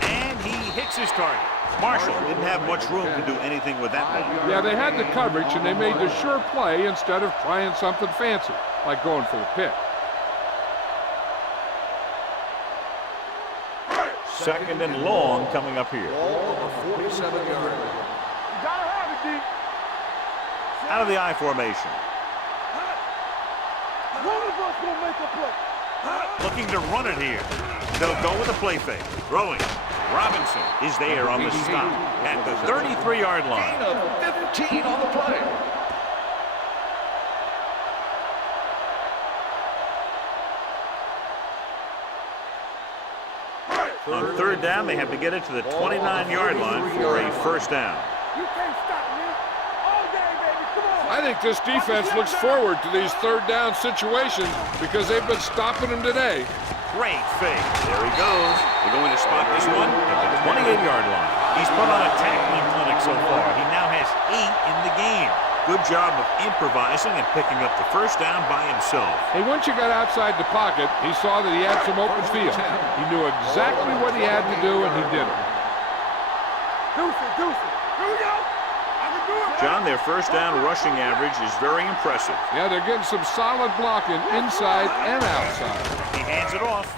and he hits his target. Marshall didn't have much room to do anything with that ball. Yeah, they had the coverage, and they made the sure play instead of trying something fancy, like going for the pick. Second and long coming up here. Ball on the 47-yard line. You gotta have it, D. Out of the I formation. One of us gonna make a play. Looking to run it here. They'll go with a play fake. Throwing. Robinson is there on the stop at the 33-yard line. Gain of 15 on the play. On third down, they have to get it to the 29-yard line for a first down. You can't stop me. All day, baby. Come on. I think this defense looks forward to these third down situations because they've been stopping them today. Great fake. There he goes. They're going to spot this one at the 28-yard line. He's put on a tackling clinic so far. He now has 8 in the game. Good job of improvising and picking up the first down by himself. Hey, once you got outside the pocket, he saw that he had some open field. He knew exactly what he had to do, and he did it. Deuce it, deuce it. Here we go. I can do it. John, their first down rushing average is very impressive. Yeah, they're getting some solid blocking inside and outside. He hands it off.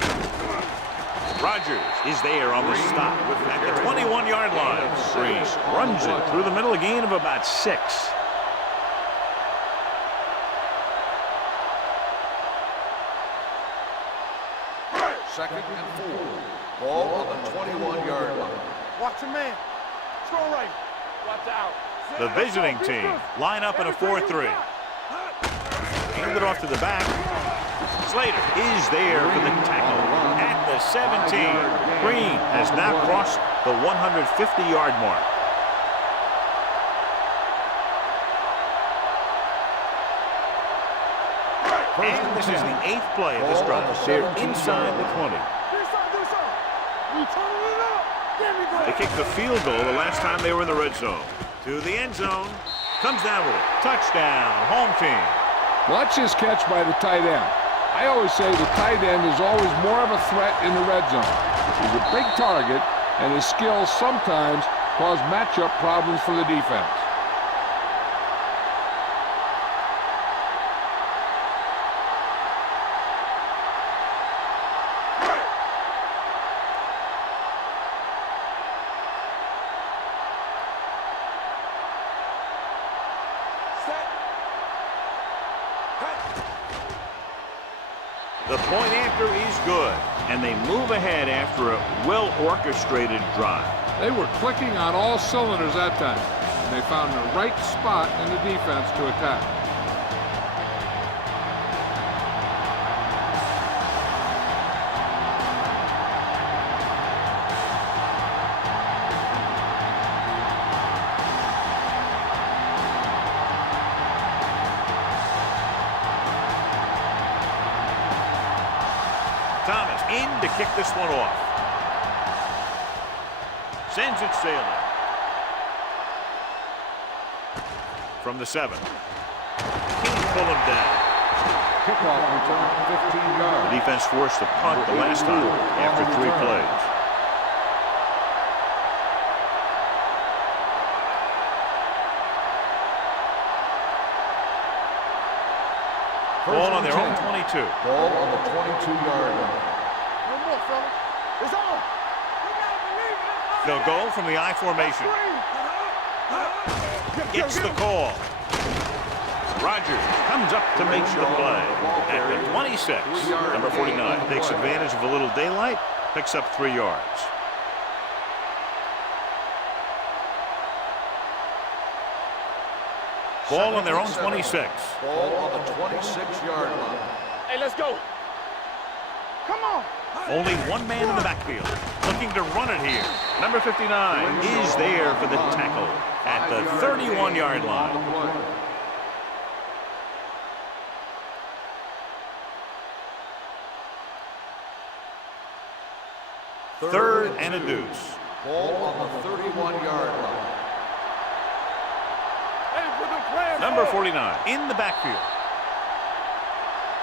Rogers is there on the stop at the 21-yard line. Breeze runs it through the middle, a gain of about 6. Second and 4. Ball on the 21-yard line. Watch your man. Throw right. Watch out. The visiting team line up in a 4-3. Hand it off to the back. Slater is there for the tackle at the 17. Green has now crossed the 150-yard mark. And this is the 8th play of this drive. They're inside the 20. They kicked the field goal the last time they were in the red zone. To the end zone. Comes down with it. Touchdown. Home team. Watch this catch by the tight end. I always say the tight end is always more of a threat in the red zone. He's a big target, and his skills sometimes cause matchup problems for the defense. The point after is good, and they move ahead after a well-orchestrated drive. They were clicking on all cylinders that time, and they found the right spot in the defense to attack. Thomas in to kick this one off. Sends it sailing. From the 7. Can't pull him down. Kickoff return 15 yards. The defense forced to punt the last time after 3 plays. Ball on their own 22. Ball on the 22-yard line. No more, fellas. It's on. You gotta believe it. They'll go from the I formation. Gets the call. Rogers comes up to make the play. At the 26, number 49 takes advantage of a little daylight, picks up 3 yards. Ball on their own 26. Ball on the 26-yard line. Hey, let's go. Come on. Only one man in the backfield, looking to run it here. Number 59 is there for the tackle at the 31-yard line. Third and a deuce. Ball on the 31-yard line. Number 49 in the backfield.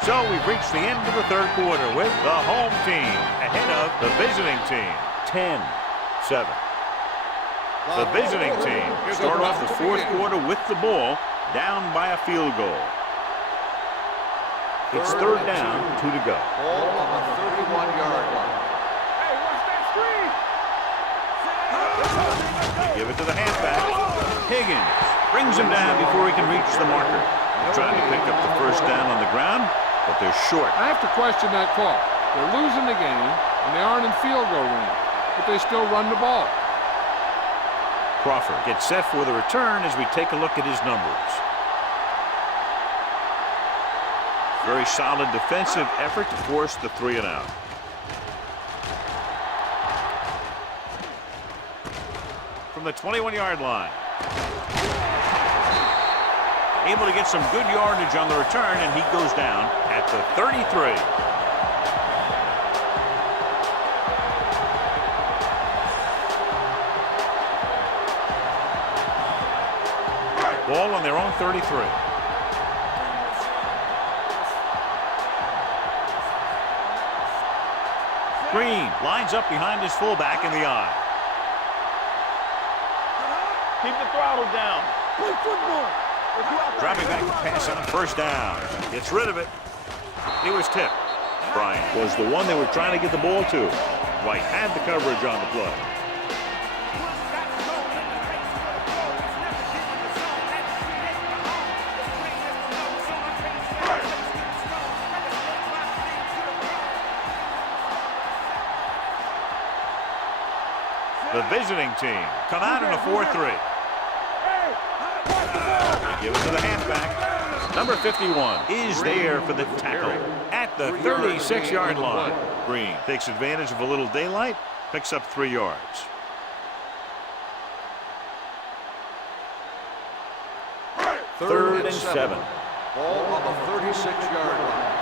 So we've reached the end of the third quarter with the home team ahead of the visiting team. 10-7. The visiting team start off the fourth quarter with the ball down by a field goal. It's third down, 2 to go. Ball on the 31-yard line. Hey, watch that screen. They give it to the halfback. Higgins brings him down before he can reach the marker. Trying to pick up the first down on the ground, but they're short. I have to question that call. They're losing the game, and they aren't in field goal range, but they still run the ball. Crawford gets set for the return as we take a look at his numbers. Very solid defensive effort to force the 3 and out. From the 21-yard line. Able to get some good yardage on the return, and he goes down at the 33. Ball on their own 33. Green lines up behind his fullback in the eye. Keep the throttle down. Play football. Dropping back to pass on first down. Gets rid of it. He was tipped. Bryant was the one they were trying to get the ball to. White had the coverage on the play. The visiting team come out in a 4-3. Give it to the halfback. Number 51 is there for the tackle at the 36-yard line. Green takes advantage of a little daylight, picks up 3 yards. Third and 7. Ball on the 36-yard line.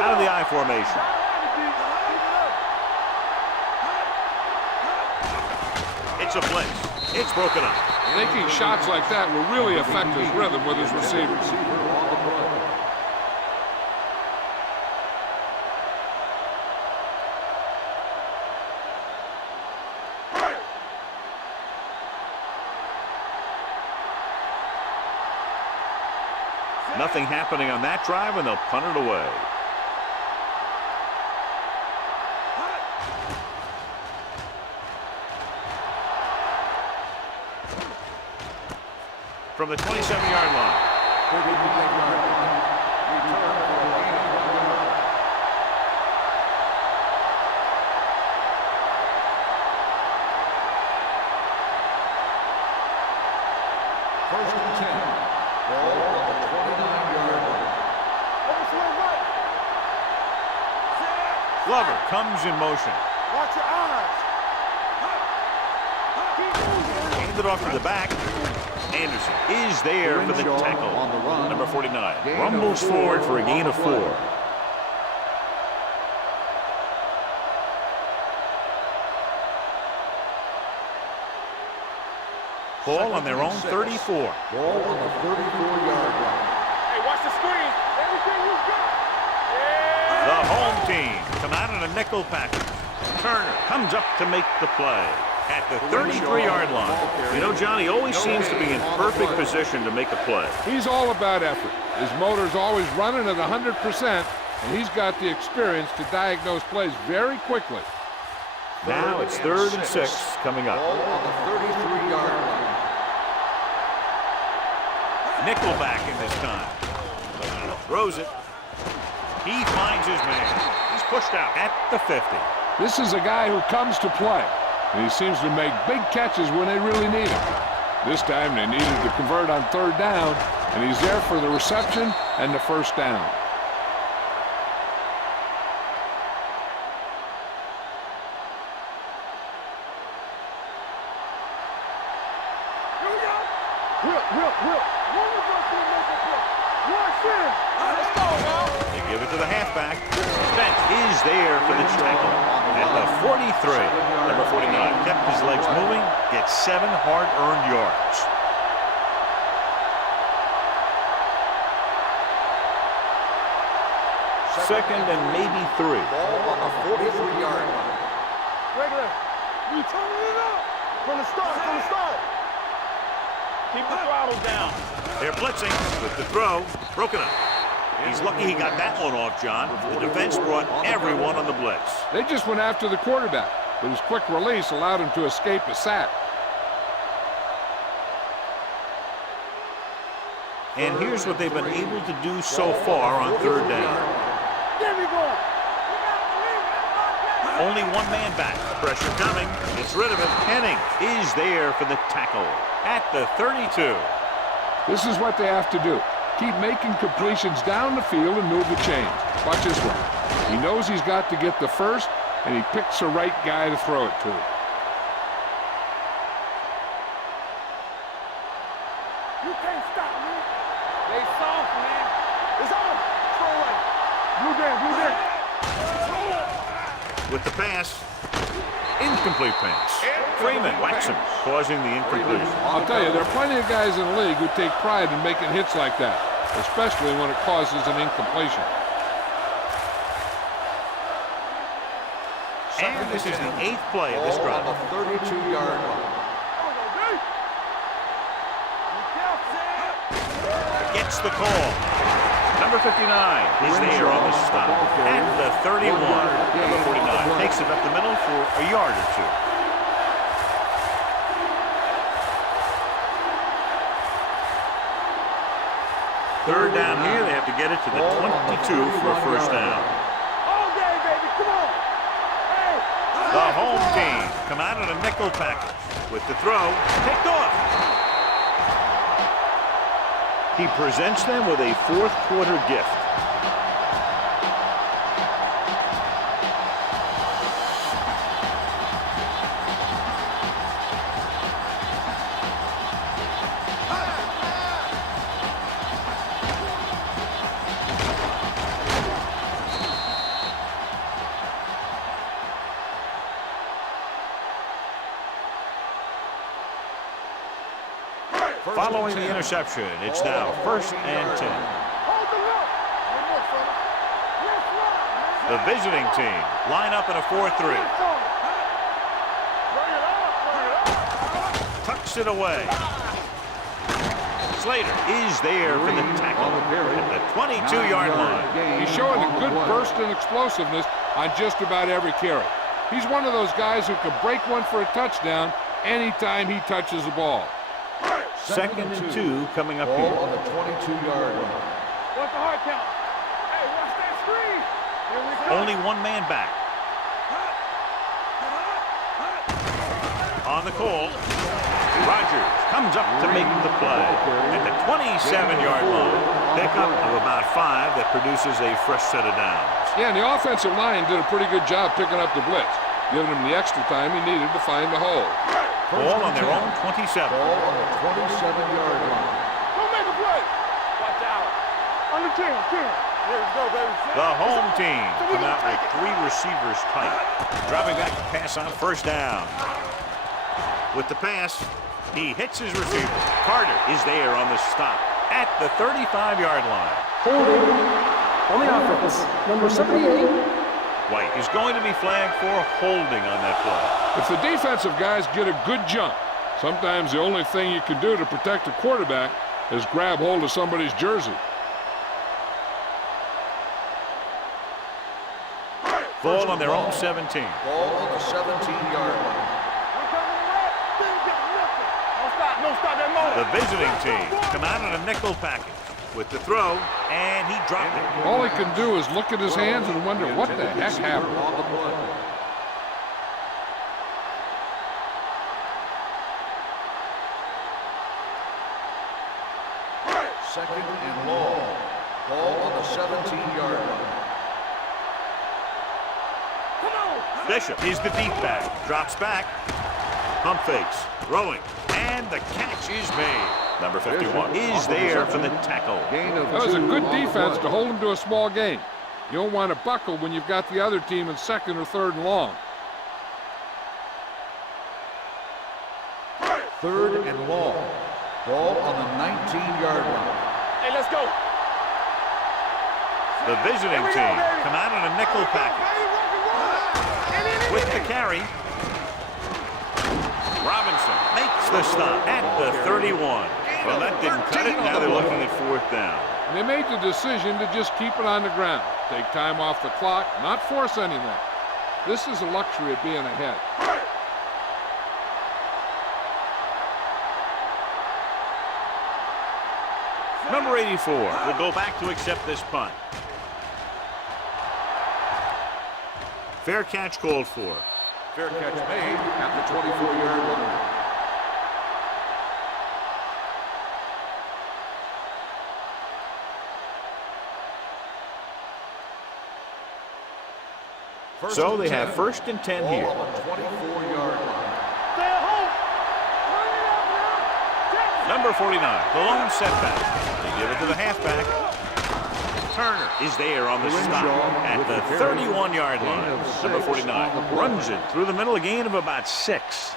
Out of the I formation. It's a blitz. It's broken up. Making shots like that will really affect his rhythm with his receivers. Nothing happening on that drive, and they'll punt it away. From the 27-yard line. Glover comes in motion. Watch your eyes. Handed off to the back. Anderson is there for the tackle. On the run. Number 49 rumbles forward for a gain of 4. Ball on their own 34. Ball on the 34-yard line. Hey, watch the screen. Everything you got. Yeah. The home team come out in a nickel package. Turner comes up to make the play at the 33-yard line. You know, John, he always seems to be in perfect position to make a play. He's all about effort. His motor's always running at 100%, and he's got the experience to diagnose plays very quickly. Now it's 3rd and 6 coming up. Ball on the 33-yard line. Nickelback in this time. Throws it. He finds his man. He's pushed out at the 50. This is a guy who comes to play, and he seems to make big catches when they really need him. This time they needed to convert on 3rd down, and he's there for the reception and the 1st down. They give it to the halfback. Spence is there for the tackle at the 43. Number 49 kept his legs moving, gets 7 hard-earned yards. Second and maybe 3. Ball on the 43-yard line. Regular. You turning it up. From the start, from the start. Keep the throttle down. They're blitzing with the throw. Broken up. He's lucky he got that one off, John. The defense brought everyone on the blitz. They just went after the quarterback, but his quick release allowed him to escape a sack. And here's what they've been able to do so far on 3rd down. There we go. Only one man back. Pressure coming. Gets rid of it. Henning is there for the tackle at the 32. This is what they have to do. Keep making completions down the field and move the chains. Watch this one. He knows he's got to get the first, and he picks the right guy to throw it to. You can't stop me. They soft, man. It's on. Throw right. Blue down, blue down. With the pass. Incomplete pass. Freeman whacks him, causing the incompletion. I'll tell you, there are plenty of guys in the league who take pride in making hits like that, especially when it causes an incompletion. And this is the 8th play of this drive. Ball on the 32-yard line. Gets the call. Number 59 is there on the stop at the 31. Number 49 takes it up the middle for a yard or 2. Third down here, they have to get it to the 22 for a 1st down. All day, baby, come on. Hey. The home team come out in a nickel package with the throw picked off. He presents them with a 4th quarter gift. Following the interception, it's now 1st and 10. Hold the look. One more, fella. Yes, right, The visiting team line up in a 4-3. Bring it up. Tucks it away. Slater is there for the tackle at the 22-yard line. He's showing a good burst and explosiveness on just about every carry. He's one of those guys who can break one for a touchdown anytime he touches the ball. 2nd and 2 coming up here. Ball on the 22-yard line. What's the hard count? Hey, watch that screen. Here we go. Only one man back. On the call, Rogers comes up to make the play at the 27-yard line. Pickup of about 5 that produces a fresh set of downs. Yeah, and the offensive line did a pretty good job picking up the blitz, giving him the extra time he needed to find the hole. Ball on their own 27. Ball on the 27-yard line. Don't make a play. Watch out. Under 10. Here we go, baby. The home team come out with 3 receivers tight. Dropping back to pass on first down. With the pass, he hits his receiver. Carter is there on the stop at the 35-yard line. Holding on the offense, number 78. White is going to be flagged for holding on that play. If the defensive guys get a good jump, sometimes the only thing you can do to protect the quarterback is grab hold of somebody's jersey. Ball on their own 17. Ball on the 17-yard line. Don't stop that motor. The visiting team come out in a nickel package with the throw, and he dropped it. All he can do is look at his hands and wonder what the heck happened. On the play. Second and long. Ball on the 17-yard line. Bishop is the deep back, drops back, pump fakes, throwing, and the catch is made. Number 51 is there for the tackle. That was a good defense to hold him to a small gain. You don't want to buckle when you've got the other team in second or third and long. Third and long. Ball on the 19-yard line. Hey, let's go. The visiting team come out in a nickel package. With the carry, Robinson makes the stop at the 31. Well, that didn't cut it. Now they're looking at fourth down. And they made the decision to just keep it on the ground. Take time off the clock, not force anything. This is the luxury of being ahead. Number 84 will go back to accept this punt. Fair catch called for. Fair catch made at the 24-yard line. So they have first and 10 here. Ball on the 24-yard line. Stay at home. Number 49, the lone setback. They give it to the halfback. Turner is there on the stop at the 31-yard line. Number 49 runs it through the middle, a gain of about 6.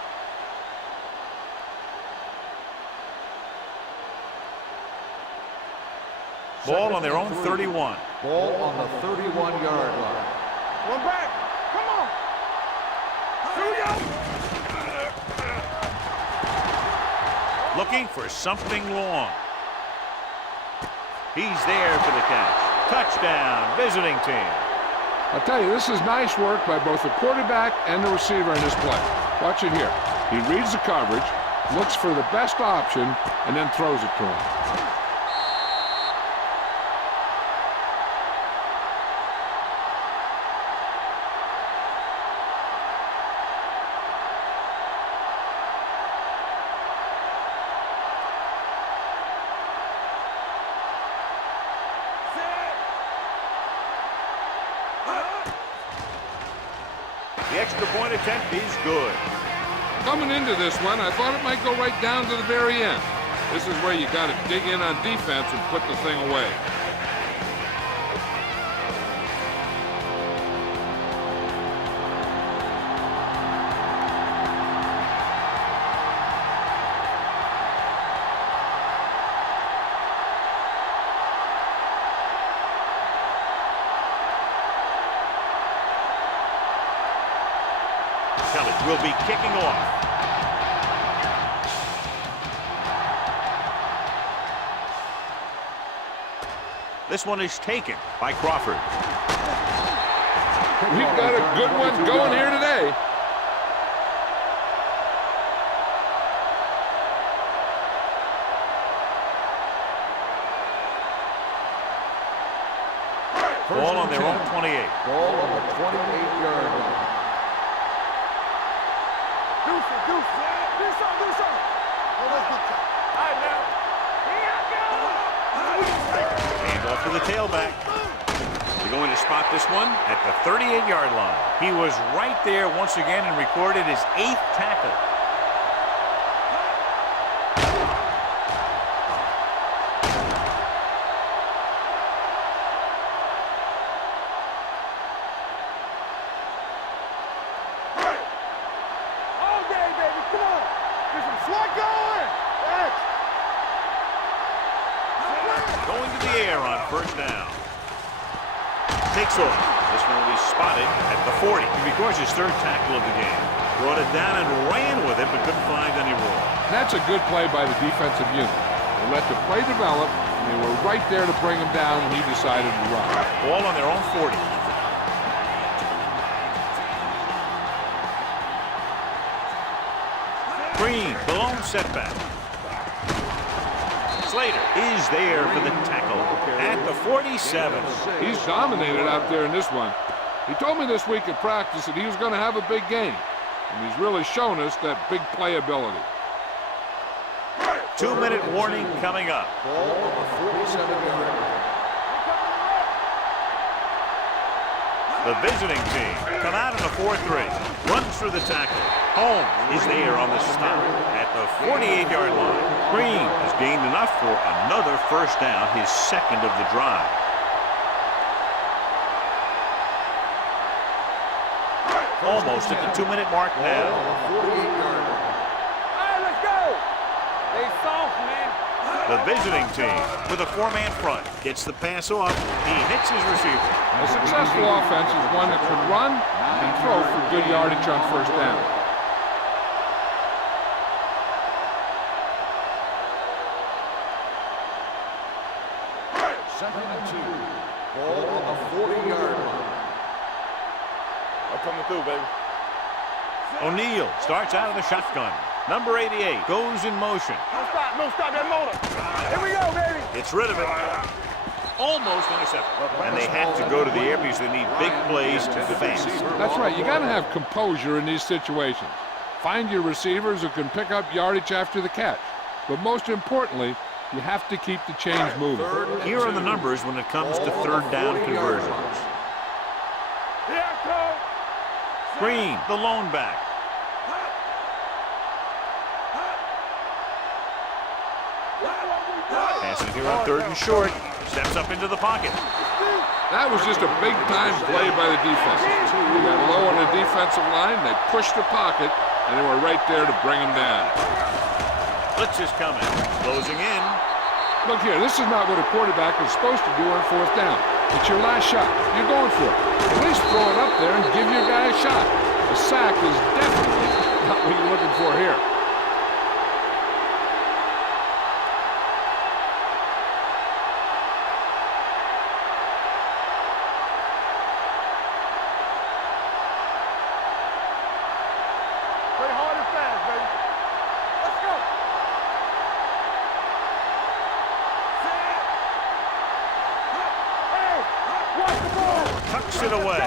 Ball on their own 31. Ball on the 31-yard line. One back. Come on. Looking for something long. He's there for the catch. Touchdown, visiting team. I'll tell you, this is nice work by both the quarterback and the receiver in this play. Watch it here. He reads the coverage, looks for the best option, and then throws it to him. The extra point attempt is good. Coming into this one, I thought it might go right down to the very end. This is where you got to dig in on defense and put the thing away. Kelly will be kicking off. This one is taken by Crawford. We've got a good one going here today. Ball on their own 28. Ball on the 28-yard line. Do something. Oh, let's get all right, now. Here I go. Hand off to the tailback. They're going to spot this one at the 38-yard line. He was right there once again and recorded his 8th tackle. Going to the air on first down. Takes off. This one will be spotted at the 40. He records his 3rd tackle of the game. Brought it down and ran with it, but couldn't find any room. That's a good play by the defensive unit. They let the play develop, and they were right there to bring him down when he decided to run. Ball on their own 40. Green, the lone setback. Slater is there for the tackle at the 47. He's dominated out there in this one. He told me this week at practice that he was going to have a big game, and he's really shown us that big playability. 2-minute warning coming up. Ball on the 47-yard line. The visiting team come out in a 4-3. Runs through the tackle. Holmes is there on the stop at the 48-yard line. Green has gained enough for another first down, his 2nd of the drive. Almost at the 2-minute mark now. The visiting team with a 4-man front gets the pass off. He hits his receiver. A successful offense is one that could run and throw for good yardage on first down. Second and 2. Ball on the 40-yard line. I'm coming through, baby. O'Neal starts out of the shotgun. Number 88 goes in motion. No stop that motor. Here we go, baby. Gets rid of it. Almost intercepted. And they have to go to the air because they need big plays fast. That's right. You got to have composure in these situations. Find your receivers who can pick up yardage after the catch. But most importantly, you have to keep the chains moving. Here are the numbers when it comes to 3rd down conversions. Green, the lone back. Passing here on 3rd and short. Steps up into the pocket. That was just a big-time play by the defense. They got low on the defensive line, they pushed the pocket, and they were right there to bring him down. Blitz is coming. Closing in. Look here, this is not what a quarterback is supposed to do on 4th down. It's your last shot. You're going for it. At least throw it up there and give your guy a shot. A sack is definitely not what you're looking for here. Play hard and fast, baby. Let's go. Hey, watch the ball. Tucks it away.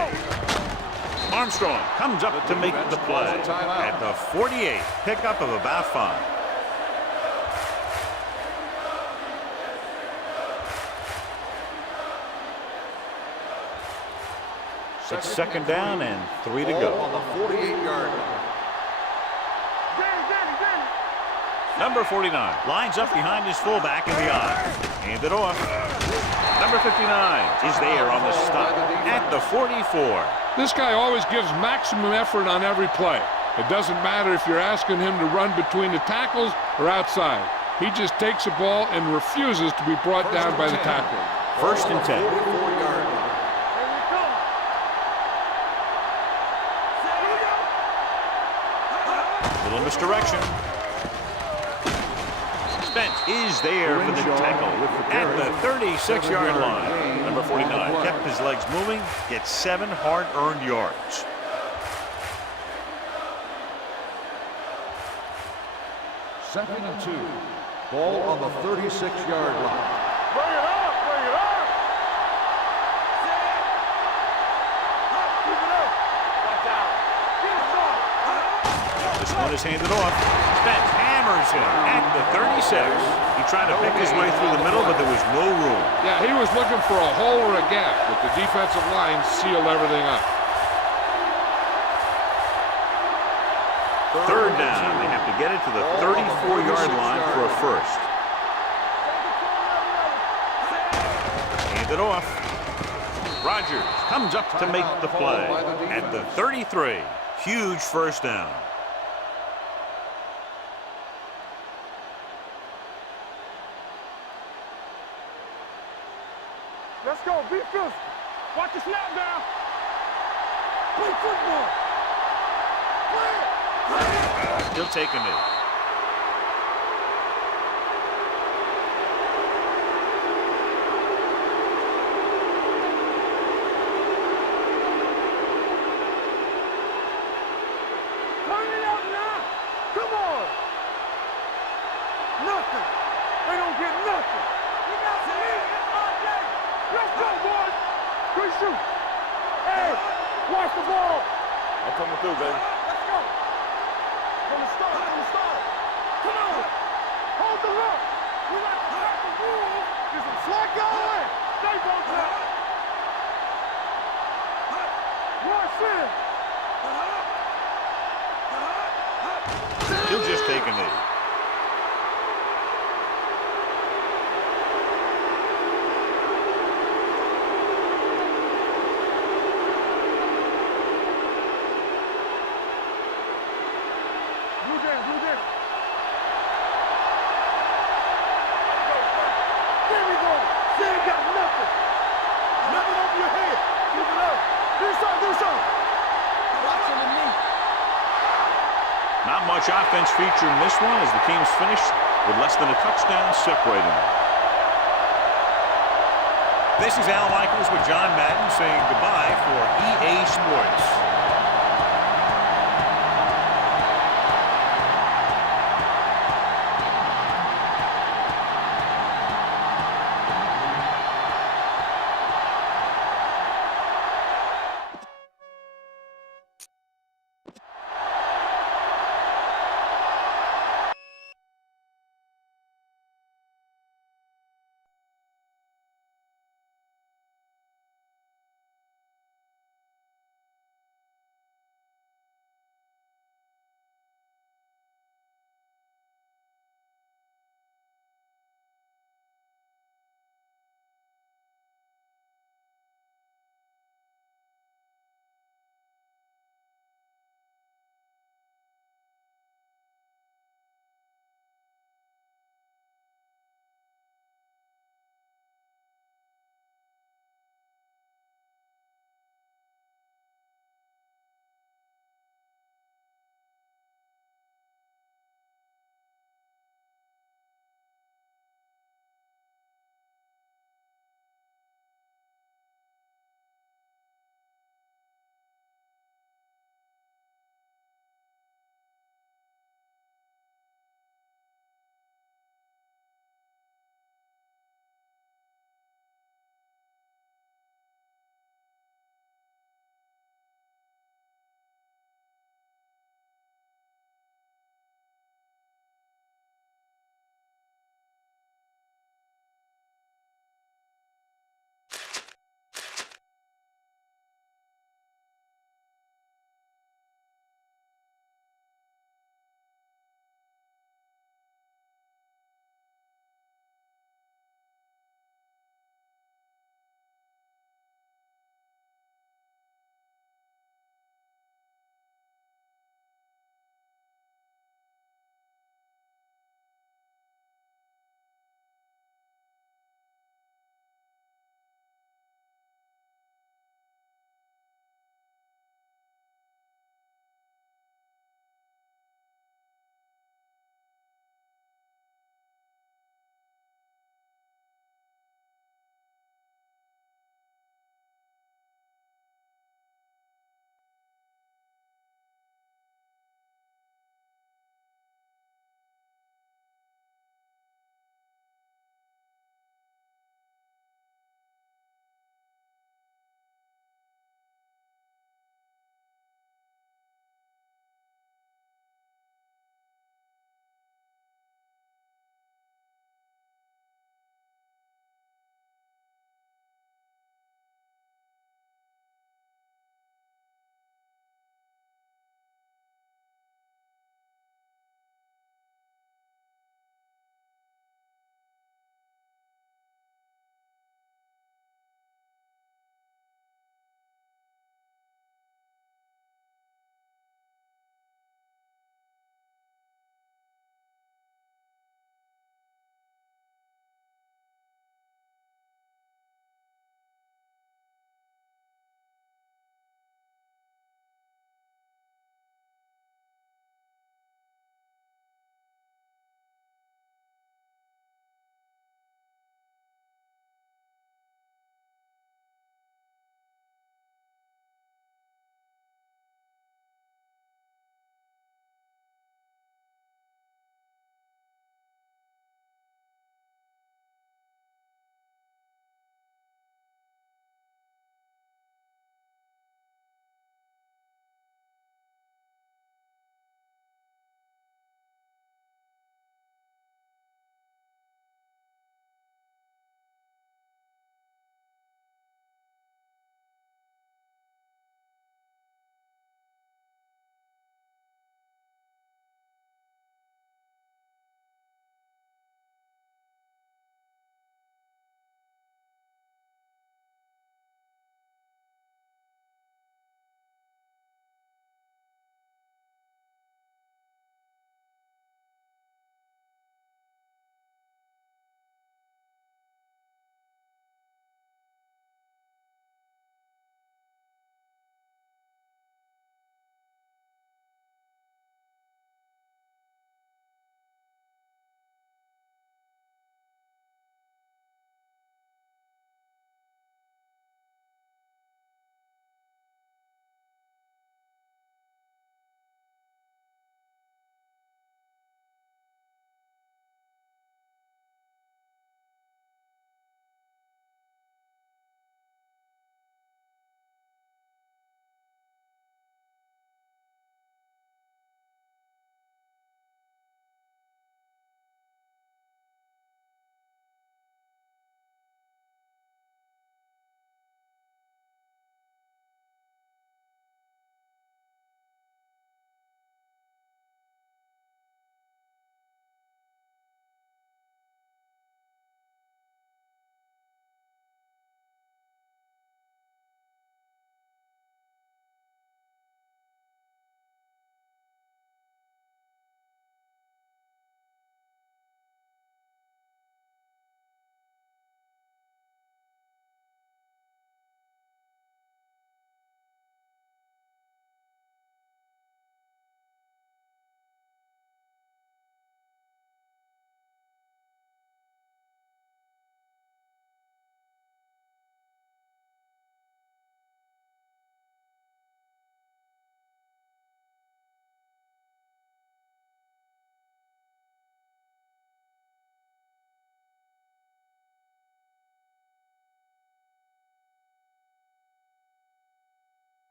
Armstrong comes up to make the play at the 48. Pickup of about 5. It's 2nd down and 3 to go. On the 48-yard line. Number 49 lines up behind his fullback in the eye. Hand it off. Number 59 is there on the stop at the 44. This guy always gives maximum effort on every play. It doesn't matter if you're asking him to run between the tackles or outside. He just takes the ball and refuses to be brought down by the tackler. 1st and 10. 44-yard line. Little misdirection. Spence is there for the tackle at the 36-yard line. Number 49 kept his legs moving, gets 7 hard-earned yards. Second and 2. Ball on the 36-yard line. Bring it up, bring it up. Keep it up. Watch out. Get it off. This one is handed off. Spence hammers him at the 36. He tried to pick his way through the middle, but there was no room. Yeah, he was looking for a hole or a gap, but the defensive line sealed everything up. Third down. They have to get it to the 34-yard line for a first. Hand it off. Rodgers comes up to make the play at the 33. Huge first down. Let's go. Be physical. Watch the snap down. Play football. Play it. He'll take a knee. Turn it up now. Come on. Nothing. They don't get nothing. We got to lead it all day. Let's go, boys. Good shoot. Hey, watch the ball. I'm coming through, baby. Let's go. From the start, Come on. Hold the look. We like to track the rules. There's a flag going. Stay both up. Rush in. He'll just take a knee. Blue down. There we go. They ain't got nothing. Nothing over your head. Keep it up. Do something. Watching the knee. Not much offense feature in this one as the team's finished with less than a touchdown separating them. This is Al Michaels with John Madden saying goodbye for EA Sports.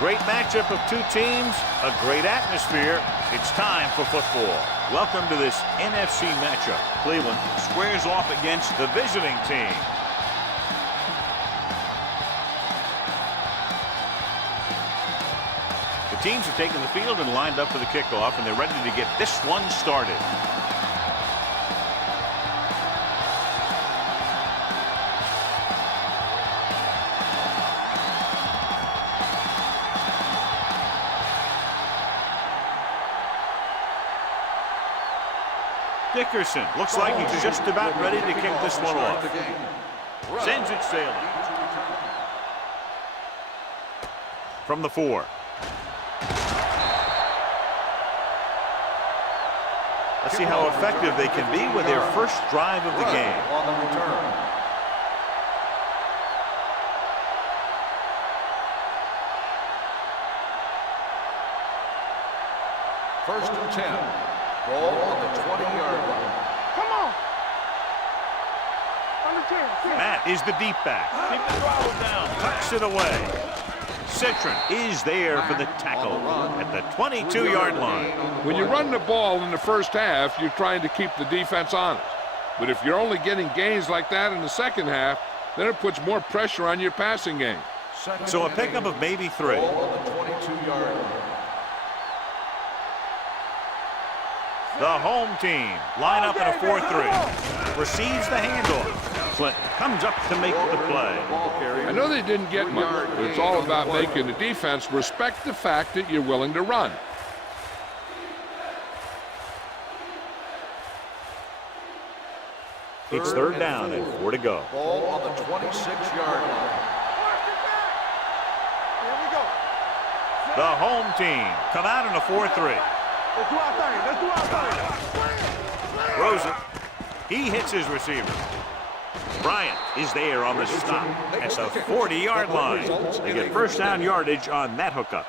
Great matchup of two teams, a great atmosphere. It's time for football. Welcome to this NFC matchup. Cleveland squares off against the visiting team. The teams have taken the field and lined up for the kickoff, and they're ready to get this one started. Dickerson looks like he's just about ready to kick this one off. Sends it sailing. From the 4. Let's see how effective they can be with their first drive of the game. On the return. First and 10. Ball on the 20-yard line. Come on. On the 10. Matt is the deep back. Keep the throttle down. Tucks it away. Citron is there for the tackle at the 22-yard line. When you run the ball in the first half, you're trying to keep the defense honest. But if you're only getting gains like that in the second half, then it puts more pressure on your passing game. So a pickup of maybe 3. Ball on the 22-yard line. The home team line up in a 4-3. Receives the handoff. Clinton comes up to make the play. I know they didn't get much, but it's all about making the defense respect the fact that you're willing to run. It's third down and 4 to go. Ball on the 26-yard line. Here we go. The home team come out in a 4-3. Let's do our thing. Let's do our thing. Throws it. He hits his receiver. Bryant is there on the stop at the 40-yard line. They get first down yardage on that hookup.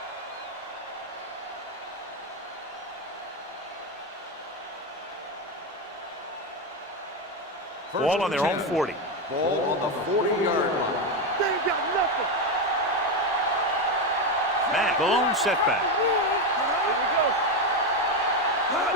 Ball on their own 40. Ball on the 40-yard line. They ain't got nothing. Matt, the lone setback.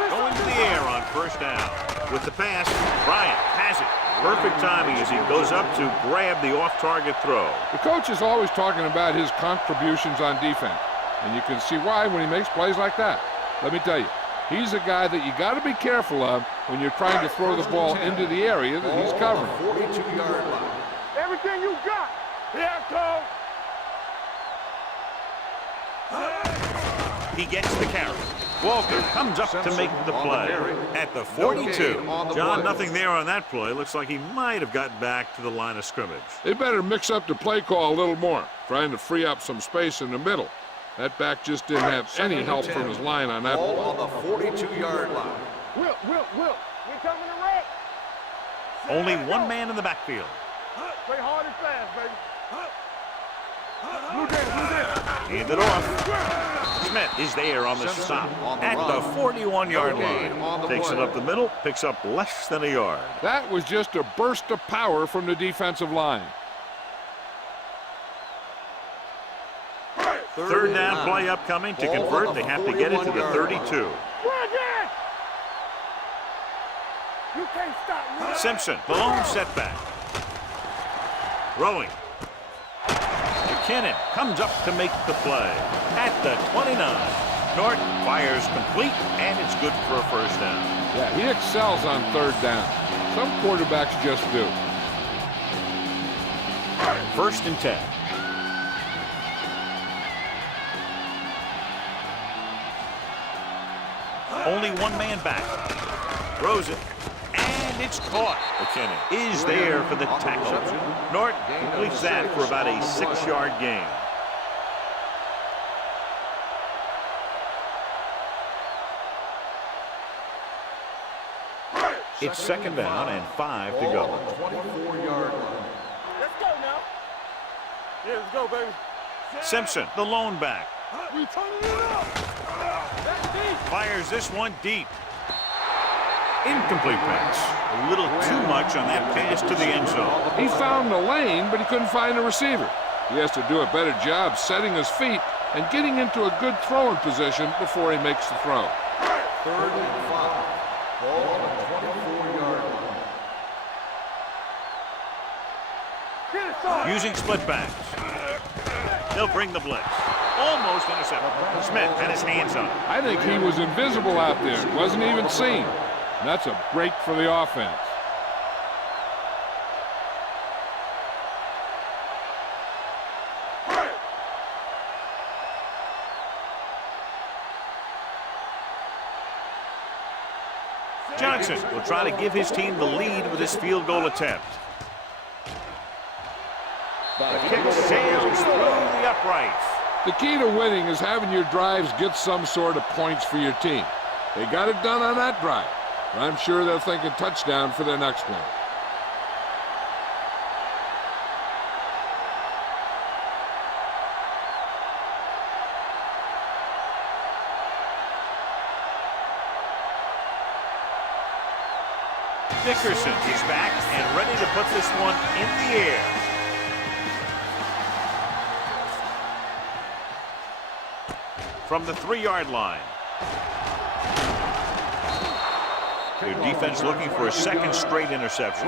Going to the air on first down. With the pass, Bryant has it. Perfect timing as he goes up to grab the off-target throw. The coach is always talking about his contributions on defense, and you can see why when he makes plays like that. Let me tell you, he's a guy that you got to be careful of when you're trying to throw the ball into the area that he's covering. 42-yard line. Everything you got. Here, Cole. He gets the carry. Walker comes up to make the play at the 42. John, nothing there on that play. Looks like he might have gotten back to the line of scrimmage. They better mix up the play call a little more, trying to free up some space in the middle. That back just didn't have any help from his line on that Ball play. on the 42-yard line. Will. We coming to wreck. Only one man in the backfield. Play hard and fast, baby. Blue down. Hand it off. Smith is there on the stop at the 41-yard line. Takes it up the middle, picks up less than a yard. That was just a burst of power from the defensive line. Third down play upcoming. To convert, they have to get it to the 32. You can't stop me. Simpson, the lone setback. Throwing. McKinnon comes up to make the play at the 29. Norton fires complete, and it's good for a first down. Yeah, he excels on third down. Some quarterbacks just do. First and 10. Only one man back. Throws it. And it's caught. McKinnon is there for the tackle. Norton completes that for about a 6-yard gain. It's second down and 5 to go. 24-yard line. Let's go now. Yeah, let's go, baby. Simpson, the lone back. We turning it up. That's deep. Fires this one deep. Incomplete pass. A little too much on that pass to the end zone. He found the lane, but he couldn't find the receiver. He has to do a better job setting his feet and getting into a good throwing position before he makes the throw. 3rd and 5. Ball on the 24-yard line. Using split backs. They'll bring the blitz. Almost intercepted. Smith had his hands on it. I think he was invisible out there. Wasn't even seen. And that's a break for the offense. Johnson will try to give his team the lead with his field goal attempt. The kick sails through the uprights. The key to winning is having your drives get some sort of points for your team. They got it done on that drive. But I'm sure they'll think a touchdown for their next one. Dickerson is back and ready to put this one in the air. From the 3-yard line. Their defense looking for a second straight interception.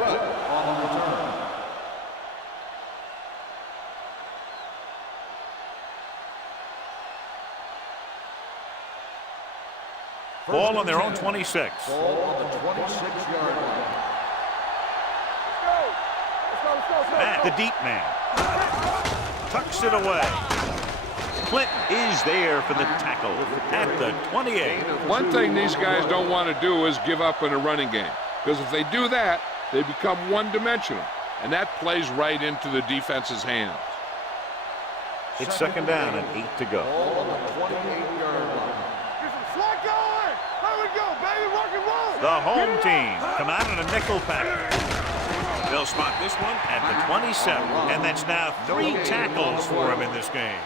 Ball on their own 26. Ball on the 26-yard line. Matt, the deep man, tucks it away. Clinton is there for the tackle at the 28. One thing these guys don't want to do is give up in a running game. Because if they do that, they become one-dimensional. And that plays right into the defense's hands. It's 2nd down and 8 to go. Ball on the 28-yard line. Slot going! There we go, baby, rock and roll! The home team come out in a nickel package. They'll spot this one at the 27, and that's now 3 tackles for him in this game.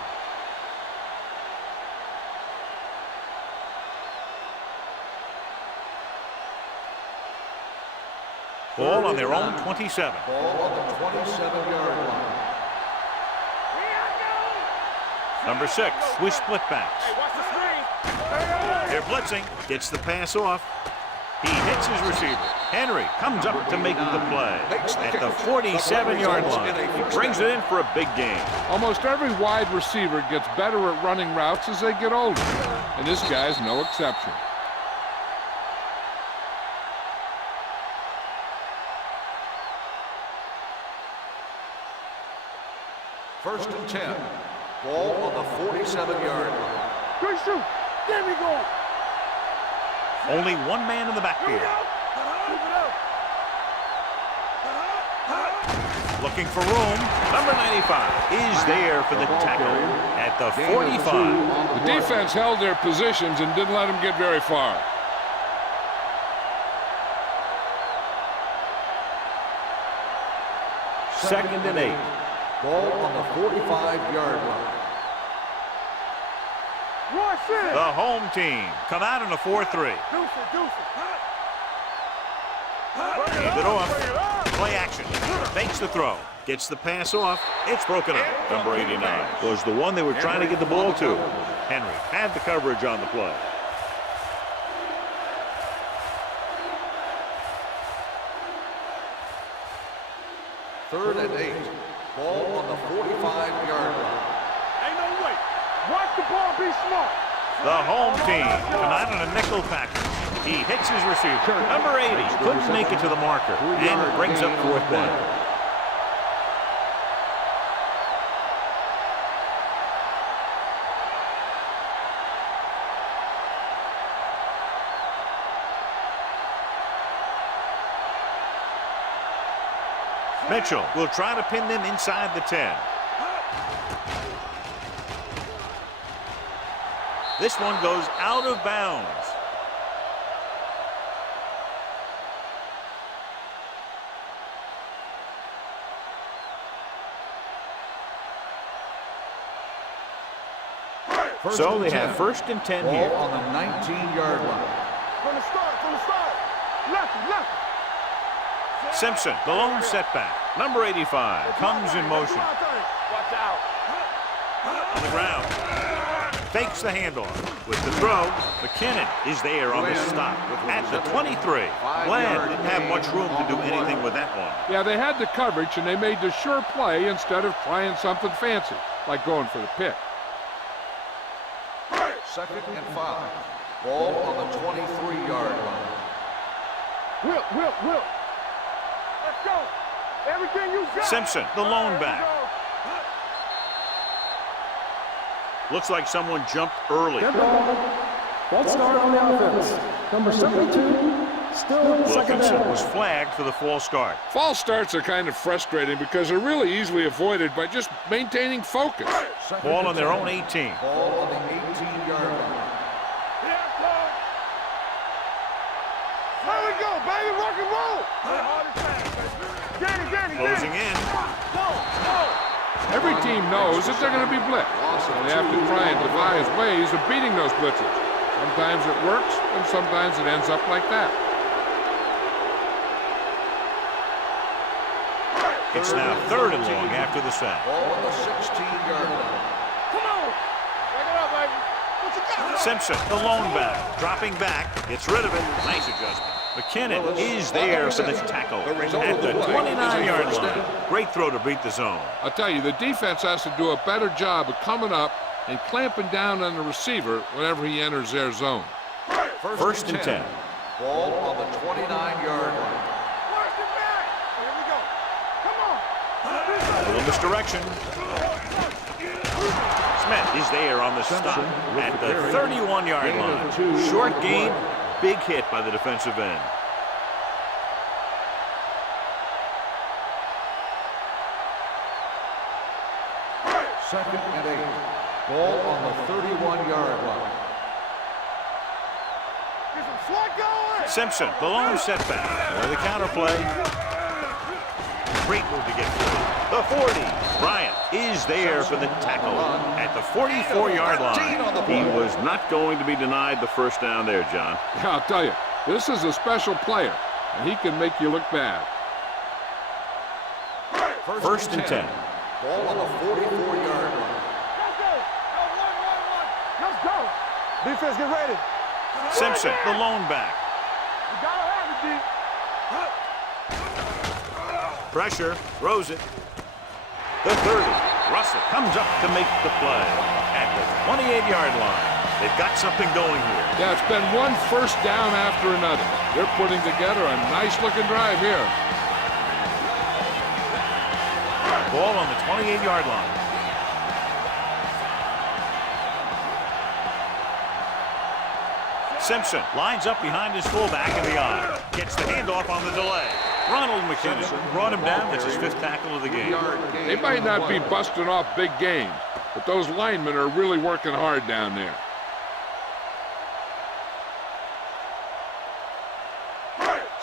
Ball on their own 27. Ball on the 27-yard line. Number 6 with split backs. They're blitzing, gets the pass off. He hits his receiver. Henry comes up to make the play at the 47-yard line. He brings it in for a big game. Almost every wide receiver gets better at running routes as they get older. And this guy's no exception. First and 10. Ball on the 47-yard line. Good shoot! There we go! Only one man in the backfield. Looking for room. Number 95 is there for the tackle at the 45. The defense held their positions and didn't let them get very far. Second and 8. Ball on the 45-yard line. The home team come out in a 4-3. Hand it off. Play action. Fakes the throw. Gets the pass off. It's broken up. Number 89 was the one they were trying to get the ball to. Henry had the coverage on the play. Third and 8. Ball on the 45-yard line. Ain't no way. Watch the ball, be smart. The home team come out in a nickel package. He hits his receiver. Number 80 couldn't make it to the marker and brings up 4th down. Mitchell will try to pin them inside the 10. This one goes out of bounds. So they have 1st and 10 Ball here. on the 19-yard line. From the start. Lefty. Simpson, the lone setback. Number 85 comes in motion. Watch out. On the ground. fakes the handoff. With the throw, McKinnon is there on the stop at the 23. Bland didn't have much room to do anything with that one. Yeah, they had the coverage, and they made the sure play instead of trying something fancy, like going for the pick. 2nd and 5. Ball on the 23-yard line. Will. Let's go. Everything you got. Simpson, the lone back. Looks like someone jumped early. Dead ball. False start on the offense. Number 72, still second Wilkinson down. was flagged for the false start. False starts are kind of frustrating because they're really easily avoided by just maintaining focus. Ball on their own 18. Ball on the 18-yard line. There we go, baby. Rock and roll. Danny. Closing in. Every team knows that they're going to be blitzed, so they have to try and devise ways of beating those blitzes. Sometimes it works, and sometimes it ends up like that. It's now 3rd and long after the sack. Ball on the 16-yard line. Come on. Back it up, baby. What you got? Simpson, the lone back, dropping back, gets rid of it. Nice adjustment. McKinnon is there for the tackle at the 29-yard line. Great throw to beat the zone. I'll tell you, the defense has to do a better job of coming up and clamping down on the receiver whenever he enters their zone. 1st and 10. Ball on the 29-yard line. Work it back. Here we go. Come on. A little misdirection. Smith is there on the stop at the 31-yard line. Short gain, big hit by the defensive end. Second and 8. Ball on the 31-yard line. Get some slot going. Simpson, the lone setback. The counter play. Great move to get through. The 40. Bryant is there for the tackle at the 44-yard line. He was not going to be denied the first down there, John. Yeah, I'll tell you, this is a special player, and he can make you look bad. 1st and 10. Ball on the 44-yard line. Let's go. Defense, get ready. Simpson, the lone back. You gotta have it, D. Pressure, throws it. The 30. Russell comes up to make the play at the 28-yard line. They've got something going here. Yeah, it's been one first down after another. They're putting together a nice-looking drive here. Ball on the 28-yard line. Simpson lines up behind his fullback in the eye. Gets the handoff on the delay. Ronald McKinnon brought him down. That's his 5th tackle of the game. They might not be busting off big games, but those linemen are really working hard down there.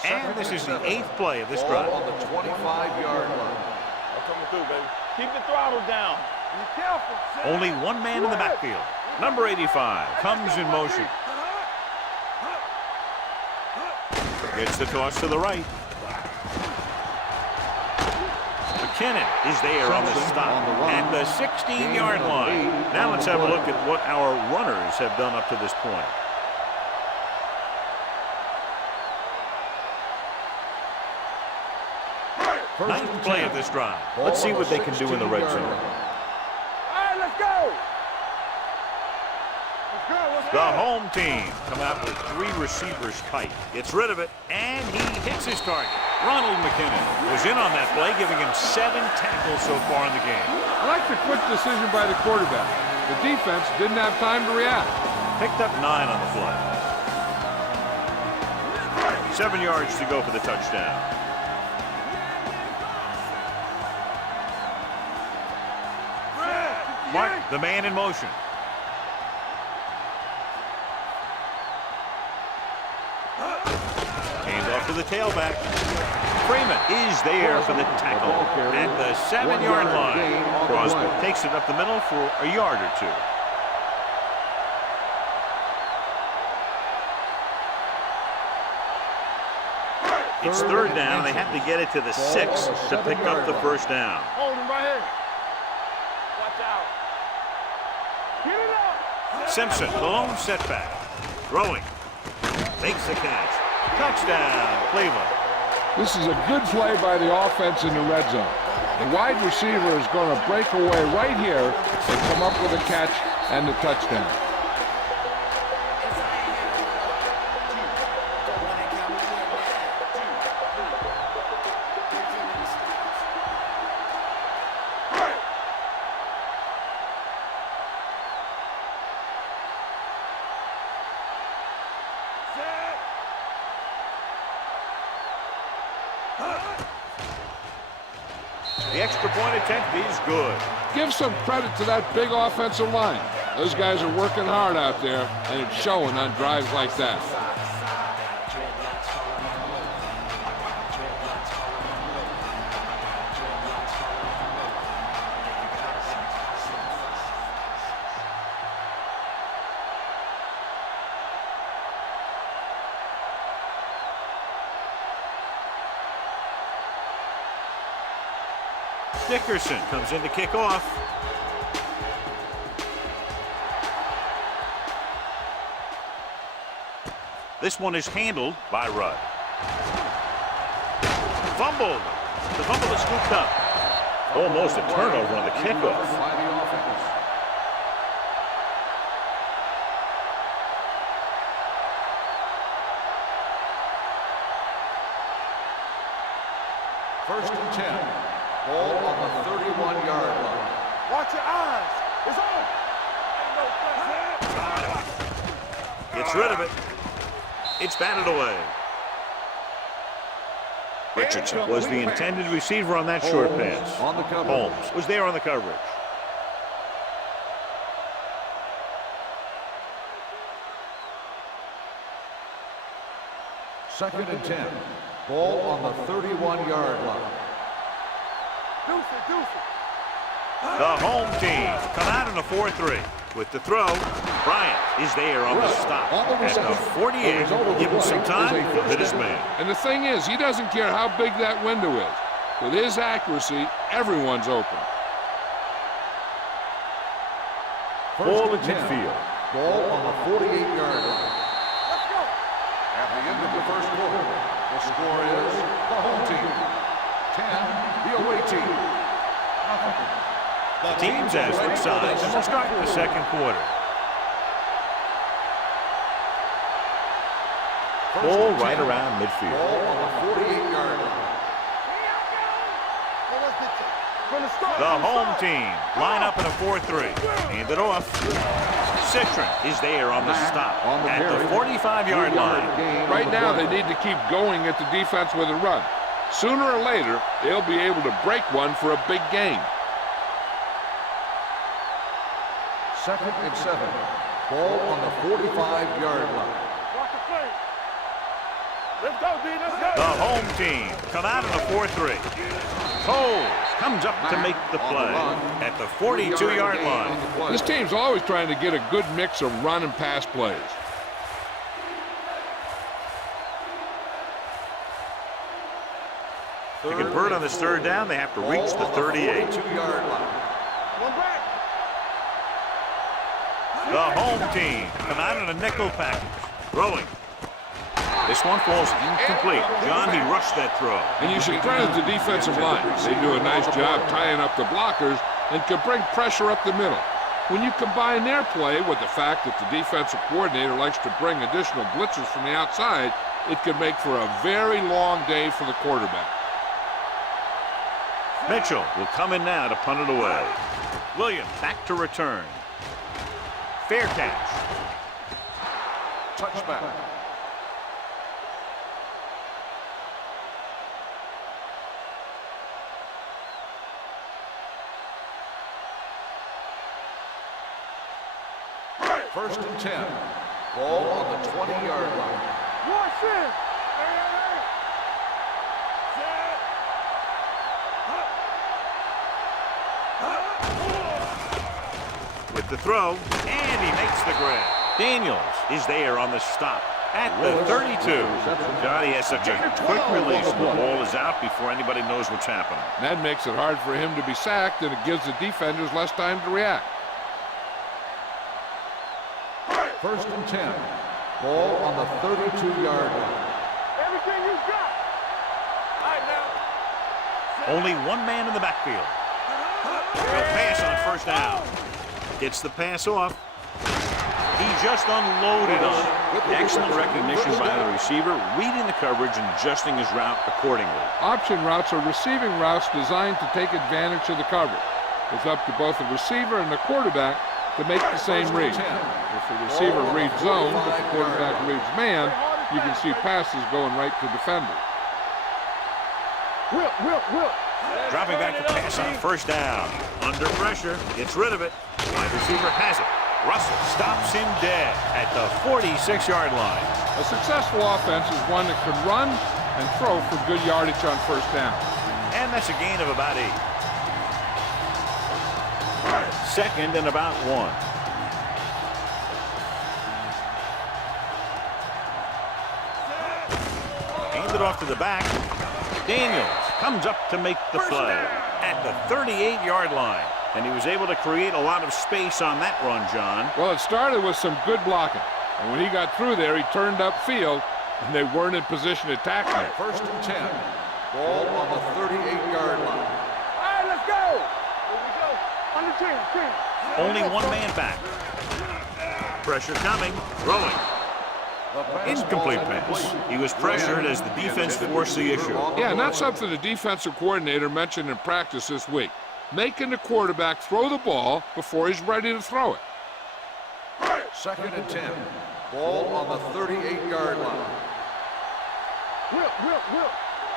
And this is the 8th play of this drive. Ball on the 25-yard line. I'm coming through, baby. Keep the throttle down. Be careful. Only one man in the backfield. Number 85 comes in motion. Gets the toss to the right. McKinnon is there on the stop at the 16-yard line. Now let's have a look at what our runners have done up to this point. Ninth play of this drive. Let's see what they can do in the red zone. All right, let's go. The home team come out with 3 receivers tight. Gets rid of it, and he hits his target. Ronald McKinnon was in on that play, giving him 7 tackles so far in the game. I like the quick decision by the quarterback. The defense didn't have time to react. Picked up 9 on the play. 7 yards to go for the touchdown. Mark, the man in motion. Hands off to the tailback. Freeman is there for the tackle at the 7-yard line. Crosby takes it up the middle for a yard or 2. It's 3rd down. They have to get it to the 6 to pick up the first down. Hold him right here. Watch out. Get it up. Simpson, the lone setback. Throwing. Makes the catch. Touchdown, Cleveland. This is a good play by the offense in the red zone. The wide receiver is going to break away right here and come up with a catch and the touchdown. The extra point attempt is good. Give some credit to that big offensive line. Those guys are working hard out there, and it's showing on drives like that. Dickerson comes in to kick off. This one is handled by Rudd. Fumbled. The fumble is scooped up. Almost a turnover on the kickoff. By the offense. First and 10. Ball on the 31-yard line. Watch your eyes. It's on. Gets rid of it. It's batted away. Richardson was the intended receiver on that short pass. On the cover. Holmes was there on the coverage. Second and 10. Ball on the 31-yard line. Deuce it. The home team come out in a 4-3. With the throw, Bryant is there on the stop. At the 48, give him some time to hit his man. And the thing is, he doesn't care how big that window is. With his accuracy, everyone's open. Ball at midfield. Ball on the 48-yard line. Let's go. At the end of the first quarter, the score is the home team 10, the away team nothing. The teams as switch sides, and we'll start the second quarter. Ball right around midfield. Ball on the 48-yard line. The home team line up in a 4-3. Hand it off. Citron is there on the stop at the 45-yard line. Right now, they need to keep going at the defense with a run. Sooner or later, they'll be able to break one for a big gain. Second and 7. Ball on the 45-yard line. Watch the play. Let's go, D. Let's go. The home team come out in a 4-3. Cole comes up to make the play at the 42-yard line. This team's always trying to get a good mix of run and pass plays. To convert on this third down, they have to reach the 38. 42-yard line. One back. The home team come out in a nickel package. Throwing. This one falls incomplete. John, he rushed that throw. And you should credit the defensive line. They do a nice job tying up the blockers and can bring pressure up the middle. When you combine their play with the fact that the defensive coordinator likes to bring additional blitzes from the outside, it could make for a very long day for the quarterback. Mitchell will come in now to punt it away. Williams back to return. Fair catch. Touchback. First and 10. Ball on the 20-yard line. Watch this. With the throw, and he makes the grab. Daniels is there on the stop at the 32. Johnny has such a quick release. The ball is out before anybody knows what's happening. That makes it hard for him to be sacked, and it gives the defenders less time to react. First and 10. Ball on the 32-yard line. Everything you got. All right, now. Only one man in the backfield. Good pass on first down. Gets the pass off. He just unloaded on it. Excellent recognition by the receiver, reading the coverage and adjusting his route accordingly. Option routes are receiving routes designed to take advantage of the coverage. It's up to both the receiver and the quarterback to make the same read. If the receiver reads zone, but the quarterback reads man, you can see passes going right to defenders. Whip. Dropping back to pass on first down. Under pressure, gets rid of it. Wide receiver has it. Russell stops him dead at the 46-yard line. A successful offense is one that can run and throw for good yardage on first down. And that's a gain of about 8. Second and about 1. Handed off to the back. Daniels comes up to make the play at the 38-yard line. And he was able to create a lot of space on that run, John. Well, it started with some good blocking. And when he got through there, he turned upfield, and they weren't in position to tackle him. First and 10. Ball on the 38-yard line. All right, let's go. Here we go. Under 10. Only one man back. Pressure coming. Throwing. Incomplete pass. He was pressured as the defense forced the issue. Yeah, and that's something the defensive coordinator mentioned in practice this week. Making the quarterback throw the ball before he's ready to throw it. Second and 10. Ball on the 38-yard line. Whip.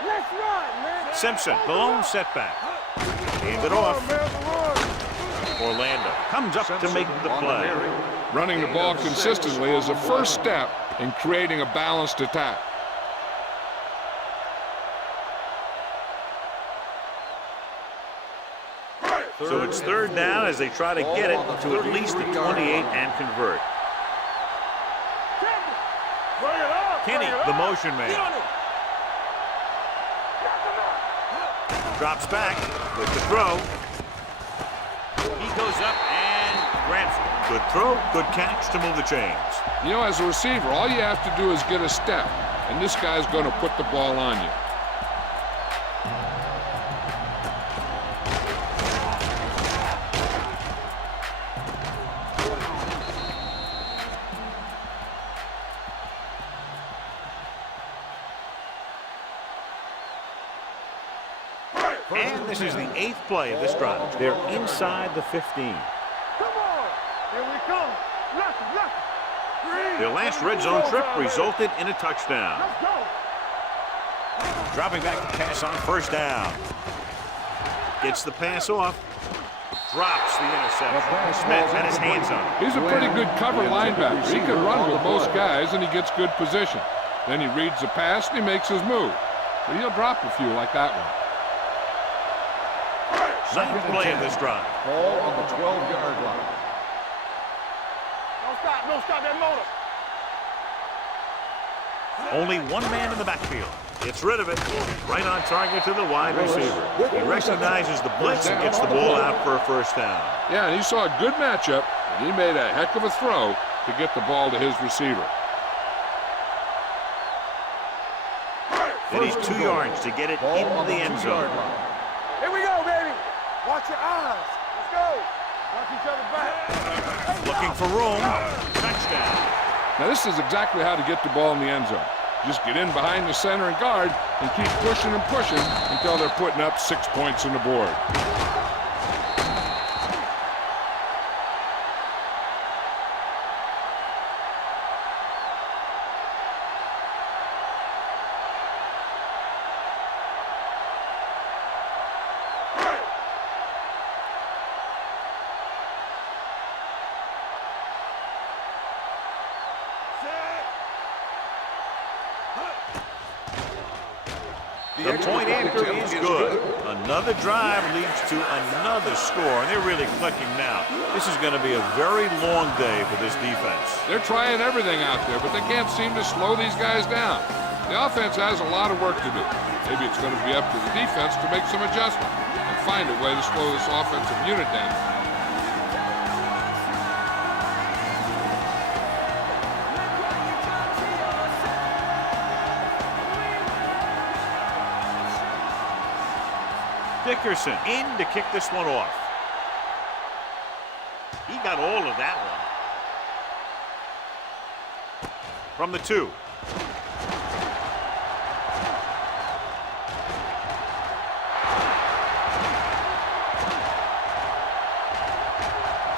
Let's run, man. Simpson, the lone setback. Handed off. Orlando comes up to make the play. Running the ball consistently is the first step in creating a balanced attack. So it's third down as they try to get it to at least the 28 and convert. Kenny, the motion man. Drops back with the throw. He goes up and grabs it. Good throw, good catch to move the chains. You know, as a receiver, all you have to do is get a step, and this guy's going to put the ball on you. And this is the 8th play of this drive. They're inside the 15. Come on. Here we come. Lucky. Their last red zone trip resulted in a touchdown. Let's go. Dropping back to pass on first down. Gets the pass off. Drops the interception. Smith had his hands on it. He's a pretty good cover linebacker. He can run with most guys, and he gets good position. Then he reads the pass, and he makes his move. But he'll drop a few like that one. Ninth play of this drive. Ball on the 12-yard line. Don't stop that motor. Only one man in the backfield. Gets rid of it. Right on target to the wide receiver. He recognizes the blitz and gets the ball out for a first down. Yeah, and he saw a good matchup, and he made a heck of a throw to get the ball to his receiver. Then he's 2 yards to get it into the end zone. Here we go, baby. Watch your eyes. Let's go. Watch each other back. Looking for room. Touchdown. Now, this is exactly how to get the ball in the end zone. Just get in behind the center and guard and keep pushing and pushing until they're putting up 6 points on the board. The point anchor is good. Another drive leads to another score, and they're really clicking now. This is going to be a very long day for this defense. They're trying everything out there, but they can't seem to slow these guys down. The offense has a lot of work to do. Maybe it's going to be up to the defense to make some adjustment and find a way to slow this offensive unit down. Dickerson in to kick this one off. He got all of that one. From the 2.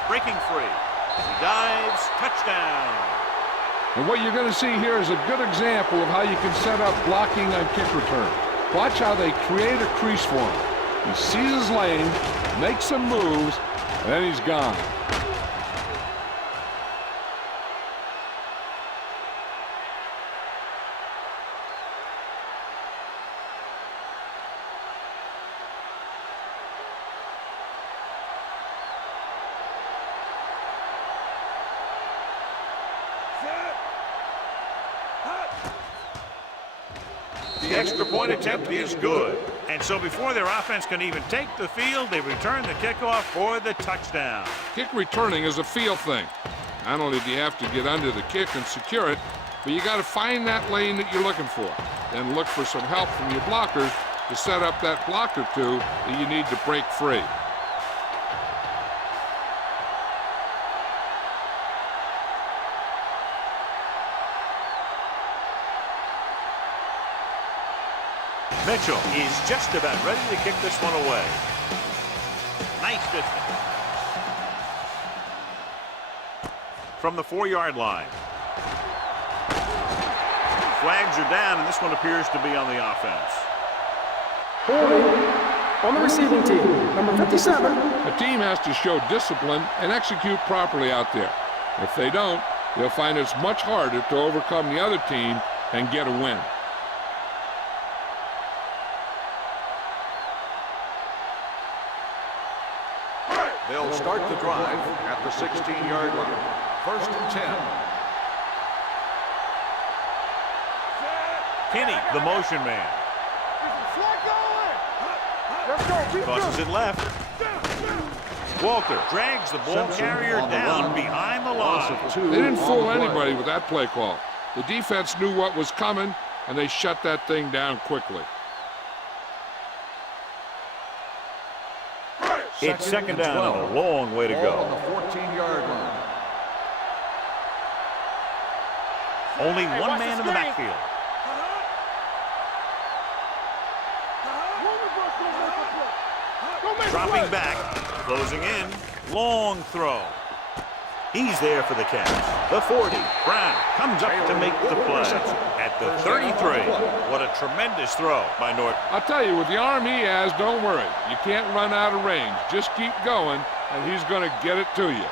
Breaking free. He dives. Touchdown. And what you're going to see here is a good example of how you can set up blocking on kick return. Watch how they create a crease for him. He sees his lane, makes some moves, and then he's gone. The extra point attempt is good. And so before their offense can even take the field, they return the kickoff for the touchdown. Kick returning is a feel thing. Not only do you have to get under the kick and secure it, but you got to find that lane that you're looking for. Then look for some help from your blockers to set up that block or two that you need to break free. Mitchell is just about ready to kick this one away. Nice distance. From the 4-yard line. Flags are down, and this one appears to be on the offense. Holding on the receiving team, number 57. A team has to show discipline and execute properly out there. If they don't, they'll find it's much harder to overcome the other team and get a win. They'll start the drive at the 16-yard line. 1st and 10. Kenny, the motion man. Crosses it left. Walker drags the ball carrier down behind the line. They didn't fool anybody with that play call. The defense knew what was coming, and they shut that thing down quickly. It's 2nd down and a long way to go. On the 14-yard line. Only one man in the backfield. Dropping back, closing in, long throw. He's there for the catch. The 40, Brown comes up to make the play. At the 33, what a tremendous throw by Norton. I'll tell you, with the arm he has, don't worry. You can't run out of range. Just keep going, and he's going to get it to you.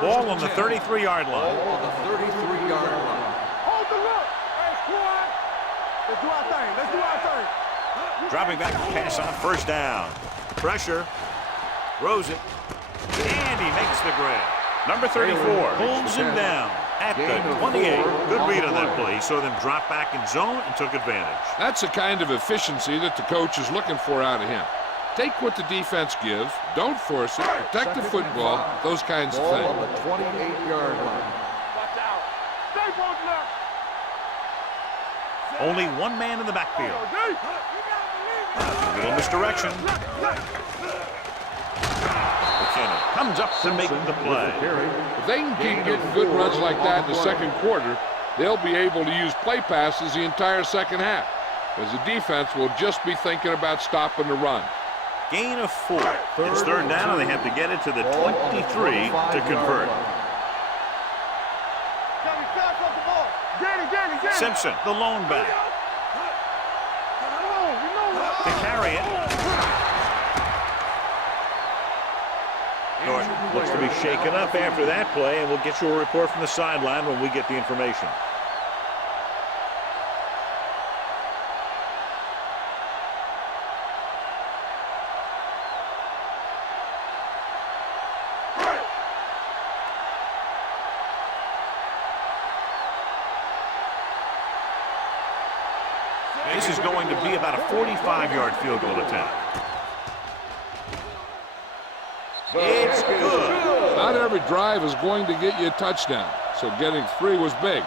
Ball on the 33-yard line. Ball on the 33-yard line. Hold the look. Hey, squad. Let's do our thing. Let's do our thing. Dropping back to pass on 1st down. Pressure. Throws it. And he makes the grab. Number 34 pulls him down at the 28. Good read on that play. He saw them drop back in zone and took advantage. That's the kind of efficiency that the coach is looking for out of him. Take what the defense gives, don't force it, protect the football, those kinds of Ball things. on the 28-yard line. Watch out. Stay both left. Only one man in the backfield. Little misdirection. McKinnon comes up to make the play. If they can keep getting good runs like that in the 2nd quarter, they'll be able to use play passes the entire 2nd half, because the defense will just be thinking about stopping the run. Gain of 4. It's 3rd down, and they have to get it to the 23 to convert. Simpson, the lone back. To carry it. Norton looks to be shaken up after that play, and we'll get you a report from the sideline when we get the information. This is going to be about a 45-yard field goal attempt. It's good. Not every drive is going to get you a touchdown, so getting 3 was big.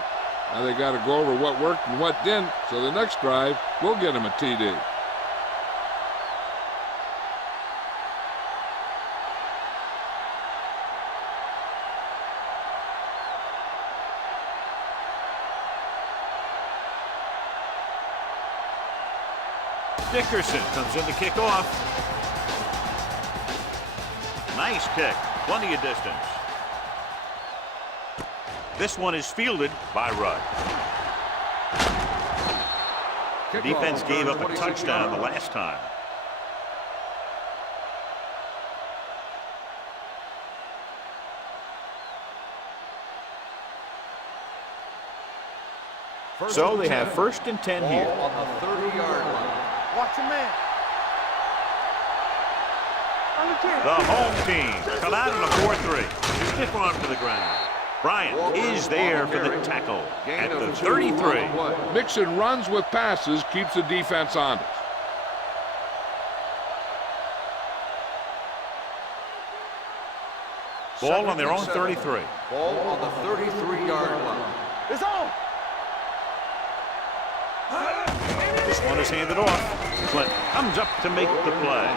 Now they got to go over what worked and what didn't, so the next drive will get them a TD. Dickerson comes in to kick off. Nice kick, plenty of distance. This one is fielded by Rudd. The defense gave up a touchdown the last time. So they have 1st and 10 here. On the 30-yard line. Watch your man. The home team come out in a 4-3. Stiff arm to the ground. Bryant is there for the tackle at the 33. Mixing runs with passes keeps the defense honest. Ball on their own 33. Ball on the 33-yard line. It's on. This one is handed off. Clint comes up to make the play.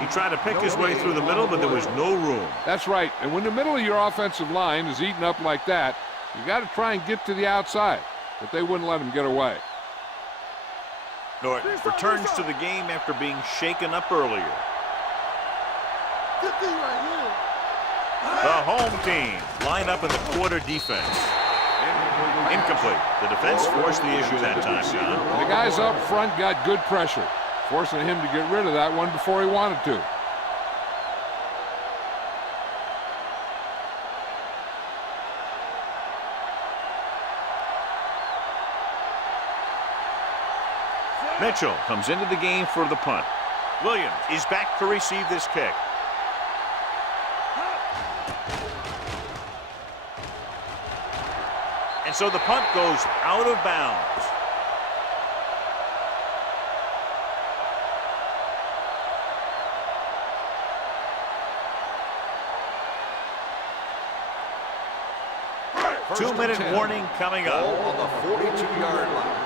He tried to pick his way through the middle, but there was no room. That's right. And when the middle of your offensive line is eaten up like that, you got to try and get to the outside. But they wouldn't let him get away. Norton returns to the game after being shaken up earlier. Good thing right here. The home team line up in the quarter defense. Incomplete. The defense forced the issue that time, John. The guys up front got good pressure, forcing him to get rid of that one before he wanted to. Mitchell comes into the game for the punt. Williams is back to receive this kick. And so the punt goes out of bounds. Two-minute warning coming up. Ball on the 42-yard line.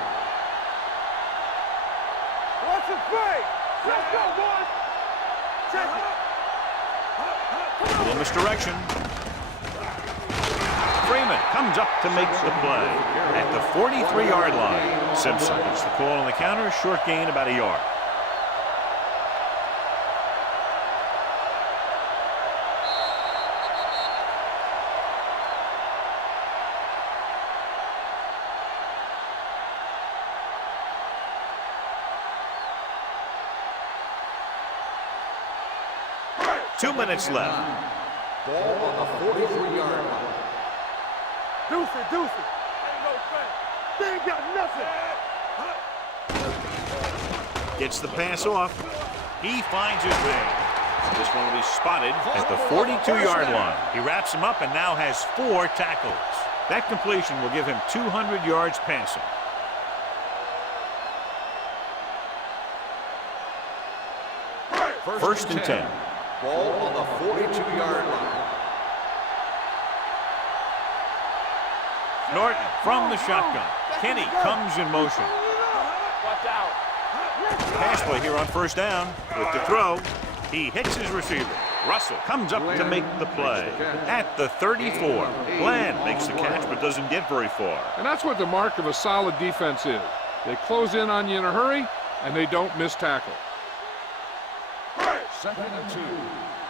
Watch the play. Let's go, boys. Check it. A little misdirection. Freeman comes up to make the play at the 43-yard line. Simpson gets the call on the counter. Short gain, about a yard. Two minutes left. Ball on the 43-yard line. Deuce it, deuce it. Ain't no thing. They ain't got nothing. Gets the pass off. He finds his man. This one will be spotted at the 42-yard line. He wraps him up and now has 4 tackles. That completion will give him 200 yards passing. First and 10. Ball on the 42-yard line. Norton from the shotgun. Kenny comes in motion. Watch out. Pass play here on first down. With the throw, he hits his receiver. Russell comes up to make the play at the 34. Bland makes the catch but doesn't get very far. And that's what the mark of a solid defense is. They close in on you in a hurry, and they don't miss tackle. 2nd and 2.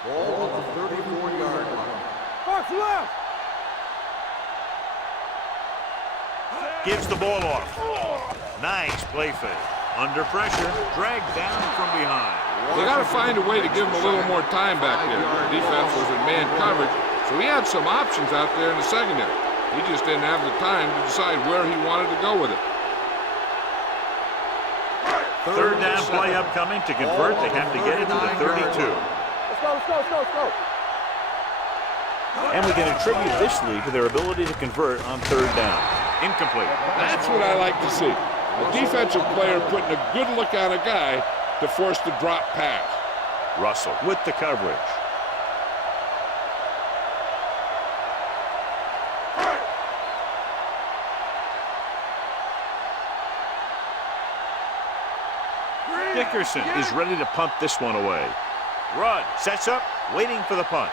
Ball on the 34-yard line. Box left. Gives the ball off. Nice play fake. Under pressure, dragged down from behind. They got to find a way to give him a little more time back there. The defense was in man coverage, so he had some options out there in the secondary. He just didn't have the time to decide where he wanted to go with it. Third down play upcoming. To convert, they have to get it to the 32. Let's go, let's go, let's go, let's go. And we can attribute this lead to their ability to convert on third down. Incomplete. That's what I like to see. A defensive player putting a good look on a guy to force the drop pass. Russell with the coverage. Dickerson is ready to punt this one away. Rudd sets up, waiting for the punt.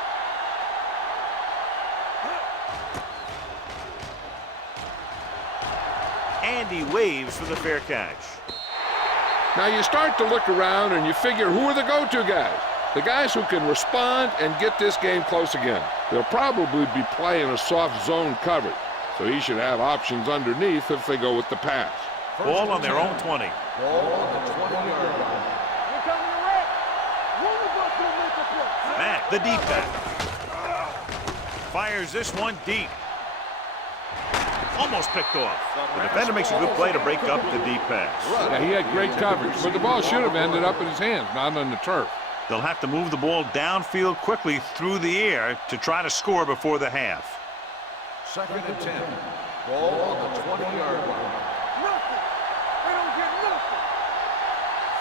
And he waves for the fair catch. Now you start to look around and you figure, who are the go-to guys? The guys who can respond and get this game close again. They'll probably be playing a soft zone coverage, so he should have options underneath if they go with the pass. Ball on their own 20. Ball on the 20-yard line. Here coming the red. One of us will make a play. Matt, the deep pass. Fires this one deep. Almost picked off. The defender makes a good play to break up the deep pass. Yeah, he had great coverage, but the ball should have ended up in his hands, not on the turf. They'll have to move the ball downfield quickly through the air to try to score before the half. 2nd and 10. Ball on the 20-yard line. Nothing. They don't get nothing.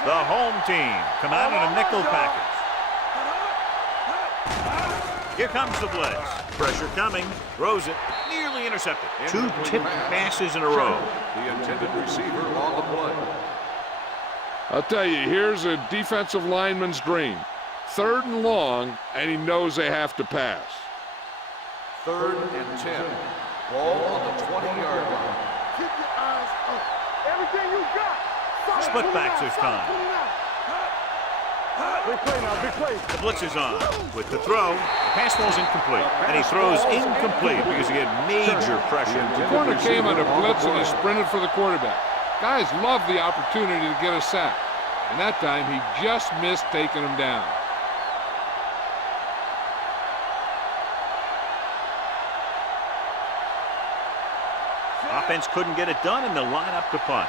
The home team come out in a nickel package. Here comes the blitz. Pressure coming. Throws it. Nearly intercepted. 2 tipped passes in a row. The intended receiver on the play. I'll tell you, here's a defensive lineman's dream. 3rd and long, and he knows they have to pass. 3rd and 10. Ball on the 20-yard line. Keep your eyes up. Everything you got. Split backs this time. Big play now, big play. The blitz is on. With the throw, the pass ball's incomplete. And he throws incomplete because he had major pressure. The corner came on a blitz and he sprinted for the quarterback. Guys love the opportunity to get a sack. And that time, he just missed taking him down. Offense couldn't get it done, and they'll line up to punt.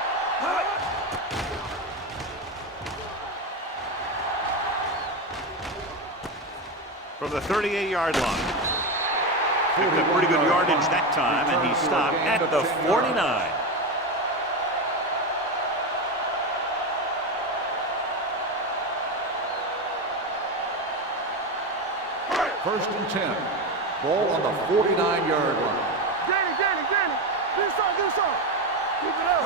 From the 38-yard line. Picked up pretty good yardage that time, and he stopped at the 49. First and 10. Ball on the 49-yard line. Danny. Get this on. Keep it up.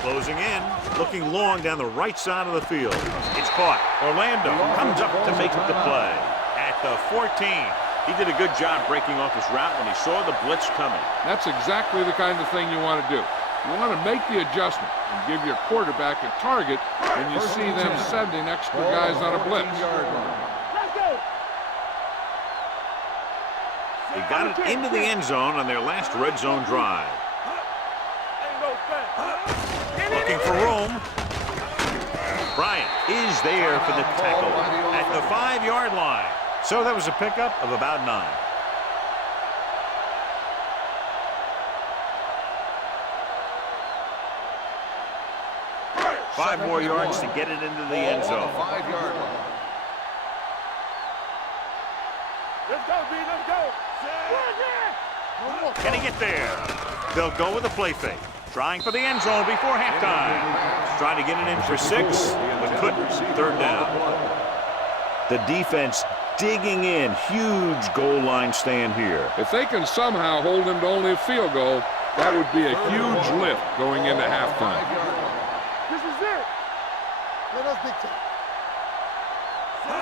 Closing in, looking long down the right side of the field. It's caught. Orlando comes up to make the play. At the 14. He did a good job breaking off his route when he saw the blitz coming. That's exactly the kind of thing you want to do. You want to make the adjustment and give your quarterback a target when you see them sending extra guys on a blitz. Let's go. They got it into the end zone on their last red zone drive. Ain't no thing. Looking for room. Bryant is there for the tackle at the 5-yard line. So that was a pickup of about 9. Five more yards to get it into the end zone. 5-yard line. Let's go, B. Let's go. Can he get there? They'll go with a play fake. Trying for the end zone before halftime. Trying to get it in for 6, but couldn't. 3rd down. The defense digging in. Huge goal line stand here. If they can somehow hold him to only a field goal, that would be a huge lift going into halftime. This is it. Let us dictate.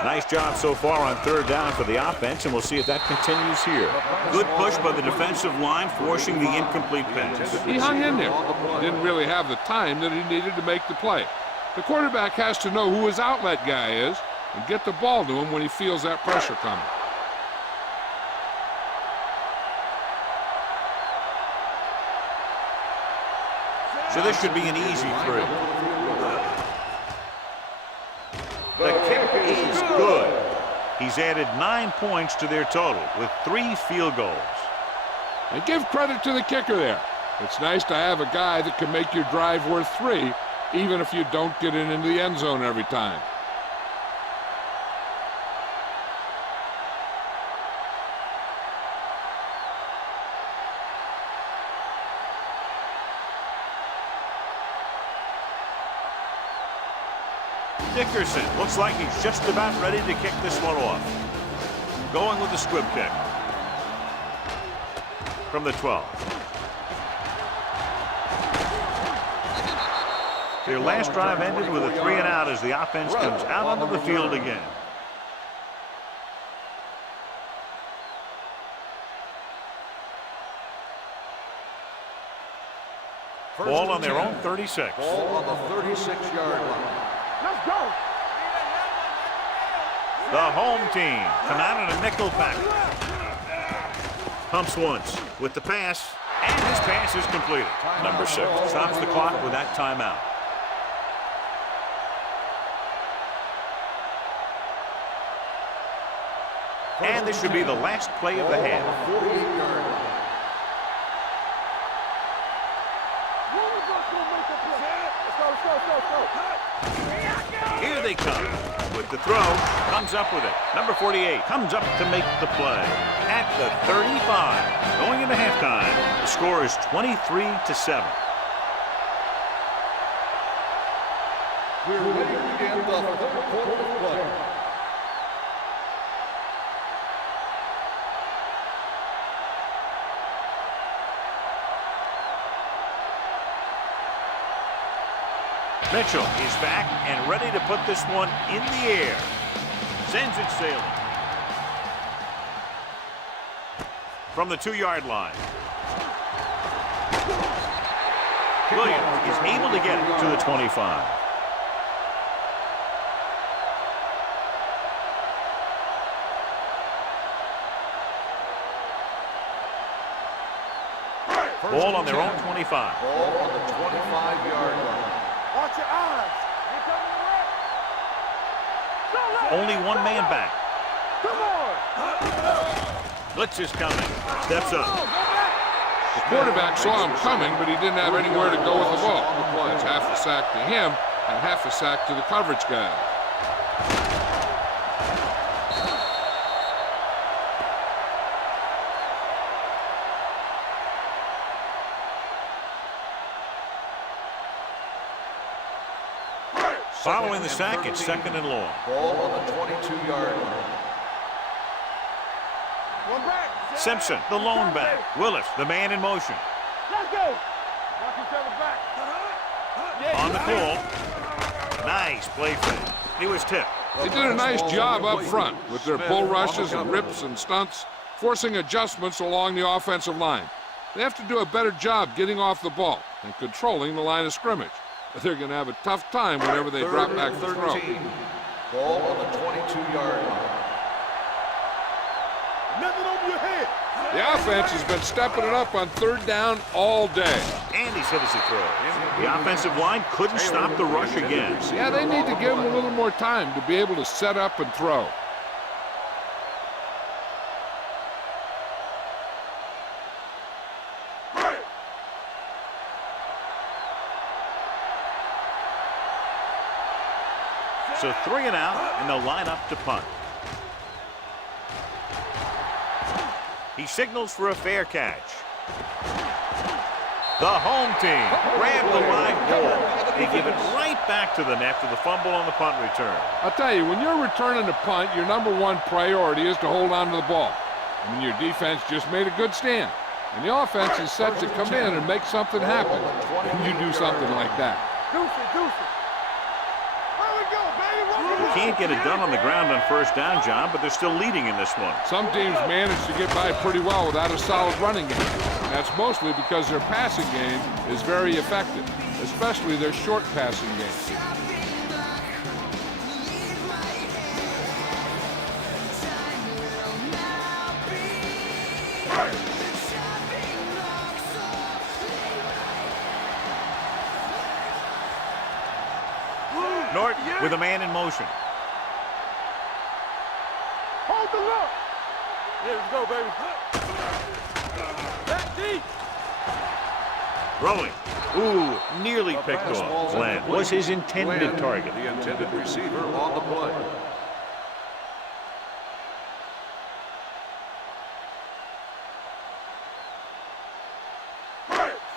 Nice job so far on 3rd down for the offense, and we'll see if that continues here. Good push by the defensive line, forcing the incomplete pass. He hung in there. Didn't really have the time that he needed to make the play. The quarterback has to know who his outlet guy is and get the ball to him when he feels that pressure coming. So this should be an easy 3. The kick is good. He's added 9 points to their total with 3 field goals. And give credit to the kicker there. It's nice to have a guy that can make your drive worth 3, even if you don't get it into the end zone every time. Dickerson looks like he's just about ready to kick this one off. Going with the squib kick. From the 12. Their last drive ended with a 3-and-out as the offense comes out onto the field again. Ball on their own 36. Ball on the 36-yard line. Let's go. The home team come out in a nickel pack. Pumps once with the pass, and his pass is completed. Number 6 stops the clock with that timeout. And this should be the last play of the half. 48-yard line. Here they come. With the throw, comes up with it. Number 48 comes up to make the play. At the 35. Going into halftime, the score is 23-7. We're ready to begin the third quarter of play. Mitchell is back and ready to put this one in the air. Sends it sailing. From the 2-yard line. Williams is able to get it to the 25. Ball on their own 25. Ball on the 25-yard line. Watch your eyes. Only one man back. Come on. Blitz is coming. Steps up. The quarterback saw him coming, but he didn't have anywhere to go with the ball. That's half a sack to him and half a sack to the coverage guy. Following the sack, it's 2nd and long. Ball on the 22-yard line. One back. Simpson, the lone back. Willis, the man in motion. Let's go. Knock each other back. On the pull. Nice play fake. He was tipped. They did a nice job up front with their bull rushes and rips and stunts, forcing adjustments along the offensive line. They have to do a better job getting off the ball and controlling the line of scrimmage. They're going to have a tough time whenever they drop back to throw. Ball on the 22-yard line. Nothing over your head. The offense has been stepping it up on 3rd down all day. And he's hit as he throws. The offensive line couldn't stop the rush again. Yeah, they need to give him a little more time to be able to set up and throw. So 3 and out, and they'll line up to punt. He signals for a fair catch. The home team grab the live ball. They give it right back to them after the fumble on the punt return. I'll tell you, when you're returning a punt, your #1 priority is to hold on to the ball. I mean, your defense just made a good stand. And the offense is set to come in and make something happen when you do something like that. Deuce it. Where we go, baby? Can't get it done on the ground on 1st down, John, but they're still leading in this one. Some teams manage to get by pretty well without a solid running game. And that's mostly because their passing game is very effective, especially their short passing game. Norton with a man in motion. Hold the look. Yeah, let's go, baby. Back deep. Rolling. Ooh, nearly picked off. Glenn was his intended target. The intended receiver on the play.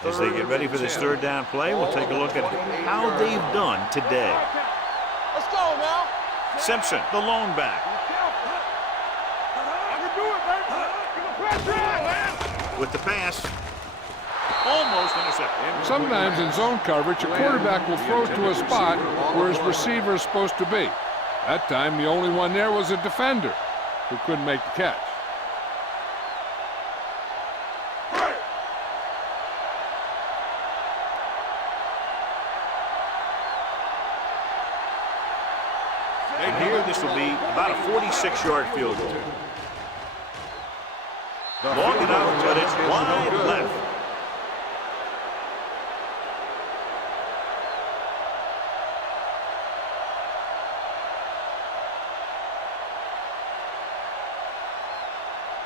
As they get ready for this 3rd down play, we'll take a look at how they've done today. Let's go now. Simpson, the lone back. I can do it, baby. You can press right, man. With the pass. almost intercepted. Sometimes in zone coverage, a quarterback will throw to a spot where his receiver is supposed to be. That time, the only one there was a defender who couldn't make the catch. And here, this will be about a 46-yard field goal. Long enough, but it's wide left.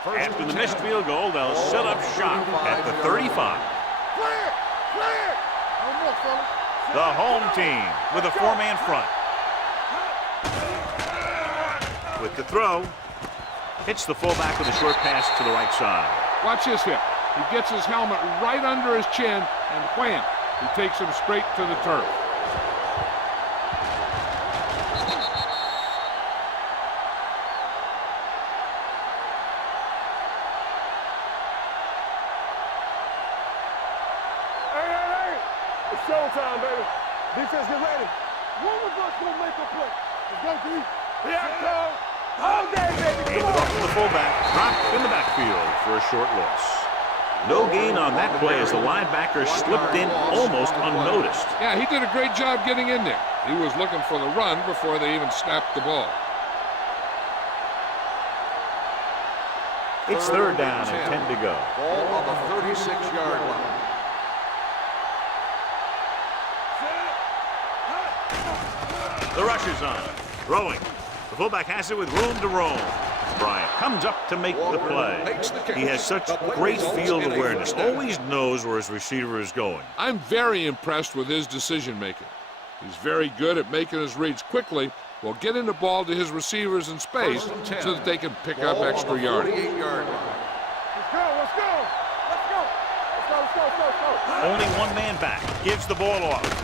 After the missed field goal, they'll set up shop at the 35. Clear! Clear! No more, fellas. The home team with a four-man front. With the throw, hits the fullback with a short pass to the right side. Watch this hit. He gets his helmet right under his chin, and wham! He takes him straight to the turf. It's showtime, baby. Defense, get ready. One of us gonna make a play. Let's go, D. Here I come. All day, baby. Handed off to the fullback, dropped in the backfield for a short loss. No gain on that play as the linebacker slipped in almost unnoticed. Yeah, he did a great job getting in there. He was looking for the run before they even snapped the ball. It's third down and 10 to go. Ball on the 36-yard line. The rush is on. Throwing. The fullback has it with room to roam. Bryant comes up to make the play. He has such great field awareness. Always knows where his receiver is going. I'm very impressed with his decision-making. He's very good at making his reads quickly while getting the ball to his receivers in space so that they can pick up extra yardage. Let's go, let's go. Let's go. Let's go, let's go, let's go. Only one man back. Gives the ball off.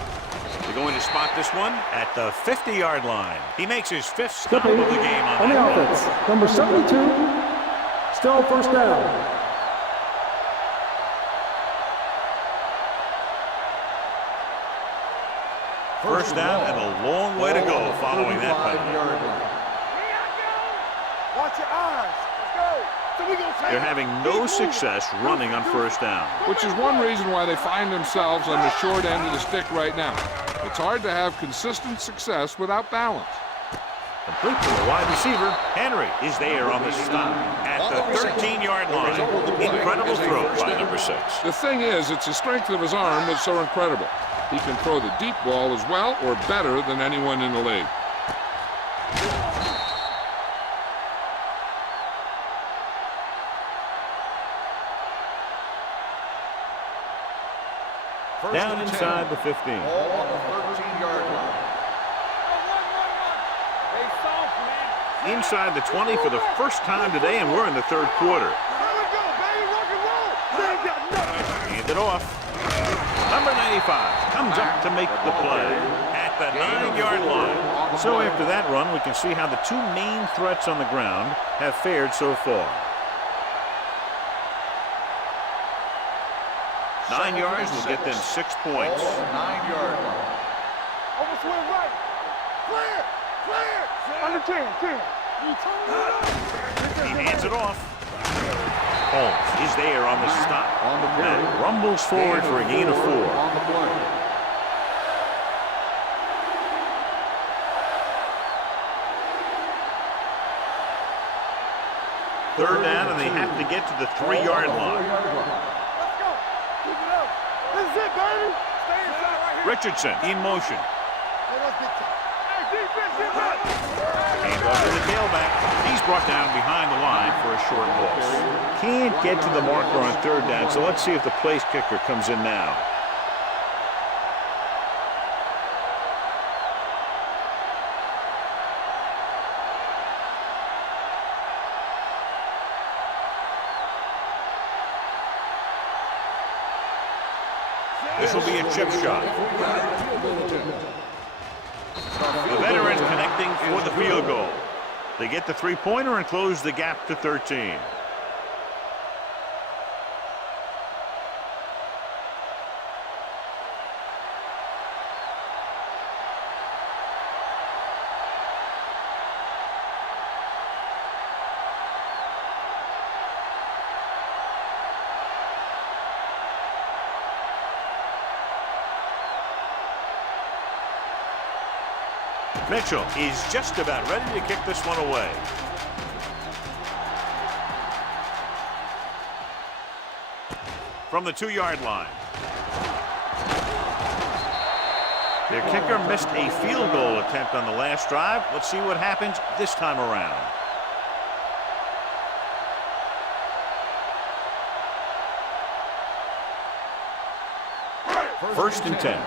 They're going to spot this one at the 50-yard line. He makes his fifth stop of the game on the offense. Number 72, still first down. First down and a long way to go following that penalty. Watch your eyes. Let's go. So we gonna take They're having no success running on first down. Which is one reason why they find themselves on the short end of the stick right now. It's hard to have consistent success without balance. Complete to the wide receiver. Henry is there on the stop at the 13-yard line. Incredible throw by number 6. The thing is, it's the strength of his arm that's so incredible. He can throw the deep ball as well or better than anyone in the league. Down inside the 15. Ball on the 13-yard line. Inside the 20 for the first time today, and we're in the third quarter. Here we go, baby. Rock and roll. They ain't got nothing. Hand it off. Number 95 comes up to make the play at the 9-yard line. So after that run, we can see how the two main threats on the ground have fared so far. 9 yards will get them 6 points. 9-yard line. Over swing right. Clear. Clear. Under 10. He hands it off. Holmes is there on the stop. On the play. And rumbles forward for a gain of 4. On the play. Third down, and they have to get to the 3-yard line. Let's go. Keep it up. This is it, baby. Stay inside right here. Richardson in motion. Hey, let's get to Hey, defense, get back. Hand off to the tailback. He's brought down behind the line for a short loss. Can't get to the marker on third down, so let's see if the place kicker comes in now. This will be a chip shot. The veterans connecting for the field goal. They get the 3-pointer and close the gap to 13. Mitchell is just about ready to kick this one away. From the 2-yard line. Their kicker missed a field goal attempt on the last drive. Let's see what happens this time around. First and 10.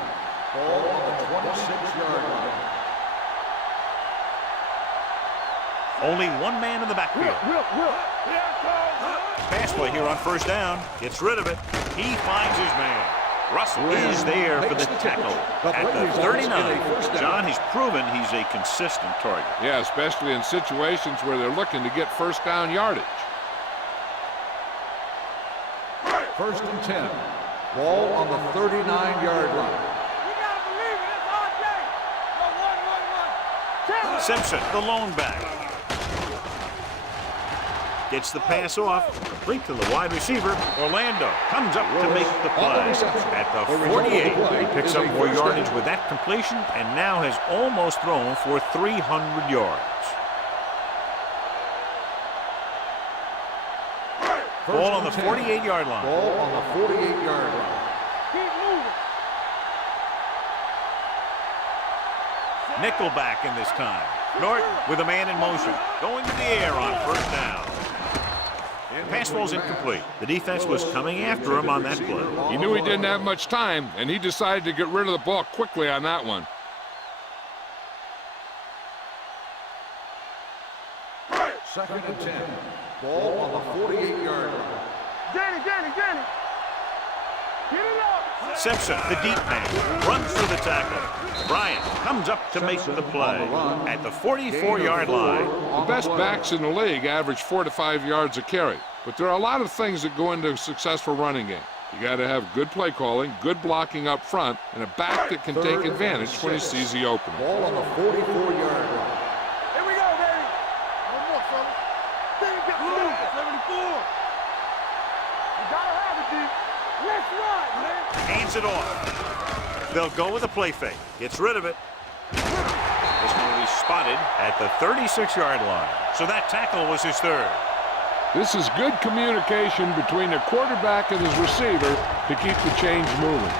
Ball on the 26-yard line. Only one man in the backfield. Pass play here on first down. Gets rid of it. He finds his man. Russell is there for the tackle at the 39. John, he's proven he's a consistent target. Yeah, especially in situations where they're looking to get first down yardage. First and 10. Ball on the 39-yard line. Simpson, the lone back. Gets the pass off, complete to the wide receiver. Orlando comes up to make the play. At the 48, he picks up more yardage with that completion and now has almost thrown for 300 yards. Ball on the 48-yard line. Ball on the 48-yard line. Keep moving. Nickelback in this time. Norton with a man in motion. Going to the air on first down. Pass ball's incomplete. The defense was coming after him on that play. He knew he didn't have much time, and he decided to get rid of the ball quickly on that one. Second and 10. Ball on the 48-yard line. Danny. Get it up. Simpson, the deep man, runs through the tackle. Bryant comes up to make the play at the 44-yard line. The best backs in the league average 4 to 5 yards a carry, but there are a lot of things that go into a successful running game. You got to have good play calling, good blocking up front, and a back that can take advantage when he sees the opening. Ball on the 44-yard line. Here we go, baby. One more, fellas. 74. You gotta have it, D. Let's run, man. Hands it off. They'll go with a play fake. Gets rid of it. This one will be spotted at the 36-yard line. So that tackle was his third. This is good communication between the quarterback and his receiver to keep the chains moving.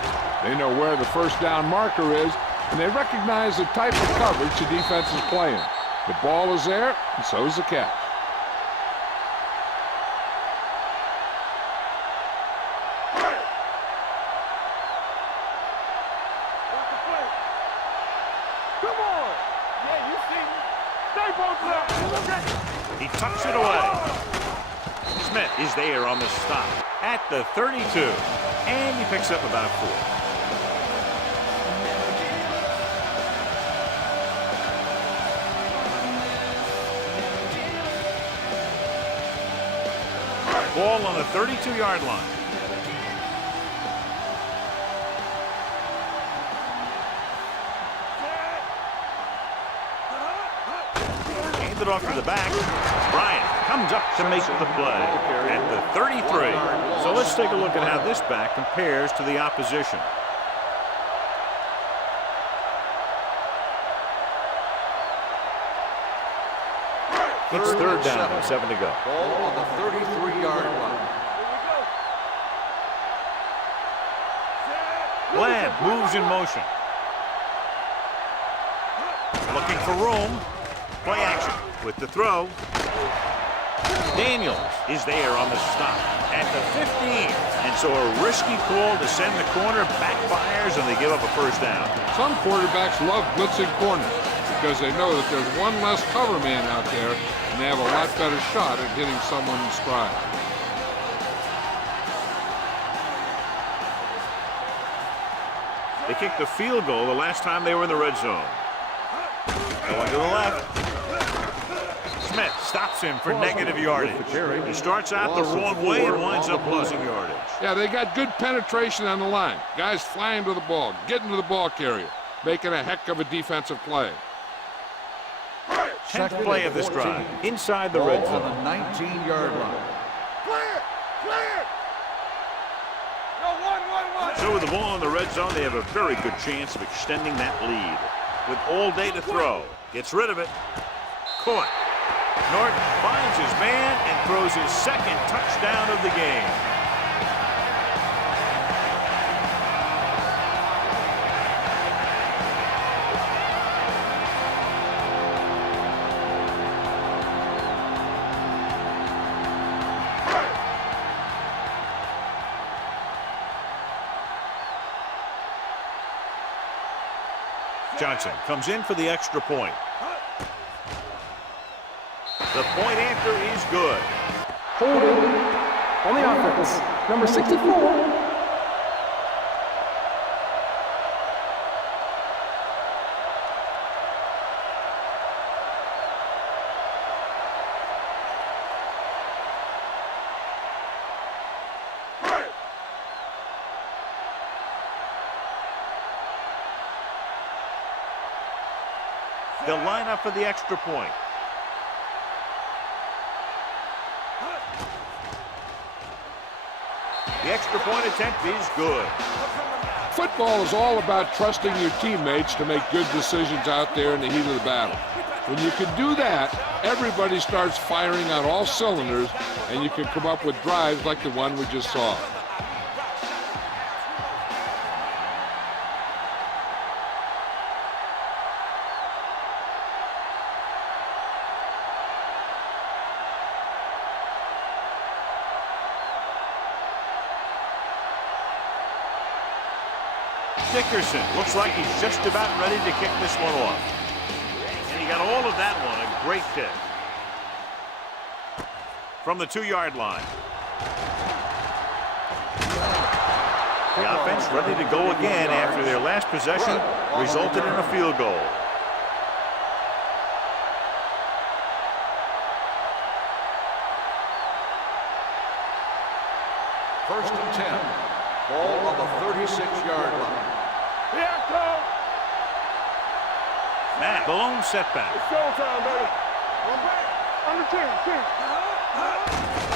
They know where the first down marker is, and they recognize the type of coverage the defense is playing. The ball is there, and so is the catch. He tucks it away. Smith is there on the stop at the 32, and he picks up about 4. Ball on the 32-yard line. It off to the back. Bryant comes up to make the play at the 33. So let's take a look at how this back compares to the opposition. It's third down and 7 to go. Ball on the 33-yard line. Bland moves in motion. Looking for room. Play action with the throw. Daniels is there on the stop at the 15. And so a risky call to send the corner backfires and they give up a first down. Some quarterbacks love blitzing corners because they know that there's one less cover man out there and they have a lot better shot at hitting someone in stride. They kicked the field goal the last time they were in the red zone. Going to the left. Smith stops him for negative yardage. He starts out the wrong way and winds up losing yardage. Yeah, they got good penetration on the line. Guys flying to the ball, getting to the ball carrier, making a heck of a defensive play. 10th play of this drive, inside the red zone. On the 19-yard line. Clear! No, one. So with the ball in the red zone, they have a very good chance of extending that lead. with all day to throw. Gets rid of it. Caught. Norton finds his man and throws his second touchdown of the game. Johnson comes in for the extra point. The point after is good. Holding on the offense. Number 64. They'll line up for the extra point. The extra point attempt is good. Football is all about trusting your teammates to make good decisions out there in the heat of the battle. When you can do that, everybody starts firing on all cylinders, and you can come up with drives like the one we just saw. Dickerson looks like he's just about ready to kick this one off. And he got all of that one, a great kick. From the 2-yard line. The offense ready to go again after their last possession resulted in a field goal. First and 10. Ball on the 36-yard line. Matt, the lone setback. It's showtime, baby. One back. Under 10.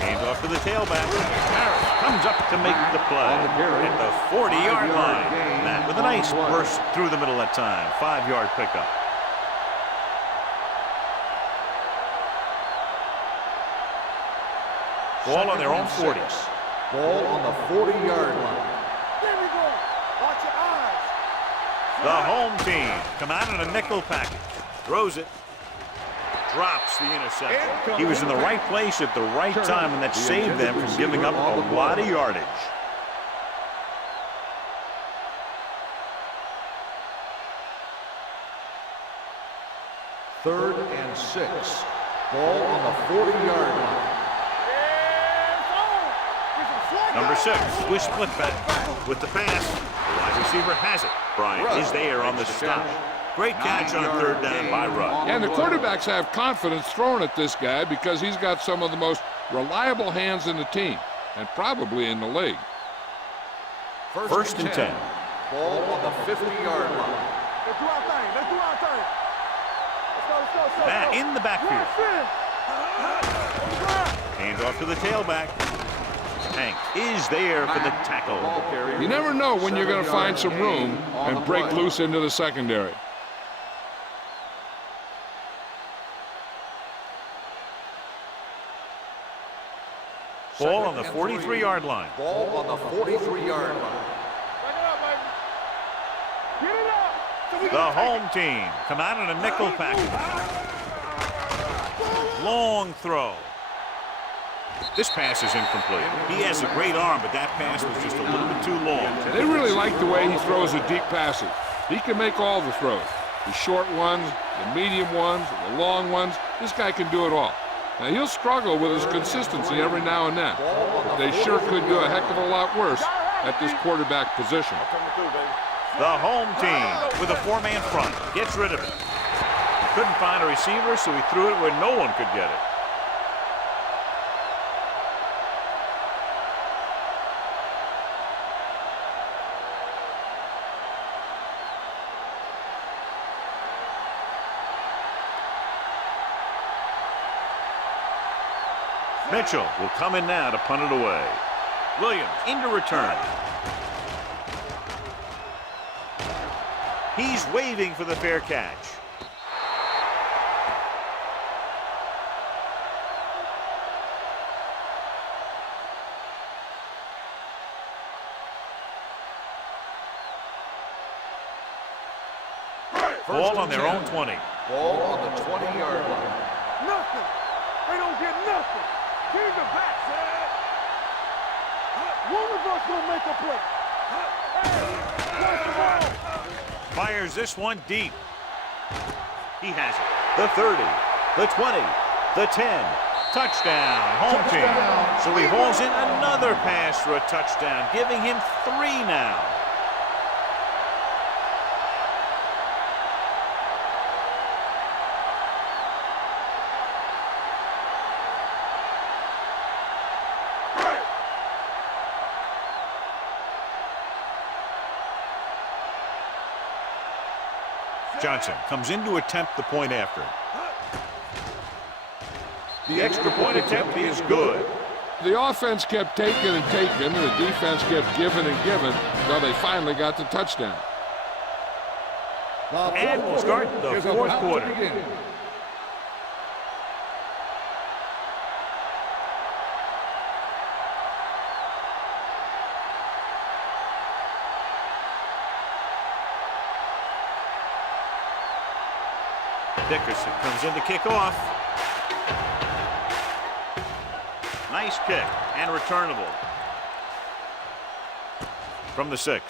Hands off to the tailback. Harris comes up to make the play at the 40-yard line. Matt with a nice burst through the middle that time. 5-yard pickup. Ball on their own 40. Ball on the 40-yard line. There we go. Watch your eyes. The home team come out in a nickel package. Throws it. Drops the interception. He was in the right place at the right time, and that saved them from giving up a lot of yardage. Third and 6. Ball on the 40-yard line. Number 6, swish split back with the pass. The wide receiver has it. Bryant is there on the stop. Great catch on 3rd down by Rudd. And the quarterbacks have confidence throwing at this guy because he's got some of the most reliable hands in the team, and probably in the league. First and 10. Ball on the 50-yard line. Let's do our thing. Let's go. Matt in the backfield. Hands off to the tailback. Hank is there for the tackle. You never know when you're going to find some room and break loose into the secondary. Ball on the 43-yard line. Ball on the 43-yard line. Back it up, baby. Get it up. So we The can home team come out in a nickel package. Long throw. This pass is incomplete. He has a great arm, but that pass was just a little bit too long. They really like the way he throws the deep passes. He can make all the throws. The short ones, the medium ones, the long ones. This guy can do it all. Now, he'll struggle with his consistency every now and then. But they sure could do a heck of a lot worse at this quarterback position. The home team with a 4-man front gets rid of it. He couldn't find a receiver, so he threw it where no one could get it. Mitchell will come in now to punt it away. Williams into return. He's waving for the fair catch. Ball on their own 20. Ball on the 20-yard line. Nothing. They don't get nothing. Keep it back, Sad. One of us will make a play. Hey, watch the ball. Fires this one deep. He has it. The 30, the 20, the 10. Touchdown, home team. So he hauls in another pass for a touchdown, giving him 3 now. Johnson comes in to attempt the point after. The extra point attempt is good. The offense kept taking and taking, and the defense kept giving and giving until they finally got the touchdown. And we'll start the fourth quarter. Dickerson comes in to kick off. Nice kick and returnable. From the 6.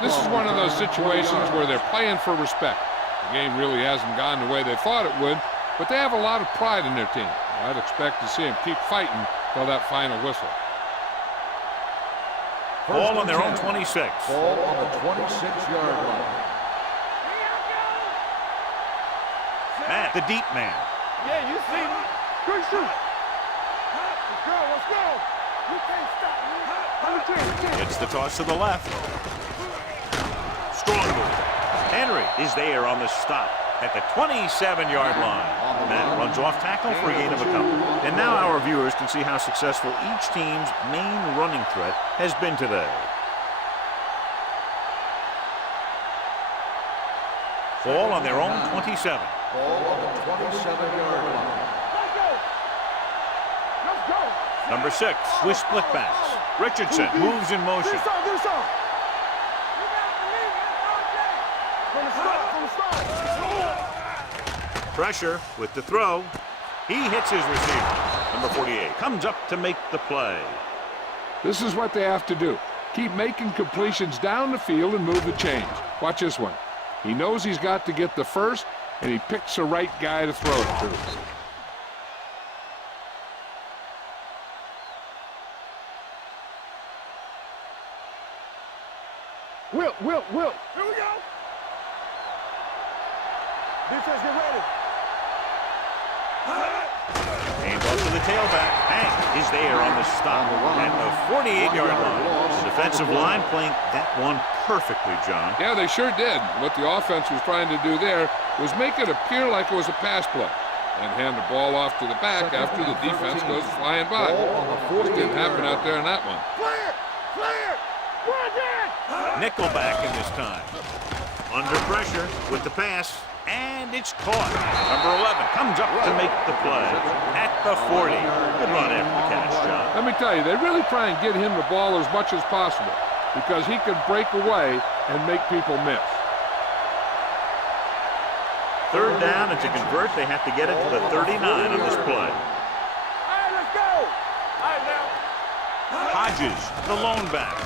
This is one of those situations where they're playing for respect. The game really hasn't gone the way they thought it would, but they have a lot of pride in their team. I'd expect to see them keep fighting till that final whistle. Ball on their own 26. Ball on the 26-yard line. Matt, the deep man. Yeah, you see me. Good shoot. Let's go, let's go. You can't stop me. It's the toss to the left. Strong move. Henry is there on the stop at the 27-yard line. Matt runs off tackle for a gain of a couple. And now our viewers can see how successful each team's main running threat has been today. Ball on their own 27. Ball on the 27-yard line. Let's go. Number 6, with split backs. Richardson moves in motion. Get this off. From the start. Pressure with the throw. He hits his receiver. Number 48 comes up to make the play. This is what they have to do. Keep making completions down the field and move the chains. Watch this one. He knows he's got to get the first, and he picks the right guy to throw it to. Will. Here we go. Defense, get ready. Hand off to the tailback. Hank is there on the stop at the 48-yard line. The defensive line playing that one perfectly, John. Yeah, they sure did. What the offense was trying to do there was make it appear like it was a pass play and hand the ball off to the back after the defense goes flying by. This didn't happen out there on that one. Clear. Nickelback in this time. Under pressure with the pass, and it's caught. Number 11 comes up to make the play at the 40. Good run after the catch, John. Let me tell you, they really try and get him the ball as much as possible because he can break away and make people miss. Third down, and to convert, they have to get it to the 39 on this play. All right, let's go. All right, now. Hodges, the lone back.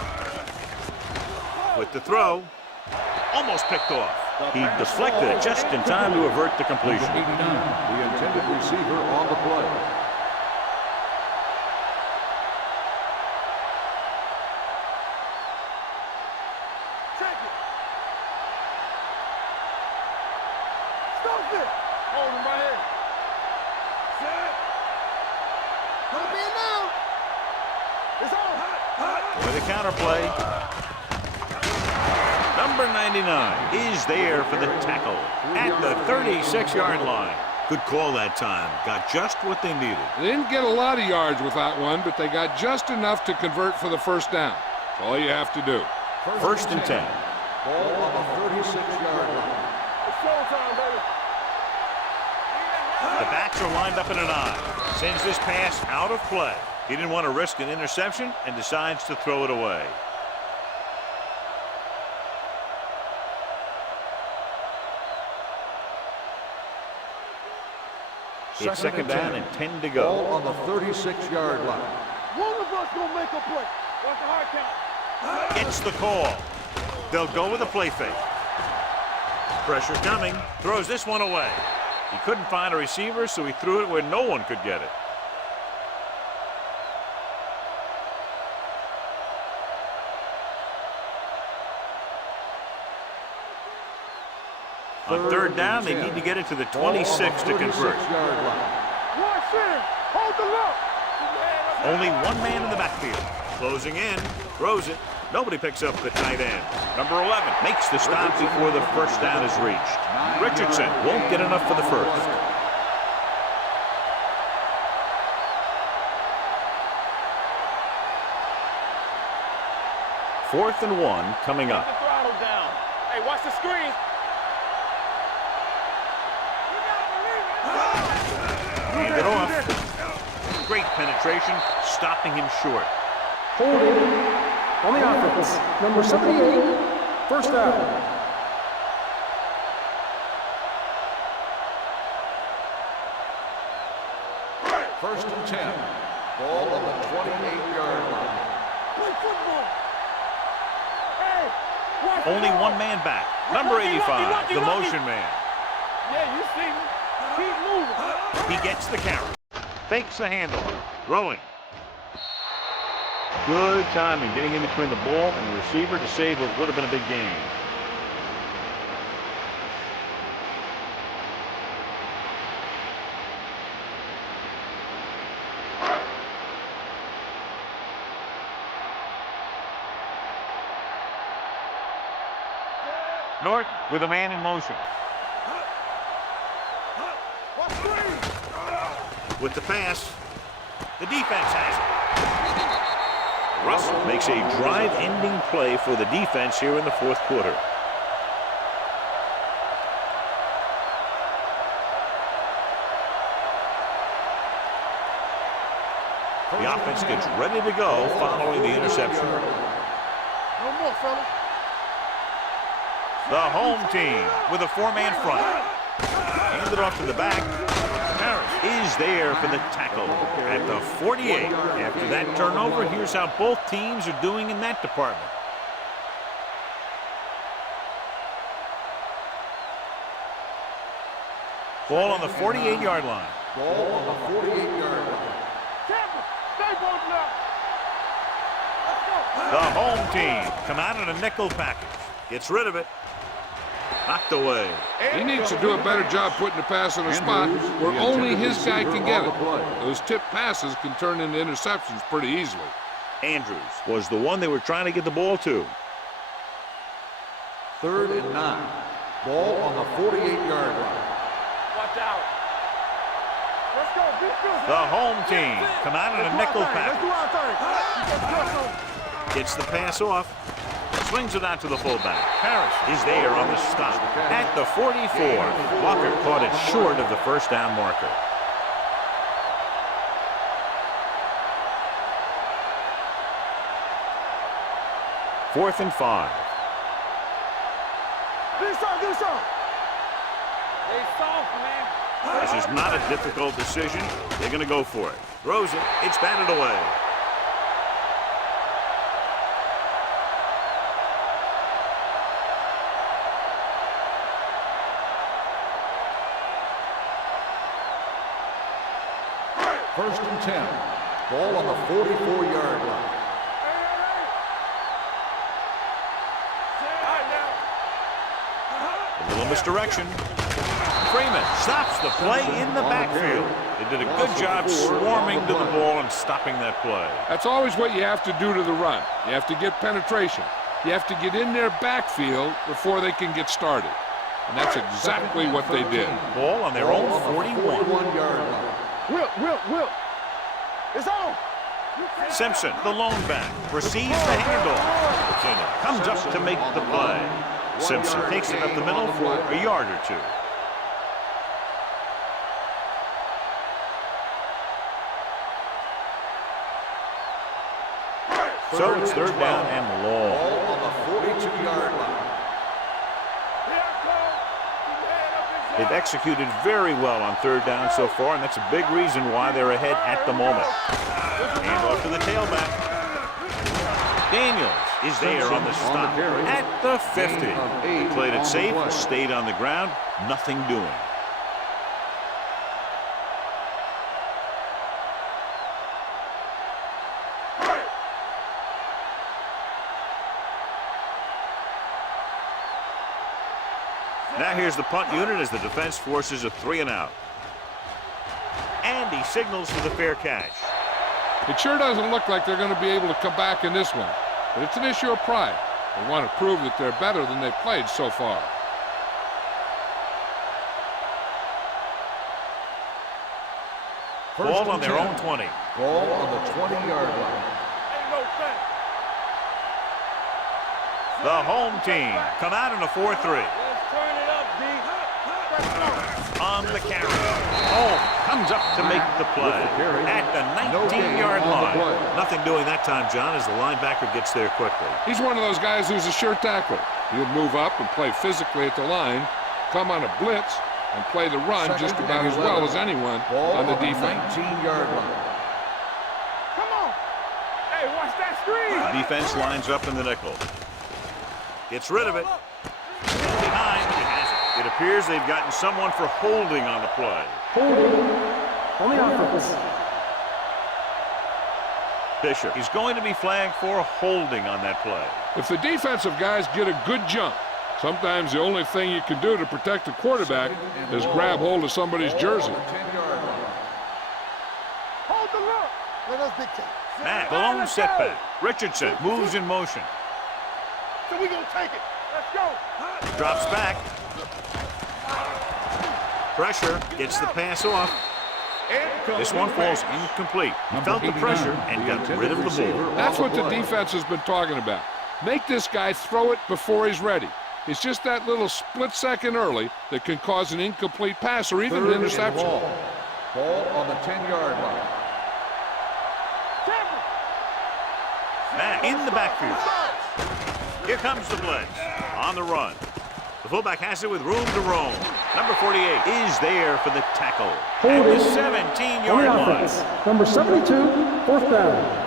With the throw, almost picked off. He deflected it just in time to avert the completion. 89, the intended receiver on the play. Check it. Stop it. Hold him right here. Set. Come in now. It's on. With a counterplay. Number 99 is there for the tackle at the 36-yard line. Good call that time. Got just what they needed. They didn't get a lot of yards with that one, but they got just enough to convert for the first down. That's all you have to do. First and 10. Ball on the 36-yard line. It's showtime, baby. The backs are lined up in an I. Sends this pass out of play. He didn't want to risk an interception and decides to throw it away. It's second down and 10 to go. Ball on the 36-yard line. One of us gonna make a play. Watch the hard count. Gets the call. They'll go with a play fake. Pressure coming. Throws this one away. He couldn't find a receiver, so he threw it where no one could get it. On third down, they need to get it to the 26 to convert. One center. Hold the look. Only one man in the backfield. Closing in. Throws it. Nobody picks up the tight end. Number 11 makes the stop before the first down is reached. Richardson won't get enough for the first. Fourth and 1 coming up. Keep the throttle down. Hey, watch the screen. Hand it off. Great penetration, stopping him short. Holding on the offense. Number 78, first down. First and 10. Ball on the 28-yard line. Play football. Hey, watch the Only ball. one man back. Number 85, the motion man. Yeah, you see me. Keep moving. He gets the carry. Fakes the handle. Throwing. Good timing getting in between the ball and the receiver to save what would have been a big gain. North with a man in motion. With the pass, the defense has it. Russell makes a drive-ending play for the defense here in the fourth quarter. The offense gets ready to go following the interception. No more, fella. The home team with a four-man front. Handed off to the back. Harris is there for the tackle at the 48. After that turnover, here's how both teams are doing in that department. Ball on the 48-yard line. Ball on the 48-yard line. Tampa, stay both now. Let's go. The home team come out in a nickel package. Gets rid of it. Knocked away. He needs to do a better job putting the pass in a spot where only his guy can get it. Those tip passes can turn into interceptions pretty easily. Andrews was the one they were trying to get the ball to. Third and 9. Ball on the 48-yard line. Watch out. Let's go. The home team come out in a nickel Let's package. do our thing. Gets the pass off. Swings it out to the fullback. Harris is there on the stop at the 44. Walker caught it short of the first down marker. Fourth and 5. Give me some. They soft, man. This is not a difficult decision. They're going to go for it. Throws it. It's batted away. First and 10. Ball on the 44-yard line. A little misdirection. Freeman stops the play in the backfield. They did a good job swarming to the ball and stopping that play. That's always what you have to do to the run. You have to get penetration. You have to get in their backfield before they can get started. And that's exactly what they did. Ball on their own 41. 41-yard line. Will. It's on. Simpson, the lone back, receives the handoff. Keenan comes up to make the play. Simpson takes it up the middle for a yard or two. So it's third down and long. Ball on the 42-yard line. They've executed very well on third down so far, and that's a big reason why they're ahead at the moment. And off to the tailback. Daniels is there on the stop at the 50. Played it safe, stayed on the ground, nothing doing. Now here's the punt unit as the defense forces a 3-and-out. And he signals for the fair catch. It sure doesn't look like they're going to be able to come back in this one, but it's an issue of pride. They want to prove that they're better than they've played so far. Ball on their own 20. Ball on the 20-yard line. The home team come out in a 4-3. On the carry. Home comes up to make the play at the 19-yard line. Nothing doing that time, John, as the linebacker gets there quickly. He's one of those guys who's a sure tackler. He'll move up and play physically at the line, come on a blitz, and play the run just about as well as anyone on the defense. 19-yard line. Come on. Hey, watch that screen. The defense lines up in the nickel. Gets rid of it. Behind, he has it. It appears they've gotten someone for holding on the play. Holding on the offense. Fisher. He's going to be flagged for holding on that play. If the defensive guys get a good jump, sometimes the only thing you can do to protect the quarterback is grab hold of somebody's jersey. Hold the look. Let us dictate. Matt, the lone setback. Richardson moves in motion. So we gonna take it. Let's go. Drops back. Pressure gets the pass off. This one falls incomplete. He felt the pressure and got rid of the ball. That's what the defense has been talking about. Make this guy throw it before he's ready. It's just that little split second early that can cause an incomplete pass or even an interception. Ball on the 10-yard line. Matt in the backfield. Here comes the blitz on the run. The fullback has it with room to roam. Number 48 is there for the tackle. At the 17-yard line. Number 72, fourth down.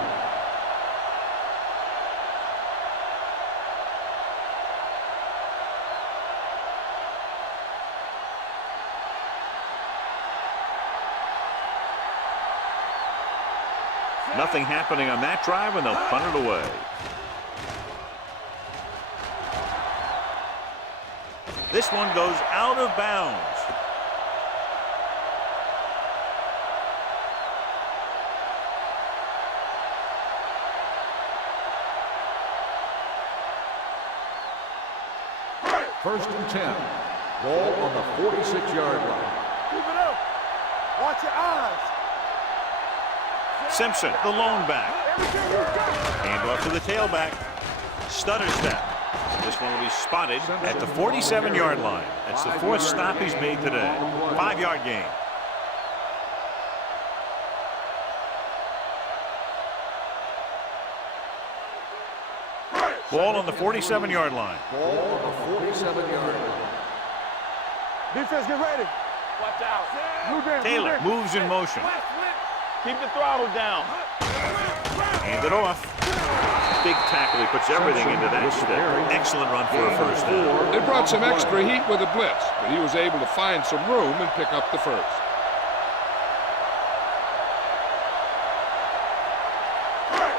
Nothing happening on that drive, and they'll punt it away. This one goes out of bounds. First and 10. Ball on the 46-yard line. Keep it up. Watch your eyes. Simpson, the lone back. Hand off to the tailback. Stutter step. This one will be spotted at the 47-yard line. That's the fourth stop he's made today. 5-yard gain. Ball on the 47-yard line. Ball on the 47-yard line. Defense, get ready. Watch out. Move in, Taylor move in. moves in motion. Keep the throttle down. Hand it off. Big tackle. He puts everything into that step. Excellent run for a first down. They brought some extra heat with a blitz, but he was able to find some room and pick up the first.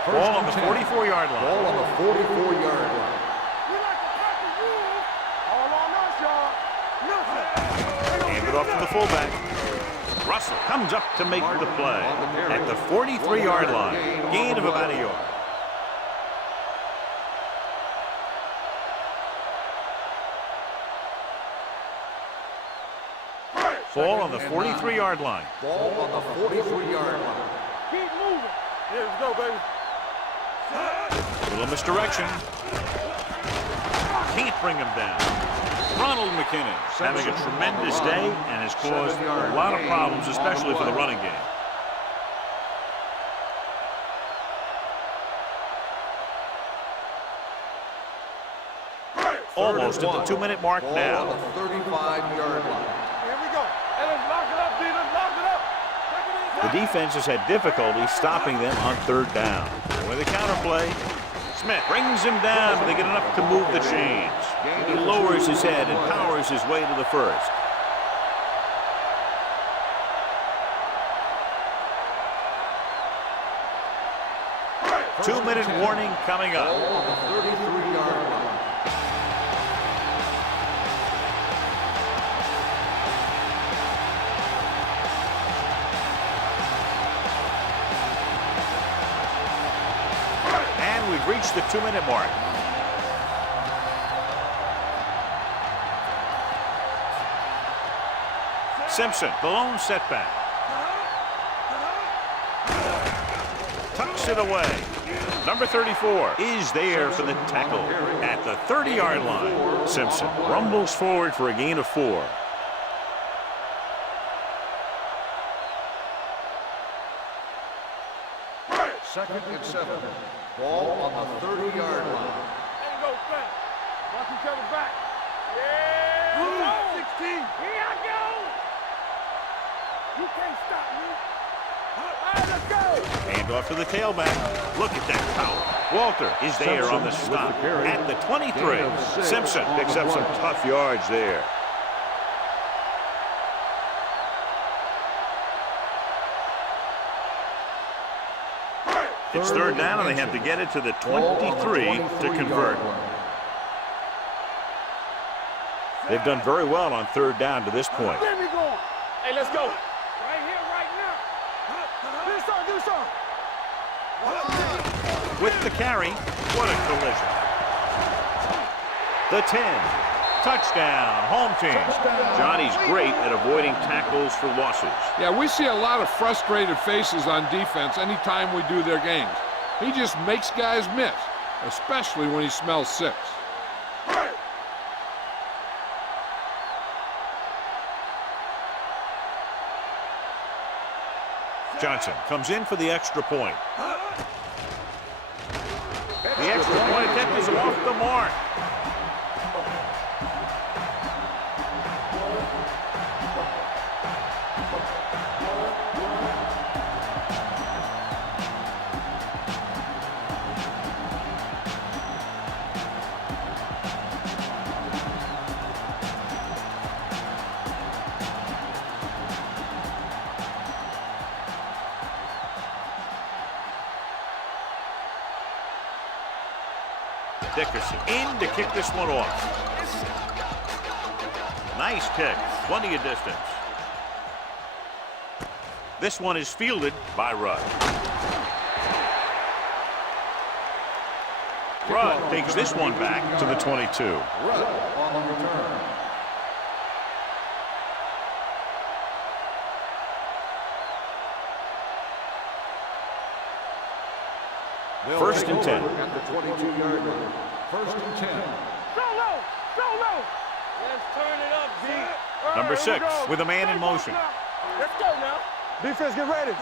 Ball on the 44-yard line. Ball on the 44-yard line. We like to cut the rules. All on us, y'all. Nothing. Hand it off to the fullback. Russell comes up to make the play at the 43-yard line. Gain of about a yard. Ball on the 43-yard line. Ball on the 43-yard line. Keep moving. Yeah, let's go, baby. Little misdirection. Can't bring him down. Ronald McKinnon having a tremendous day and has caused a lot of problems, especially for the running game. Almost at the 2-minute mark now. Ball on the 35-yard line. Here we go. Hey, let's lock it up, D. Let's lock it up. The defense has had difficulty stopping them on 3rd down. With a counterplay, Smith brings him down, but they get enough to move the chains. He lowers his head and powers his way to the first. Two-minute warning coming up. Ball on the 33-yard line. And we've reached the 2-minute mark. Simpson, the lone setback. Tucks it away. Number 34 is there for the tackle at the 30-yard line. Simpson rumbles forward for a gain of 4. Second and 7. Ball on the 30-yard line. There you go, Frank. Watch each other back. Yeah. 16. Here I go. You can't stop me. All right, let's go. Hand off to the tailback. Look at that power. Walter is there on the stop at the 23. Simpson picks up some tough yards there. It's 3rd down, and they have to get it to the 23 to convert. They've done very well on 3rd down to this point. Let me go. Hey, let's go. Right here, right now. Do something. With the carry, what a collision. The 10. Touchdown, home team. Johnny's great at avoiding tackles for losses. Yeah, we see a lot of frustrated faces on defense anytime we do their games. He just makes guys miss, especially when he smells 6. Johnson comes in for the extra point. The extra point attempt is off the mark. Dickerson in to kick this one off. Nice kick, plenty of distance. This one is fielded by Rudd. Rudd takes this one back to the 22. Rudd on the return. First and 10. At the 22-yard line. First and 10. Go low. Let's turn it up, D. Number 6 with a man in motion. Let's go now. Defense, get ready.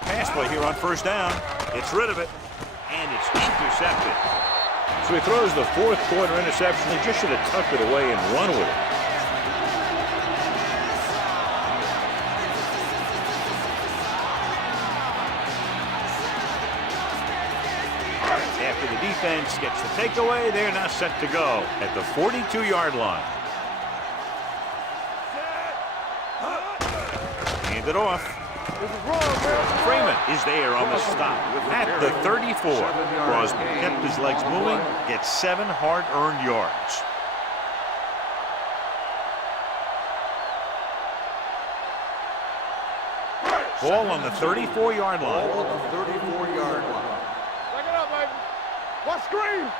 Pass play here on 1st down. It's rid of it, and it's intercepted. So he throws the 4th quarter interception. He just should have tucked it away and run with it. After the defense gets the takeaway, they're now set to go at the 42-yard line. Hand it off. Freeman is there on the stop at the 34. Crosby kept his legs moving, gets 7 hard-earned yards. Ball on the 34-yard line. Ball on the 34-yard line. Back it up, baby. Watch screen.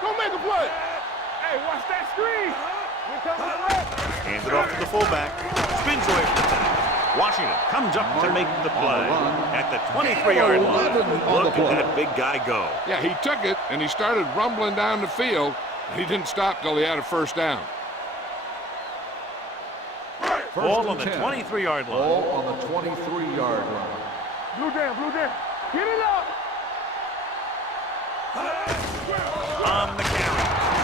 Don't make a play. Hey, watch that screen. We coming to the left. Hands it off to the fullback. Spins away from the tackle. Washington comes up to make the play at the 23-yard line. Look at that big guy go. Yeah, he took it, and he started rumbling down the field. He didn't stop till he had a first down. Ball on the 23-yard line. Ball on the 23-yard line. Blue down, blue down. Get it up. On the carry.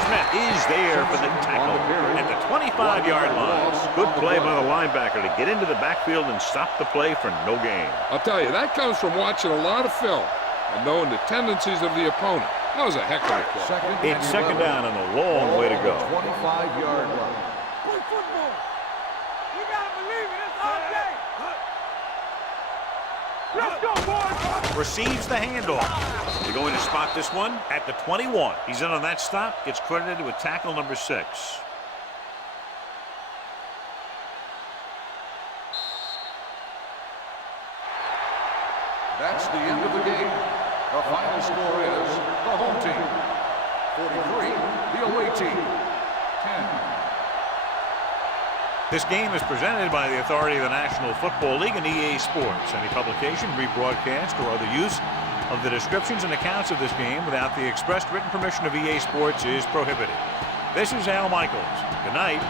Smith is there for the tackle at the 25-yard line. Good play by the linebacker to get into the backfield and stop the play for no gain. I'll tell you, that comes from watching a lot of film and knowing the tendencies of the opponent. That was a heck of a play. It's second down and a long way to go. 25-yard line. Play football. We gotta believe it. It's all day. Let's go, boys. Receives the handoff. They're going to spot this one at the 21. He's in on that stop. Gets credited with tackle number 6. That's the end of the game. The final score is the home team 43, the away team 10. This game is presented by the authority of the National Football League and EA Sports. Any publication, rebroadcast, or other use of the descriptions and accounts of this game without the expressed written permission of EA Sports is prohibited. This is Al Michaels. Good night.